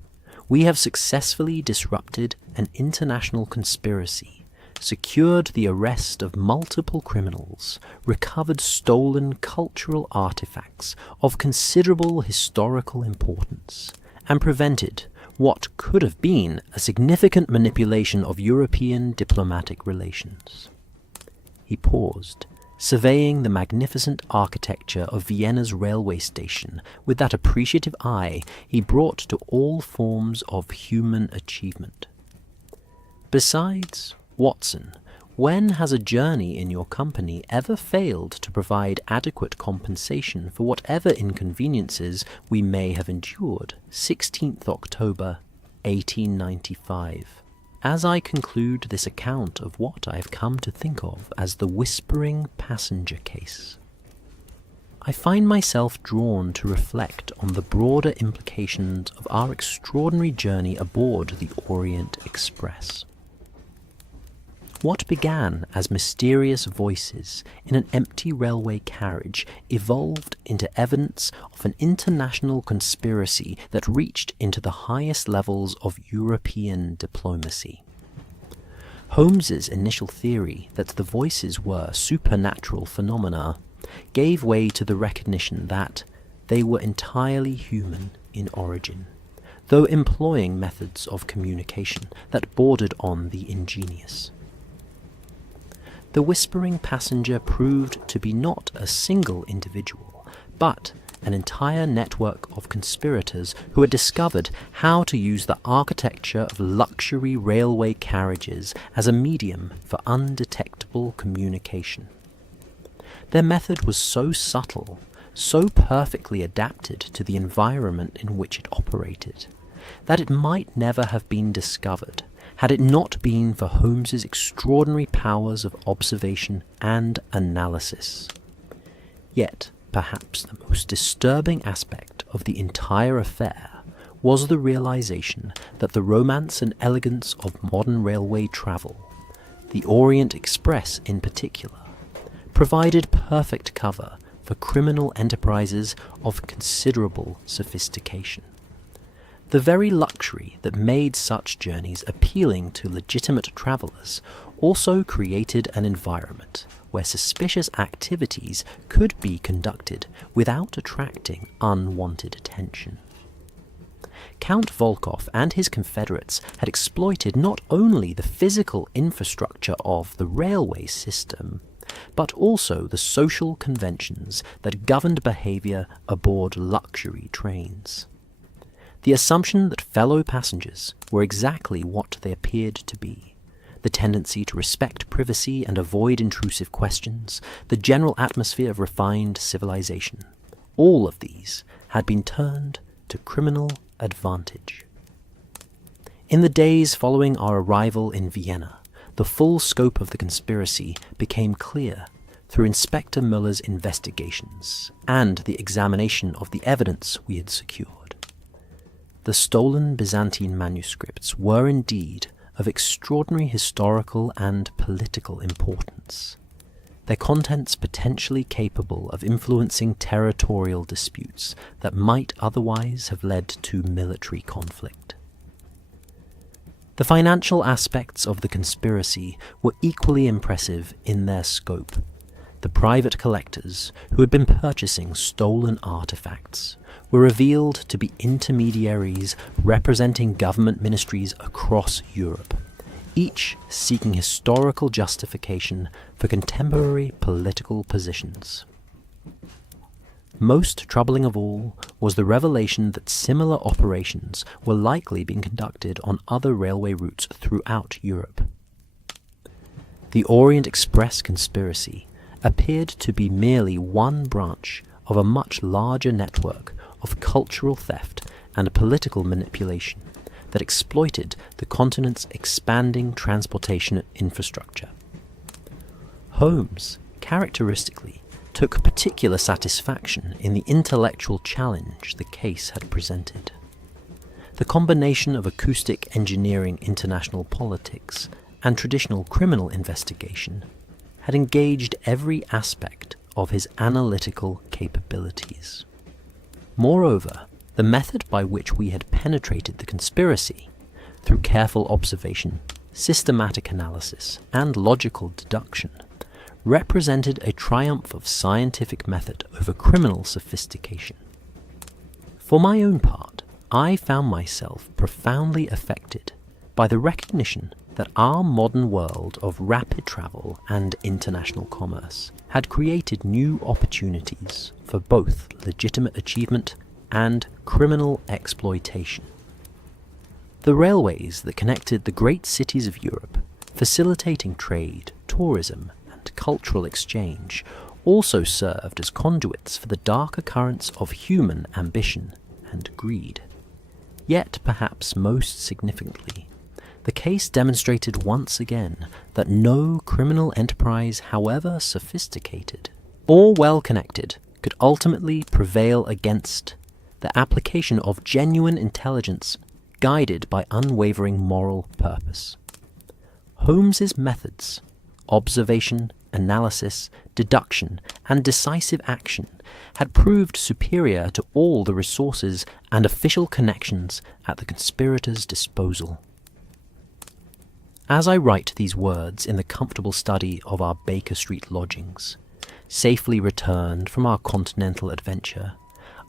we have successfully disrupted an international conspiracy, secured the arrest of multiple criminals, recovered stolen cultural artifacts of considerable historical importance, and prevented what could have been a significant manipulation of European diplomatic relations. He paused, surveying the magnificent architecture of Vienna's railway station with that appreciative eye he brought to all forms of human achievement. Besides, Watson, when has a journey in your company ever failed to provide adequate compensation for whatever inconveniences we may have endured? 16th October, 1895. As I conclude this account of what I have come to think of as the whispering passenger case, I find myself drawn to reflect on the broader implications of our extraordinary journey aboard the Orient Express. What began as mysterious voices in an empty railway carriage evolved into evidence of an international conspiracy that reached into the highest levels of European diplomacy. Holmes's initial theory that the voices were supernatural phenomena gave way to the recognition that they were entirely human in origin, though employing methods of communication that bordered on the ingenious. The whispering passenger proved to be not a single individual, but an entire network of conspirators who had discovered how to use the architecture of luxury railway carriages as a medium for undetectable communication. Their method was so subtle, so perfectly adapted to the environment in which it operated, that it might never have been discovered had it not been for Holmes's extraordinary powers of observation and analysis. Yet, perhaps the most disturbing aspect of the entire affair was the realization that the romance and elegance of modern railway travel, the Orient Express in particular, provided perfect cover for criminal enterprises of considerable sophistication. The very luxury that made such journeys appealing to legitimate travellers also created an environment where suspicious activities could be conducted without attracting unwanted attention. Count Volkov and his confederates had exploited not only the physical infrastructure of the railway system, but also the social conventions that governed behaviour aboard luxury trains. The assumption that fellow passengers were exactly what they appeared to be, the tendency to respect privacy and avoid intrusive questions, the general atmosphere of refined civilization, all of these had been turned to criminal advantage. In the days following our arrival in Vienna, the full scope of the conspiracy became clear through Inspector Muller's investigations and the examination of the evidence we had secured. The stolen Byzantine manuscripts were indeed of extraordinary historical and political importance, their contents potentially capable of influencing territorial disputes that might otherwise have led to military conflict. The financial aspects of the conspiracy were equally impressive in their scope. The private collectors who had been purchasing stolen artifacts were revealed to be intermediaries representing government ministries across Europe, each seeking historical justification for contemporary political positions. Most troubling of all was the revelation that similar operations were likely being conducted on other railway routes throughout Europe. The Orient Express conspiracy appeared to be merely one branch of a much larger network of cultural theft and political manipulation that exploited the continent's expanding transportation infrastructure. Holmes, characteristically, took particular satisfaction in the intellectual challenge the case had presented. The combination of acoustic engineering international politics and traditional criminal investigation had engaged every aspect of his analytical capabilities. Moreover, the method by which we had penetrated the conspiracy, through careful observation, systematic analysis, and logical deduction, represented a triumph of scientific method over criminal sophistication. For my own part, I found myself profoundly affected by the recognition that our modern world of rapid travel and international commerce had created new opportunities for both legitimate achievement and criminal exploitation. The railways that connected the great cities of Europe, facilitating trade, tourism, and cultural exchange, also served as conduits for the darker currents of human ambition and greed. Yet, perhaps most significantly, the case demonstrated once again that no criminal enterprise, however sophisticated or well connected, could ultimately prevail against the application of genuine intelligence guided by unwavering moral purpose. Holmes's methods, observation, analysis, deduction, and decisive action had proved superior to all the resources and official connections at the conspirators' disposal. As I write these words in the comfortable study of our Baker Street lodgings, safely returned from our continental adventure,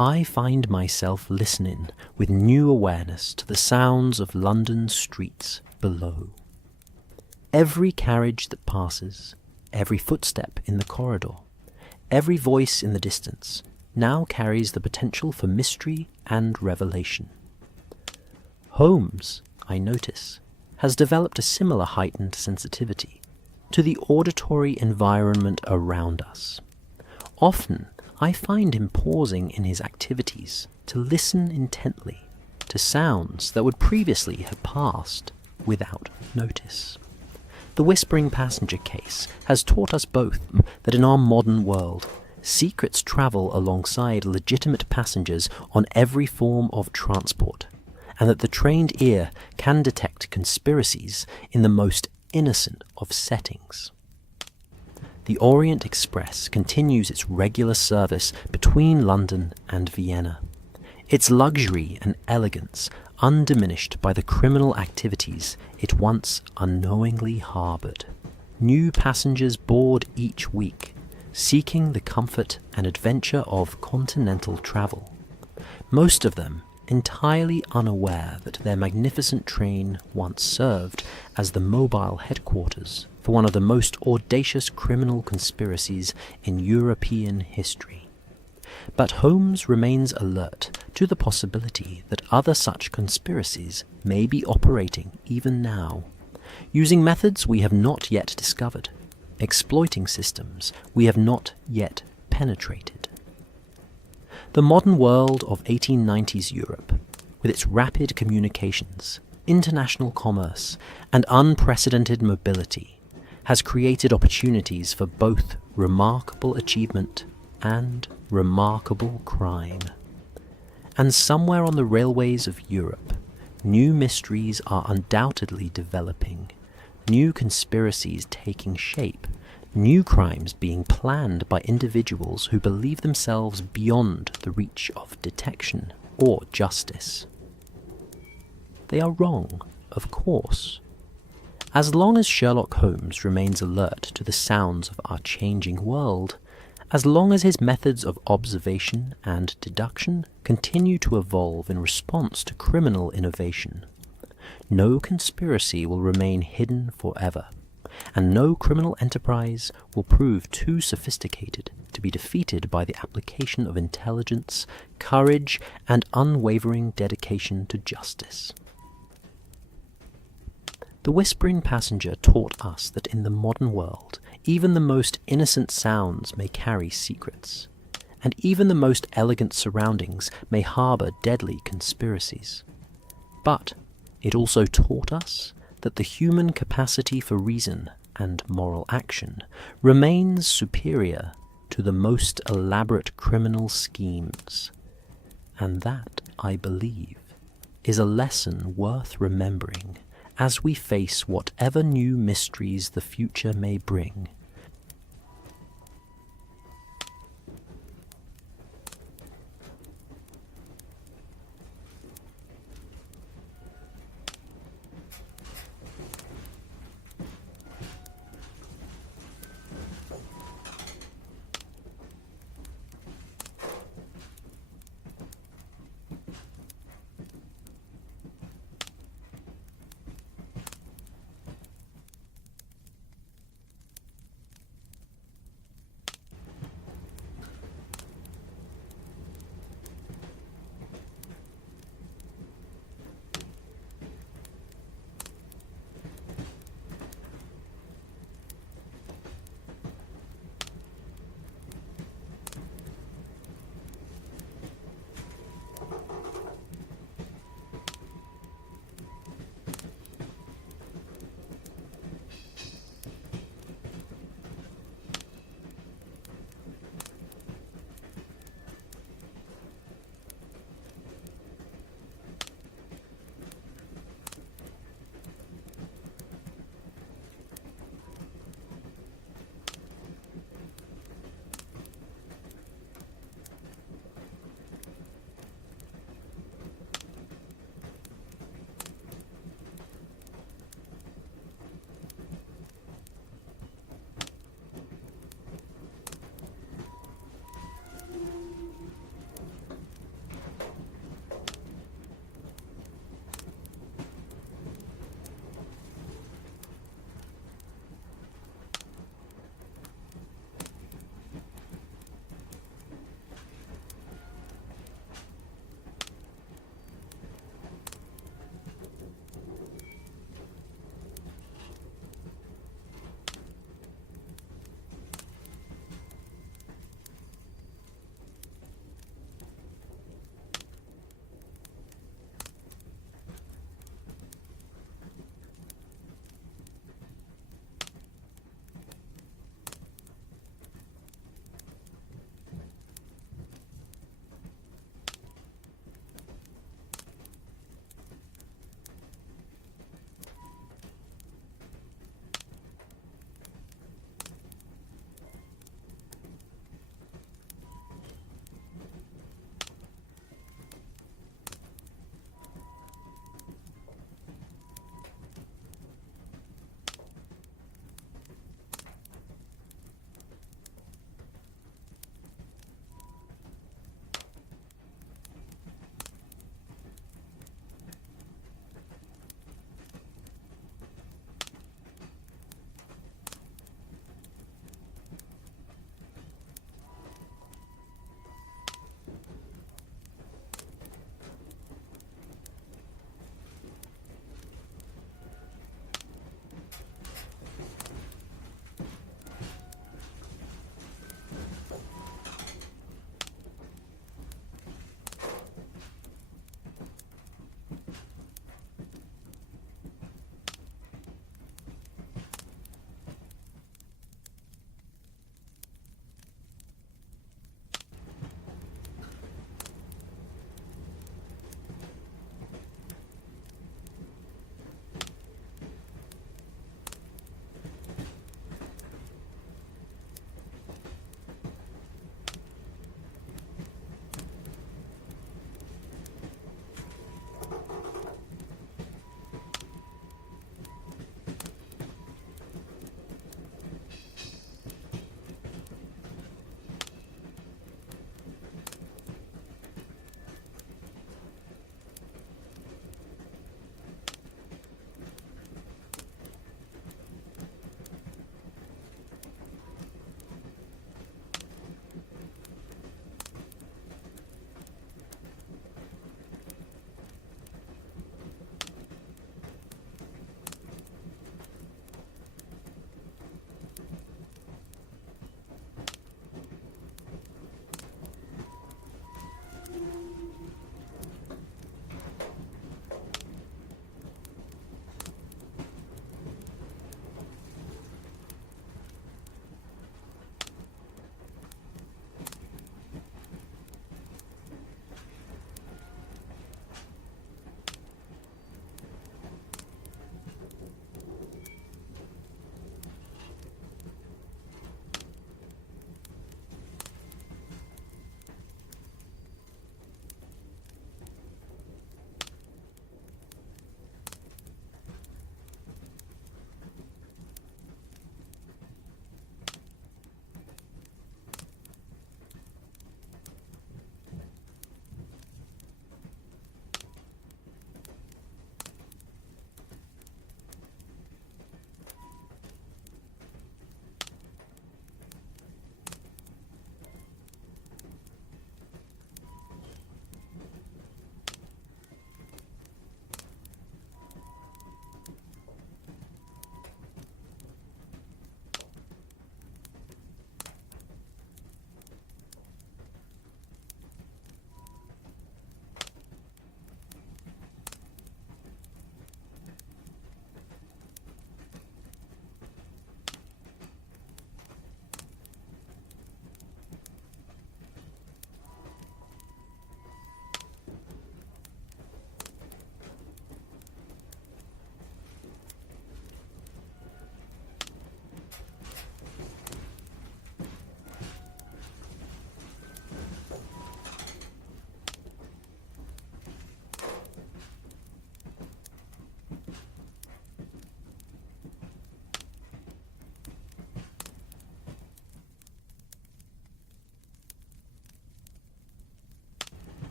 I find myself listening with new awareness to the sounds of London's streets below. Every carriage that passes, every footstep in the corridor, every voice in the distance now carries the potential for mystery and revelation. Holmes, I notice, has developed a similar heightened sensitivity to the auditory environment around us. Often, I find him pausing in his activities to listen intently to sounds that would previously have passed without notice. The whispering passenger case has taught us both that in our modern world, secrets travel alongside legitimate passengers on every form of transport, and that the trained ear can detect conspiracies in the most innocent of settings. The Orient Express continues its regular service between London and Vienna, its luxury and elegance undiminished by the criminal activities it once unknowingly harboured. New passengers board each week, seeking the comfort and adventure of continental travel, most of them entirely unaware that their magnificent train once served as the mobile headquarters for one of the most audacious criminal conspiracies in European history. But Holmes remains alert to the possibility that other such conspiracies may be operating even now, using methods we have not yet discovered, exploiting systems we have not yet penetrated. The modern world of 1890s Europe, with its rapid communications, international commerce, and unprecedented mobility, has created opportunities for both remarkable achievement and remarkable crime. And somewhere on the railways of Europe, new mysteries are undoubtedly developing, new conspiracies taking shape, new crimes being planned by individuals who believe themselves beyond the reach of detection or justice. They are wrong, of course. As long as Sherlock Holmes remains alert to the sounds of our changing world, as long as his methods of observation and deduction continue to evolve in response to criminal innovation, no conspiracy will remain hidden forever, and no criminal enterprise will prove too sophisticated to be defeated by the application of intelligence, courage, and unwavering dedication to justice. The whispering passenger taught us that in the modern world, even the most innocent sounds may carry secrets, and even the most elegant surroundings may harbour deadly conspiracies. But It also taught us that the human capacity for reason and moral action remains superior to the most elaborate criminal schemes. And that, I believe, is a lesson worth remembering as we face whatever new mysteries the future may bring